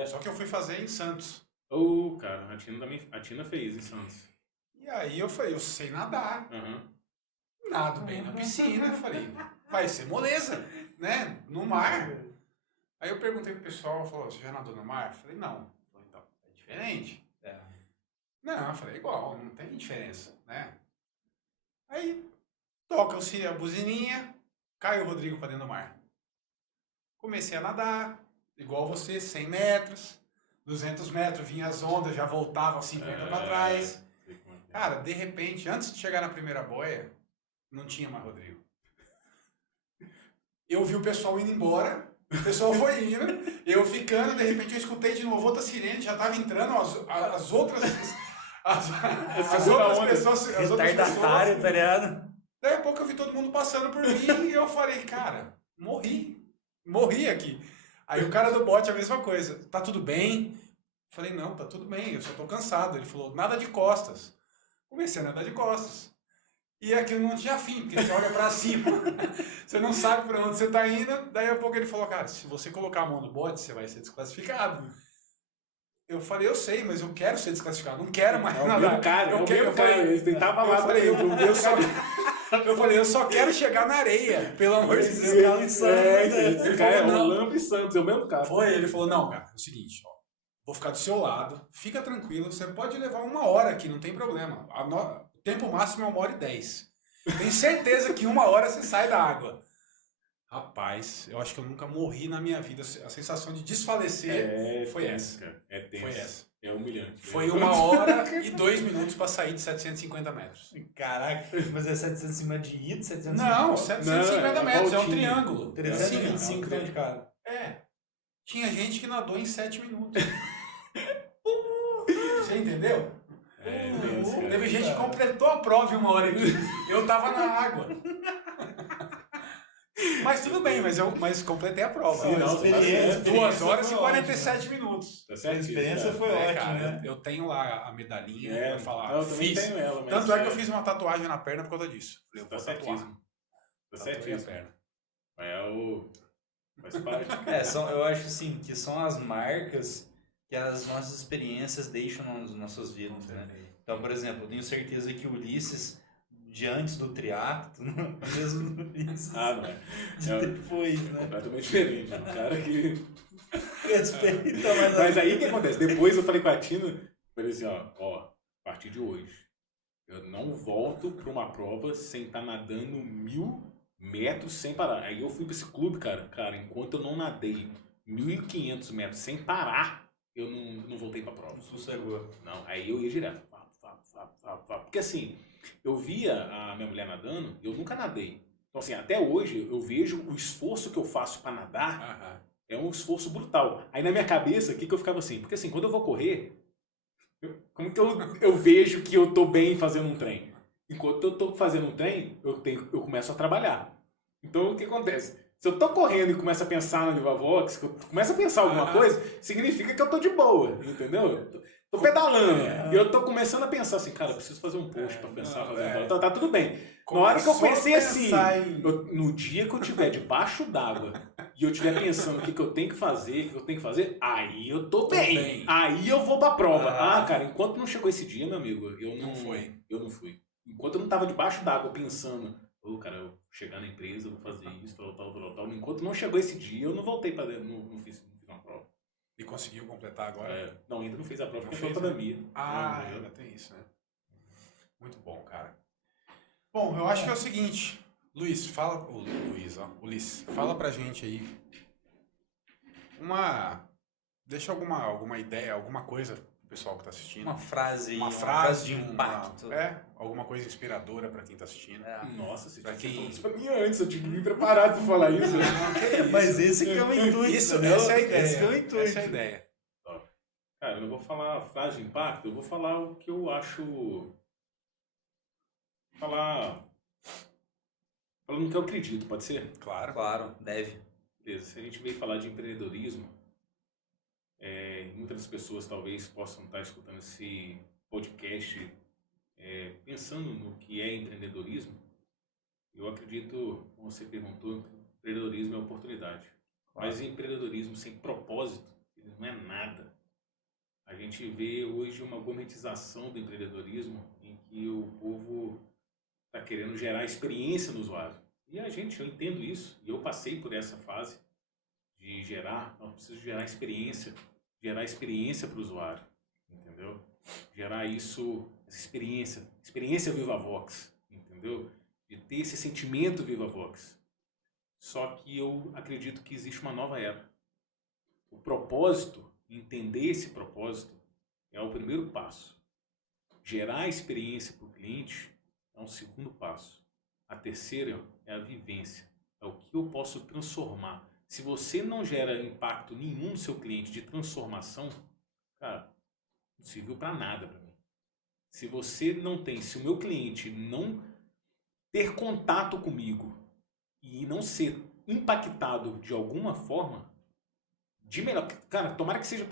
só que eu fui fazer em Santos. Cara, a Tina fez em Santos. E aí eu falei, eu sei nadar, nado bem na piscina, eu falei, vai ser moleza, né, no mar. Aí eu perguntei pro pessoal, falou, você já nadou no mar? Eu falei, não. Eu falei, então, é diferente? Não, eu falei, igual, não tem diferença, né. Aí, toca-se a buzininha, cai o Rodrigo pra dentro do mar. Comecei a nadar, igual você, 100 metros, 200 metros, vinha as ondas, já voltava 50 pra trás. Cara, de repente, antes de chegar na primeira boia, não tinha mais Rodrigo. eu vi o pessoal indo embora, o pessoal foi indo, eu ficando, de repente eu escutei de novo outra sirene, já tava entrando as outras... As outras pessoas... Retardatário, tá ligado? Daí a pouco eu vi todo mundo passando por mim e eu falei, cara, morri aqui. Aí o cara do bote a mesma coisa, tá tudo bem? Eu falei, não, tá tudo bem, eu só tô cansado. Ele falou, nada de costas. Comecei a nadar de costas. E aquilo não tinha fim, porque você olha pra cima, você não sabe pra onde você tá indo. Daí a pouco ele falou, cara, se você colocar a mão no bote, você vai ser desclassificado. Eu falei, eu sei, mas eu quero ser desclassificado, não quero mais nadar. Ele tentava lá Eu falei, eu só quero chegar na areia, pelo amor de Deus. Esse cara é o Lambe Santos, é o mesmo cara. Ele falou, não, cara, é o seguinte, ó, vou ficar do seu lado, fica tranquilo, você pode levar 1 hora aqui, não tem problema. O tempo máximo é 1h10. Tenho certeza que 1 hora você sai da água. Rapaz, eu acho que eu nunca morri na minha vida. A sensação de desfalecer foi essa. Cara. É tenso. Foi essa. É humilhante. Foi 1h02 para sair de 750 metros. Caraca, mas é 750 de ida, 750 Não, 750 metros, é um voltinha. triângulo. 325 então de cara. É. Tinha gente que nadou em 7 minutos. Você entendeu? Teve gente que completou a prova em 1h15. Eu tava na água. Mas tudo bem, mas completei a prova. Sim, não, experiência, 2 horas e foi 47 minutos. Tá A certo, experiência foi É, ótima, cara, né? eu tenho lá a medalhinha pra falar. Eu também Fiz. tenho ela, mas Tanto é que eu fiz uma tatuagem na perna por causa disso. Eu Tá vou tatuar. certíssimo. Tá Tatuei a certíssimo. perna. Faz parte. Eu acho assim, que são as marcas que as nossas experiências deixam nas nossas vidas, né? Então, por exemplo, eu tenho certeza que o Ulisses, de antes do triatlo, não é o mesmo Ulisses Não é. de depois, né? Completamente diferente. Um cara que... Respeita, Mas aí o que acontece? Depois eu falei com a Tina, falei assim, ó, a partir de hoje, eu não volto para uma prova sem estar nadando 1000 metros sem parar. Aí eu fui para esse clube, cara, enquanto eu não nadei 1.500 metros sem parar, eu não voltei para a prova. Sossegou. Não, aí eu ia direto. Porque assim, eu via a minha mulher nadando e eu nunca nadei. Então assim, até hoje eu vejo o esforço que eu faço para nadar. É um esforço brutal. Aí na minha cabeça, o que eu ficava assim? Porque assim, quando eu vou correr, como que eu vejo que eu tô bem fazendo um trem? Enquanto eu tô fazendo um trem, eu começo a trabalhar. Então o que acontece? Se eu tô correndo e começo a pensar no Vivavox, começo a pensar alguma coisa, significa que eu tô de boa, entendeu? Tô pedalando. E eu tô começando a pensar assim, cara, eu preciso fazer um post pra pensar. Tá tudo bem. Na hora que eu pensei assim, no dia que eu estiver debaixo d'água e eu estiver pensando o que eu tenho que fazer, aí eu tô bem. Aí eu vou pra prova. Cara, enquanto não chegou esse dia, meu amigo, eu não fui. Enquanto eu não tava debaixo d'água pensando, cara, eu chegar na empresa, eu vou fazer isso, tal. Enquanto não chegou esse dia, eu não voltei pra dentro, não fiz uma prova. E conseguiu completar agora? Não, ainda não fez a prova, porque fez, foi pandemia. Ainda tem isso, né? Muito bom, cara. Bom, eu acho que é o seguinte, Luiz, fala pra gente aí deixa alguma ideia, alguma coisa pro pessoal que tá assistindo. Uma frase de impacto. Alguma coisa inspiradora pra quem tá assistindo. Nossa, você pra tinha quem... falado isso pra mim antes, eu tinha que vir preparado pra falar isso. Mas esse que é o intuito. Essa é a ideia. Esse que é o intuito. Essa é a ideia. Cara, eu não vou falar frase de impacto, eu vou falar o que eu acho... Falando o que eu acredito, pode ser? Claro, deve. Beleza, se a gente veio falar de empreendedorismo, muitas pessoas talvez possam estar escutando esse podcast pensando no que é empreendedorismo. Eu acredito, como você perguntou, empreendedorismo é oportunidade. Claro. Mas empreendedorismo sem propósito, ele não é nada. A gente vê hoje uma gourmetização do empreendedorismo em que o povo está querendo gerar experiência no usuário. E eu entendo isso, e eu passei por essa fase de eu preciso gerar experiência para o usuário, entendeu? Gerar essa experiência Vivavox, entendeu? De ter esse sentimento Vivavox. Só que eu acredito que existe uma nova era. O propósito, entender esse propósito, é o primeiro passo. Gerar experiência para o cliente é um segundo passo. A terceira é a vivência. É o que eu posso transformar. Se você não gera impacto nenhum no seu cliente de transformação, cara, não serviu para nada para mim. Se você não tem, se o meu cliente não ter contato comigo e não ser impactado de alguma forma, de melhor, cara, tomara que seja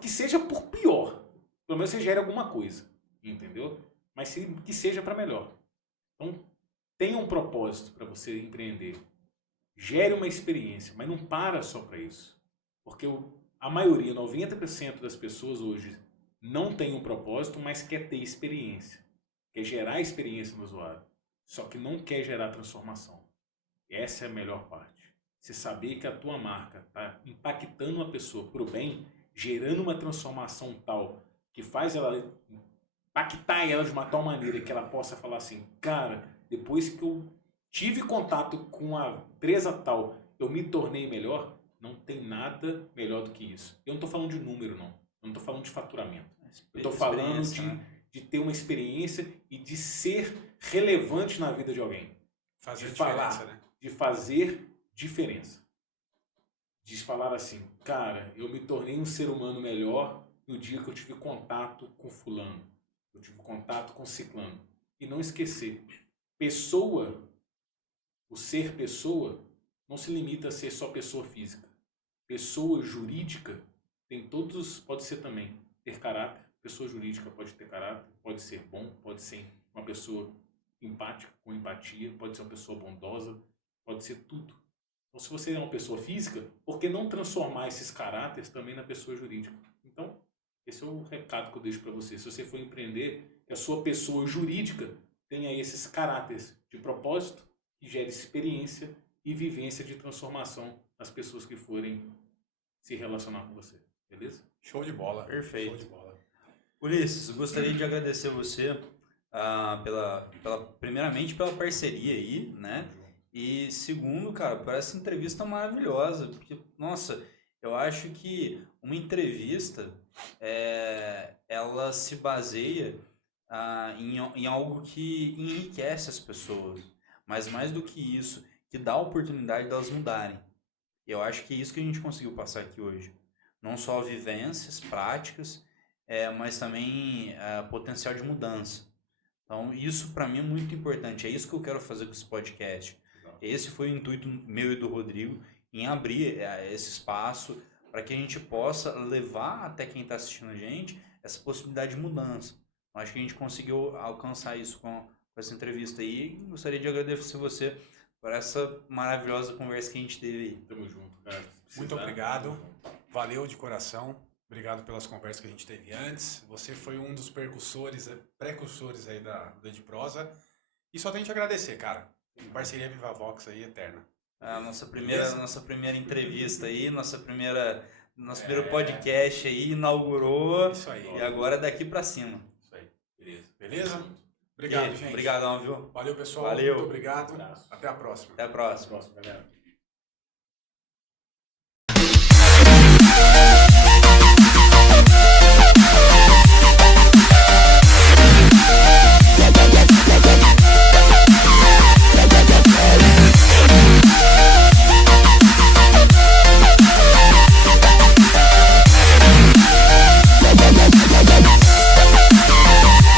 que seja por pior, pelo menos você gere alguma coisa, entendeu? Mas que seja para melhor. Então, tenha um propósito para você empreender. Gere uma experiência, mas não para só para isso. Porque a maioria, 90% das pessoas hoje não tem um propósito, mas quer ter experiência. Quer gerar experiência no usuário. Só que não quer gerar transformação. Essa é a melhor parte. Você saber que a tua marca está impactando uma pessoa para o bem, gerando uma transformação tal que faz ela impactar ela de uma tal maneira que ela possa falar assim, cara, depois que eu tive contato com a empresa tal, eu me tornei melhor, não tem nada melhor do que isso. Eu não estou falando de número, não. Eu não estou falando de faturamento. Eu estou falando de ter uma experiência e de ser relevante na vida de alguém. Fazer de diferença, falar, né? de fazer diferença. De falar assim, cara, eu me tornei um ser humano melhor no dia que eu tive contato com fulano. Eu tive contato com ciclano. E não esquecer, pessoa, o ser pessoa, não se limita a ser só pessoa física. Pessoa jurídica tem todos, pode ser também ter caráter. Pessoa jurídica pode ter caráter, pode ser bom, pode ser uma pessoa empática, com empatia, pode ser uma pessoa bondosa, pode ser tudo. Então, se você é uma pessoa física, por que não transformar esses caráteres também na pessoa jurídica? Então, esse é o recado que eu deixo para você. Se você for empreender, que a sua pessoa jurídica tenha esses caráteres de propósito que gere experiência e vivência de transformação nas pessoas que forem se relacionar com você. Beleza? Show de bola. Perfeito. Show de bola. Ulisses, gostaria de agradecer você primeiramente pela parceria aí, né? E segundo, cara, por essa entrevista maravilhosa, porque, nossa, eu acho que uma entrevista, ela se baseia em algo que enriquece as pessoas, mas mais do que isso, que dá a oportunidade delas mudarem. E eu acho que é isso que a gente conseguiu passar aqui hoje. Não só vivências, práticas, mas também potencial de mudança. Então, isso para mim é muito importante. É isso que eu quero fazer com esse podcast. Esse foi o intuito meu e do Rodrigo, em abrir esse espaço para que a gente possa levar até quem está assistindo a gente essa possibilidade de mudança. Eu acho que a gente conseguiu alcançar isso com essa entrevista aí. Gostaria de agradecer você por essa maravilhosa conversa que a gente teve aí. Tamo junto, cara. Muito obrigado. Valeu de coração. Obrigado pelas conversas que a gente teve antes. Você foi um dos precursores aí da Edprosa. E só tenho que te agradecer, cara. Parceria Vivavox aí, eterna. A nossa primeira entrevista aí, nosso primeiro podcast aí, inaugurou. Isso aí. E agora é daqui pra cima. Isso aí. Beleza. Beleza? Obrigado, gente. Obrigadão, viu? Valeu, pessoal. Valeu. Muito obrigado. Um abraço. Até a próxima. Até a próxima. Próximo, galera.